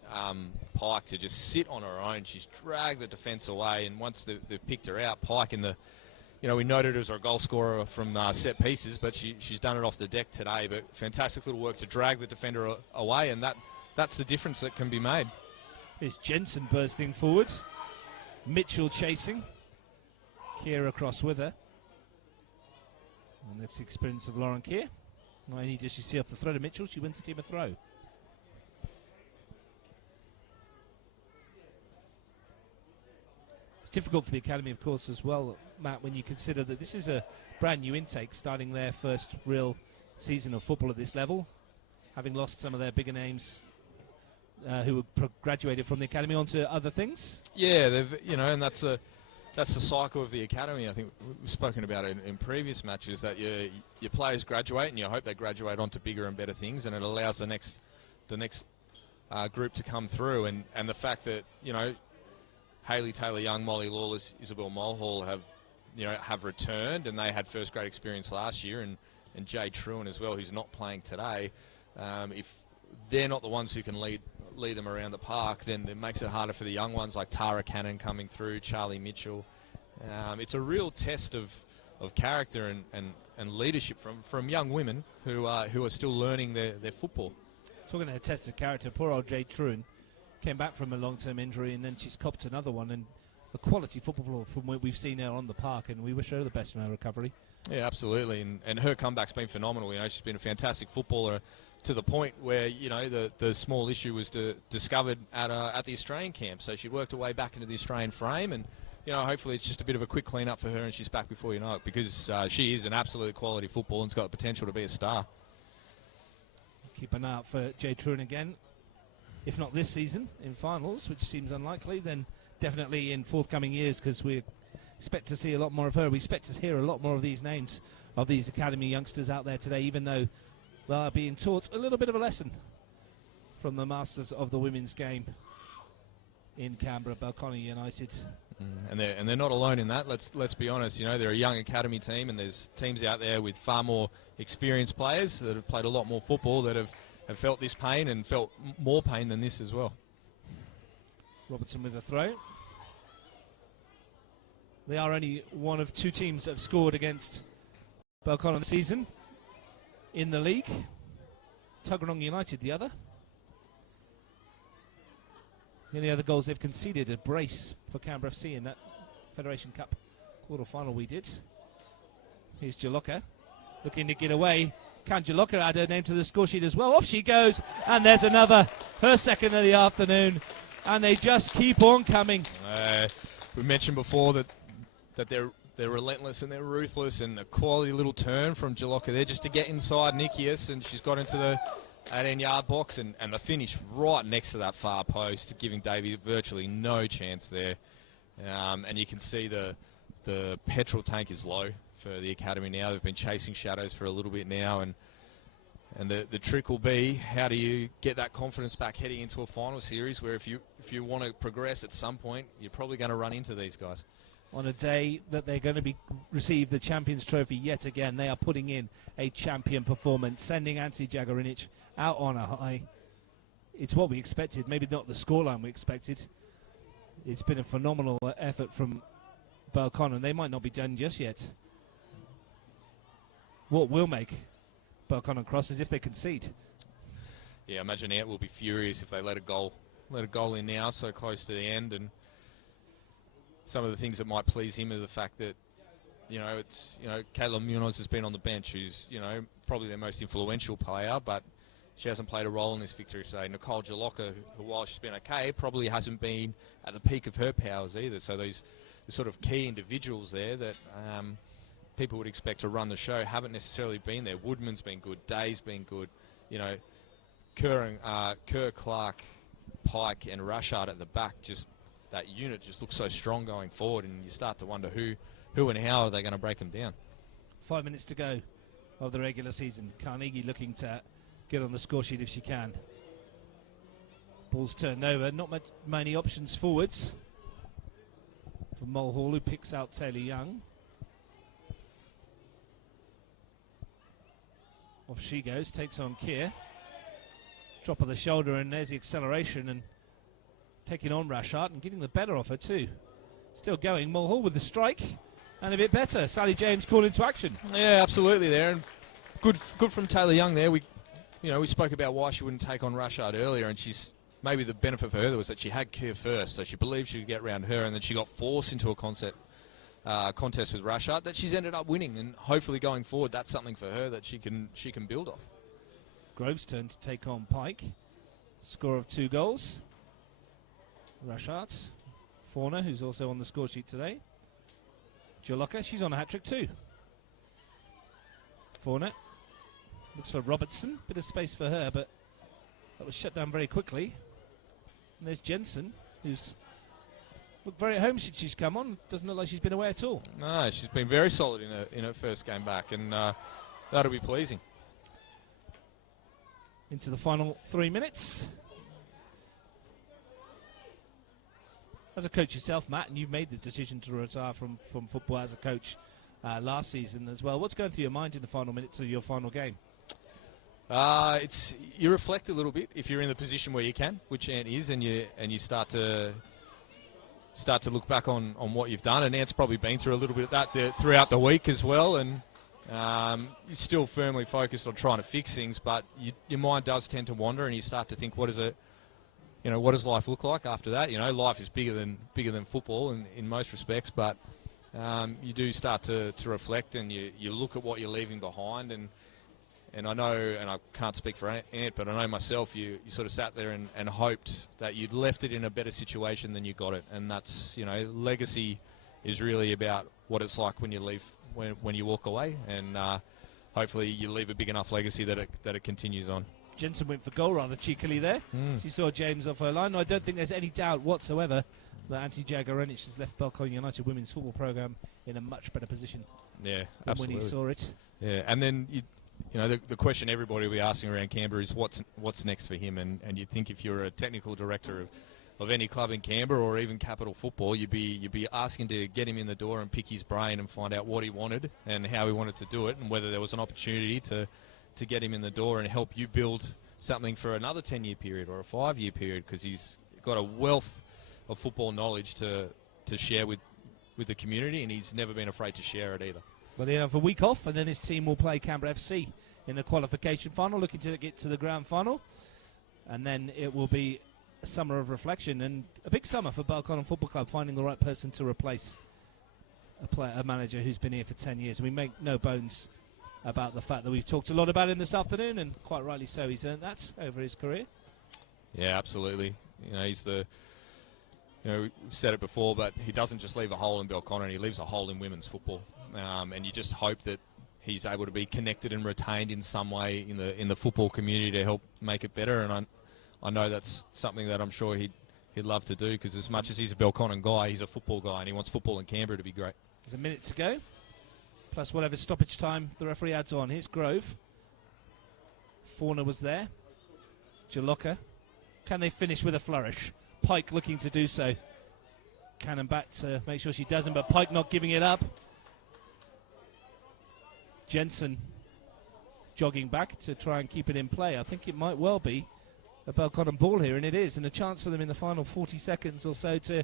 Pike to just sit on her own. She's dragged the defence away, and once they've picked her out, Pike in the, we noted her as a goal scorer from set pieces, but she's done it off the deck today. But fantastic little work to drag the defender away, and that's the difference that can be made. Here's Jensen bursting forwards. Mitchell chasing. Keir across with her. And that's the experience of Lauren Keir. Not only does she see off the thread of Mitchell, she wins the team a throw. It's difficult for the academy, of course, as well, Matt, when you consider that this is a brand new intake starting their first real season of football at this level, having lost some of their bigger names who graduated from the academy onto other things. Yeah, and that's the cycle of the academy. I think we've spoken about it in previous matches, that your players graduate and you hope they graduate onto bigger and better things, and it allows the next group to come through. And the fact that Hayley Taylor Young, Molly Lawless, Isabel Mulhall have returned, and they had first grade experience last year, and Jay Truan as well, who's not playing today. If they're not the ones who can lead them around the park, then it makes it harder for the young ones like Tara Cannon coming through, Charlie Mitchell. It's a real test of character and leadership from young women who are still learning their football. Talking about a test of character, poor old Jay Truan came back from a long-term injury, and then she's copped another one, and a quality footballer from what we've seen her on the park, and we wish her the best in her recovery. Yeah, absolutely, and her comeback's been phenomenal. She's been a fantastic footballer to the point where the small issue was discovered at the Australian camp. So she worked her way back into the Australian frame, and hopefully it's just a bit of a quick clean up for her, and she's back before you know it, because she is an absolute quality footballer and's got the potential to be a star. Keep an eye out for Jay Truan again. If not this season in finals, which seems unlikely, then definitely in forthcoming years, because we expect to see a lot more of her. We expect to hear a lot more of these names of these academy youngsters out there today, even though they are being taught a little bit of a lesson from the masters of the women's game in Canberra, Belconnen United. And they're not alone in that. Let's be honest. They're a young academy team, and there's teams out there with far more experienced players that have played a lot more football that have felt this pain and felt more pain than this as well. Robertson with a throw. They are only one of 2 teams that have scored against Belconnen this season in the league. Tuggeranong United the other. The only other goals they've conceded, a brace for Canberra FC in that Federation Cup quarter-final we did. Here's Jolokia looking to get away. Can Jolokia add her name to the score sheet as well? Off she goes, and there's another, her second of the afternoon, and they just keep on coming. We mentioned before that they're relentless and they're ruthless, and a quality little turn from Jolokia there just to get inside Nikias, and she's got into the 18-yard box, and the finish right next to that far post, giving Davey virtually no chance there. And you can see the petrol tank is low for the academy now. They've been chasing shadows for a little bit now, and the trick will be, how do you get that confidence back heading into a final series where if you want to progress at some point, you're probably going to run into these guys. On a day that they're going to receive the Champions Trophy yet again, they are putting in a champion performance, sending Antti Jagarinic out on a high. It's what we expected, maybe not the scoreline we expected. It's been a phenomenal effort from Belconnen. They might not be done just yet. What will make Belconnen cross is if they concede. Yeah, I imagine Ant will be furious if they let a goal in now, so close to the end. And some of the things that might please him are the fact that, Caitlin Munoz has been on the bench, who's, probably their most influential player, but she hasn't played a role in this victory today. Nicole Jolokia, who while she's been okay, probably hasn't been at the peak of her powers either. So these the sort of key individuals there that people would expect to run the show haven't necessarily been there. Woodman's been good, Day's been good, Kerr, Clark, Pike and Rashard at the back, just that unit just looks so strong going forward, and you start to wonder who and how are they going to break them down. 5 minutes to go of the regular season. Carnegie looking to get on the score sheet if she can. Ball's turned over, not many options forwards for Mulhall, who picks out Taylor Young. Off she goes, takes on Keir. Drop of the shoulder, and there's the acceleration, and taking on Rashard and getting the better of her too. Still going, Mulhall with the strike, and a bit better. Sally James called into action. Yeah, absolutely there, and good from Taylor Young there. We spoke about why she wouldn't take on Rashard earlier, and she's maybe the benefit for her was that she had Keir first, so she believed she could get around her, and then she got forced into a contest with Rashard that she's ended up winning, and hopefully going forward that's something for her that she can build off. Grove's turn to take on Pike. Score of 2 goals. Rashard, Fauna, who's also on the score sheet today. Jolokia, she's on a hat-trick too. Fauna looks for Robertson, bit of space for her, but that was shut down very quickly. And there's Jensen, who's looked very at home since she's come on. Doesn't look like she's been away at all. No, she's been very solid in her first game back, and that'll be pleasing. Into the final 3 minutes. As a coach yourself, Matt, and you've made the decision to retire from football as a coach last season as well. What's going through your mind in the final minutes of your final game? You reflect a little bit if you're in the position where you can, which Ant is, and you start to look back on what you've done. And Ant's probably been through a little bit of that throughout the week as well, and you're still firmly focused on trying to fix things, but your mind does tend to wander, and you start to think, what does life look like after that? Life is bigger than football in most respects, but you do start to reflect, and you look at what you're leaving behind, and I know, and I can't speak for Ant, but I know myself, you sort of sat there and hoped that you'd left it in a better situation than you got it, and that's, legacy is really about what it's like when you leave, when you walk away, and hopefully you leave a big enough legacy that it continues on. Jensen went for goal rather cheekily there. She saw James off her line. I don't think there's any doubt whatsoever that Antti Jagarinic has left Belconnen United women's football program in a much better position. Yeah, than absolutely. when he saw it. Yeah, and then the question everybody will be asking around Canberra is what's next for him, and you'd think if you're a technical director of any club in Canberra or even Capital Football, you'd be asking to get him in the door and pick his brain and find out what he wanted and how he wanted to do it, and whether there was an opportunity to get him in the door and help you build something for another 10-year period or a 5-year period, because he's got a wealth of football knowledge to share with with the community, and he's never been afraid to share it either. Well, they have a week off, and then his team will play Canberra FC in the qualification final, looking to get to the grand final. And then it will be a summer of reflection and a big summer for Belconnen Football Club, finding the right person to replace a manager who's been here for 10 years. And we make no bones about the fact that we've talked a lot about him this afternoon, and quite rightly so. He's earned that over his career. Yeah, absolutely. He's the... we've said it before, but he doesn't just leave a hole in Belconnen, he leaves a hole in women's football. And you just hope that he's able to be connected and retained in some way in the football community to help make it better. And I know that's something that I'm sure he'd love to do, because as much as he's a Belconnen guy, he's a football guy, and he wants football in Canberra to be great. There's a minute to go, plus whatever stoppage time the referee adds on. Here's Grove. Fauna was there. Jolokia. Can they finish with a flourish? Pike looking to do so. Cannon back to make sure she doesn't, but Pike not giving it up. Jensen jogging back to try and keep it in play. I think it might well be a Belconnen ball here, and it is, and a chance for them in the final 40 seconds or so to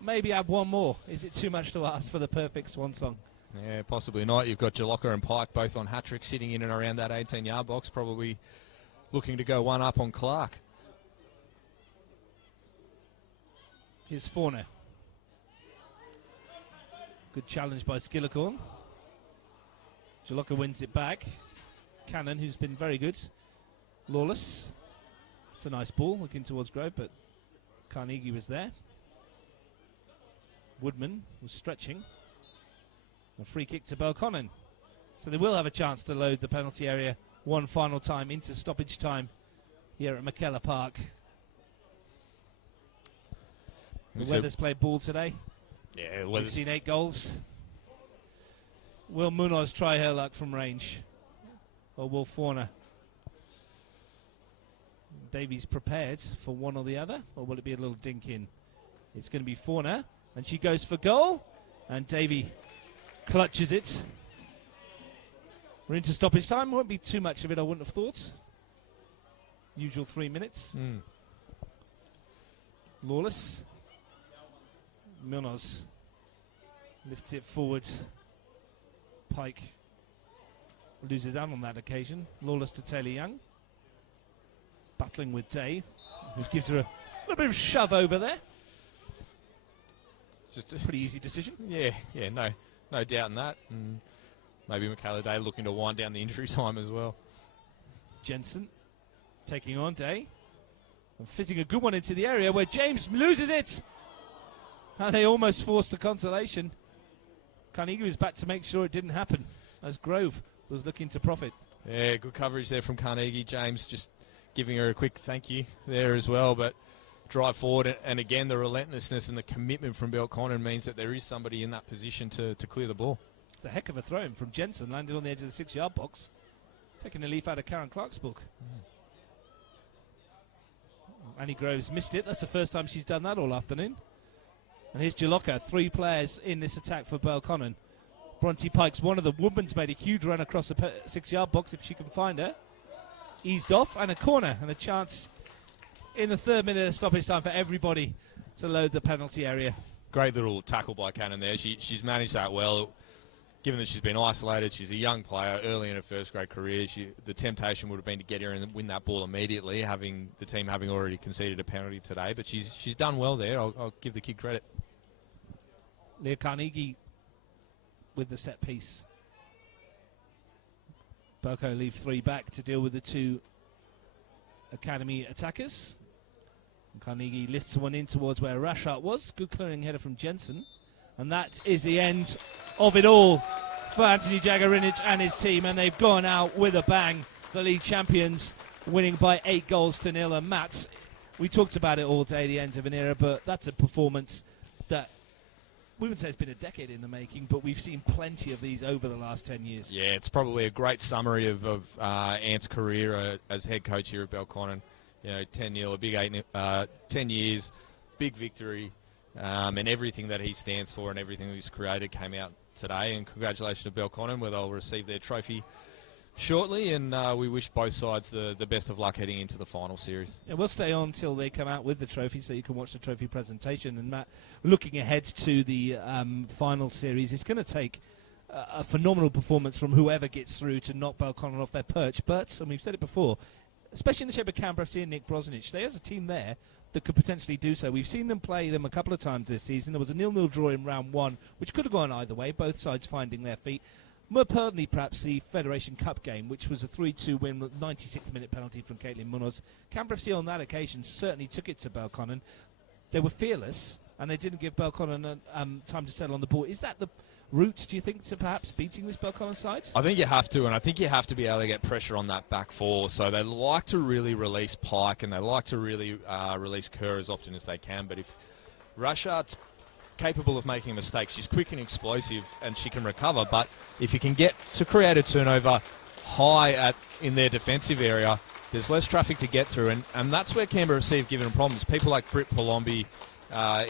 maybe add one more. Is it too much to ask for the perfect swan song? Yeah, possibly not. You've got Jolokia and Pike both on hat-tricks, sitting in and around that 18-yard box, probably looking to go one up on Clark. Here's Fauna. Good challenge by Skillicorn. Jolokia wins it back. Cannon, who's been very good. Lawless. It's a nice ball looking towards Grove, but Carnegie was there. Woodman was stretching. A free kick to Belconnen. So they will have a chance to load the penalty area one final time into stoppage time here at McKellar Park. The weather's played ball today. Yeah, we've seen 8 goals. Will Munoz try her luck from range? Or will Fauna? Davies prepared for one or the other, or will it be a little dink in? It's going to be Fauna, and she goes for goal, and Davy clutches it. We're into stoppage time. Won't be too much of it, I wouldn't have thought. Usual 3 minutes. Lawless. Munoz lifts it forward. Pike loses out on that occasion. Lawless to Taylor Young. Battling with Day, who gives her a little bit of shove over there. It's just a pretty easy decision. Yeah, no doubt in that. And maybe Michaela Day looking to wind down the injury time as well. Jensen taking on Day and fizzing a good one into the area where James loses it. And they almost forced the consolation. Carnegie was back to make sure it didn't happen, as Grove was looking to profit. Yeah, good coverage there from Carnegie. James just giving her a quick thank you there as well, but drive forward, and again the relentlessness and the commitment from Belconnen means that there is somebody in that position to clear the ball. It's a heck of a throw in from Jensen, landed on the edge of the 6-yard box, taking a leaf out of Karen Clark's book. Annie Groves missed it. That's the first time she's done that all afternoon. And here's Jolokia, 3 players in this attack for Belconnen. Bronte Pike's one of the Woodman's made a huge run across the 6-yard box if she can find her. Eased off, and a corner, and a chance in the 3rd minute of stoppage time for everybody to load the penalty area. Great little tackle by Cannon there. She's managed that well. Given that she's been isolated, she's a young player early in her first grade career. The temptation would have been to get her and win that ball immediately, having the team having already conceded a penalty today. But she's done well there. I'll give the kid credit. Lea Carnegie with the set piece. Belco leave 3 back to deal with the 2 academy attackers. And Carnegie lifts one in towards where Rashart was. Good clearing header from Jensen. And that is the end of it all for Anthony Jagarinic and his team. And they've gone out with a bang. The league champions winning by 8-0. And Matt, we talked about it all day, the end of an era, but that's a performance that we would say it's been a decade in the making, but we've seen plenty of these over the last 10 years. Yeah, it's probably a great summary of Ant's career as head coach here at Belconnen. 10-0, a big 10 years, big victory, and everything that he stands for and everything he's created came out today. And congratulations to Belconnen, where they'll receive their trophy shortly, and we wish both sides the best of luck heading into the final series. Yeah, we'll stay on till they come out with the trophy so you can watch the trophy presentation. And Matt, looking ahead to the final series, it's going to take a phenomenal performance from whoever gets through to knock Belconnen off their perch. But, and we've said it before, especially in the shape of Canberra FC and Nick Brosnich, there's a team there that could potentially do so. We've seen them play them a couple of times this season. There was a 0-0 draw in round one, which could have gone either way, both sides finding their feet. More pertinently, perhaps, the Federation Cup game, which was a 3-2 win with 96th-minute penalty from Caitlin Munoz. Canberra FC on that occasion certainly took it to Belconnen. They were fearless, and they didn't give Belconnen time to settle on the ball. Is that the route, do you think, to perhaps beating this Belconnen side? I think you have to, and I think you have to be able to get pressure on that back four. So they like to really release Pike, and they like to really release Kerr as often as they can. But if Rashard's capable of making a mistake, she's quick and explosive, and she can recover. But if you can get to create a turnover high in their defensive area, there's less traffic to get through, and that's where Canberra FC have given them problems. People like Britt Palombi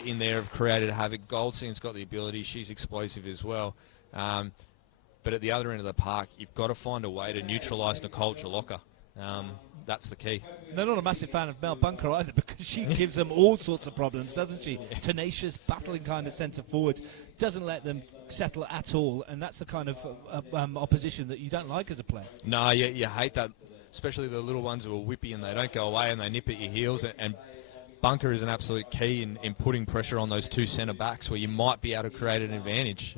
in there have created havoc. Goldstein's got the ability. She's explosive as well. But at the other end of the park, you've got to find a way to neutralise Nicole Jolokia. That's the key. They're not a massive fan of Mel Bunker either, because she gives them all sorts of problems, doesn't she? Tenacious, battling kind of centre forward, doesn't let them settle at all, and that's the kind of opposition that you don't like as a player. No, you hate that, especially the little ones who are whippy and they don't go away and they nip at your heels. And Bunker is an absolute key in putting pressure on those two centre backs where you might be able to create an advantage.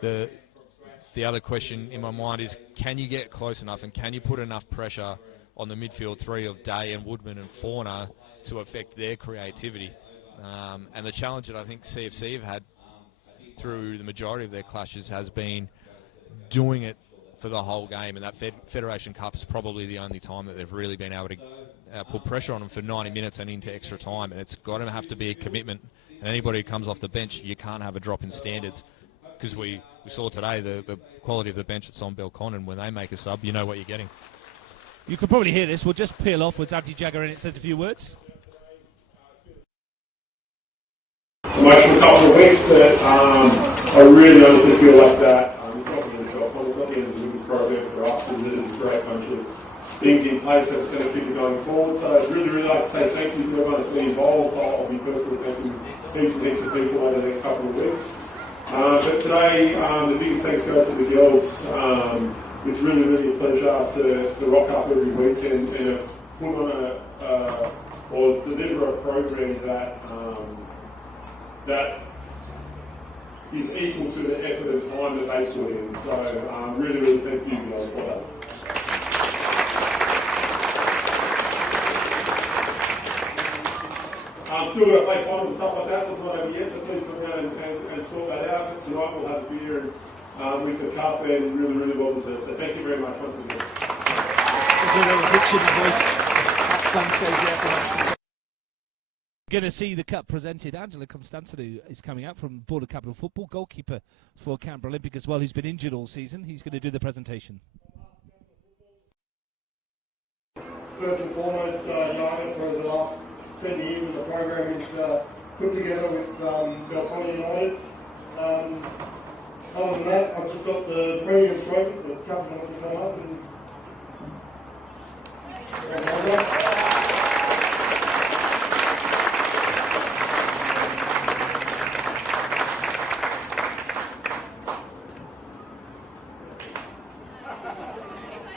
The other question in my mind is, can you get close enough and can you put enough pressure on the midfield three of Day and Woodman and Fauna to affect their creativity? And the challenge that I think CFC have had through the majority of their clashes has been doing it for the whole game, and that Federation Cup is probably the only time that they've really been able to put pressure on them for 90 minutes and into extra time, and it's got to have to be a commitment. And anybody who comes off the bench, you can't have a drop in standards, because we saw today the quality of the bench that's on Belconnen. When they make a sub, you know what you're getting. You can probably hear this. We'll just peel offwards. Jagger in it says a few words. Emotional couple of weeks, but I really honestly feel like that. It's not the end of the job. It's not the end of the program for us. There's a great bunch of things in place that's going to keep it going forward. So I'd really like to say thank you to everyone that's been involved. I'll be personally thanking heaps of people over the next couple of weeks. But today, the biggest thanks goes to the girls. It's really a pleasure to rock up every week and put on or deliver a program that is equal to the effort and time that they put in. So really thank you guys for that. Still got to play finals and stuff like that, so it's not over yet, so please come around and sort that out. But tonight we'll have a beer and with the cup, and really well deserved. So thank you very much once again. Going to see the cup presented. Angela Constantinou is coming out from Border Capital Football, goalkeeper for Canberra Olympic as well, who's been injured all season. He's going to do the presentation. First and foremost, United for the last 10 years of the program is put together with Belconnen United. Other than that, I've just got the Premier's trophy. The company wants to come up and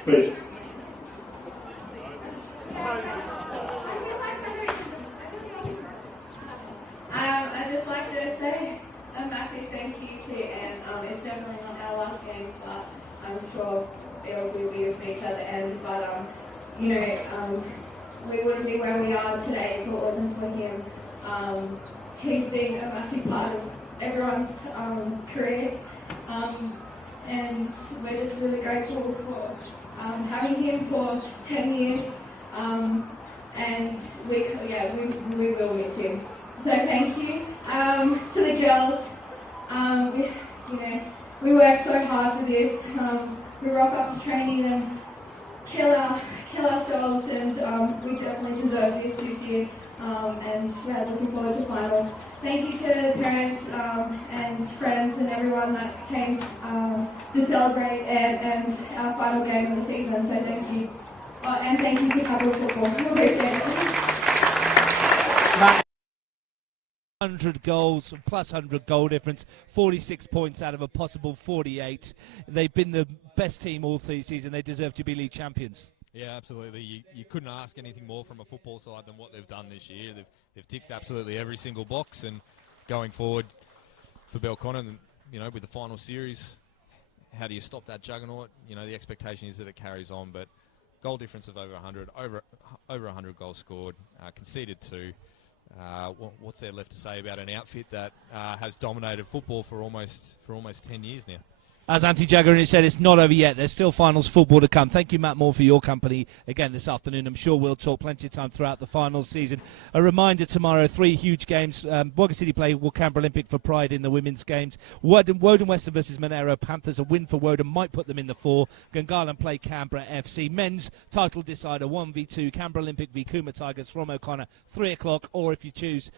speech. I'd just like to say a massive thank you to, and it's definitely not our last game, but I'm sure we'll be with each other. But we wouldn't be where we are today if it wasn't for him. He's been a massive part of everyone's career, and we're just really grateful for having him for 10 years, and we will miss him. So thank you to the girls. We work so hard for this. We rock up to training and kill ourselves, and we definitely deserve this year. and yeah, looking forward to finals. Thank you to parents and friends and everyone that came to celebrate and our final game of the season. So thank you. And thank you to Canberra Football. We appreciate it. Matt, 100 goals, plus 100 goal difference, 46 points out of a possible 48. They've been the best team all season. They deserve to be league champions. Yeah, absolutely. You couldn't ask anything more from a football side than what they've done this year. They've ticked absolutely every single box, and going forward for Belconnen, with the final series, how do you stop that juggernaut? The expectation is that it carries on, but goal difference of over 100, over 100 goals scored, conceded 2. What's there left to say about an outfit that has dominated football for almost 10 years now? As Jagger said, it's not over yet. There's still finals football to come. Thank you, Matt Moore, for your company again this afternoon. I'm sure we'll talk plenty of time throughout the finals season. A reminder tomorrow, 3 huge games. Wagga City play Canberra Olympic for pride in the women's games. Woden Western versus Monero Panthers. A win for Woden might put them in the 4. Gungahlin play Canberra FC. Men's title decider 1v2. Canberra Olympic v Cooma Tigers from O'Connor, 3 o'clock. Or if you choose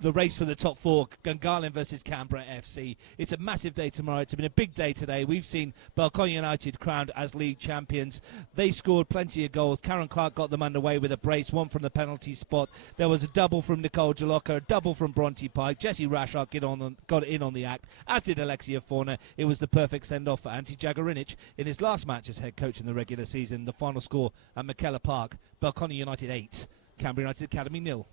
the race for the top 4, Gungahlin versus Canberra FC. It's a massive day tomorrow. It's been a big day today. We've seen Belconnen United crowned as league champions. They scored plenty of goals. Karen Clark got them underway with a brace, 1 from the penalty spot. There was a double from Nicole, Jolokia, a double from Bronte Pike. Jessie Rashard got in on the act, as did Alexia Fauna. it was the perfect send-off for Jagger in his last match as head coach in the regular season. The final score at McKellar Park, Belconnen United 8, Canberra United Academy 0.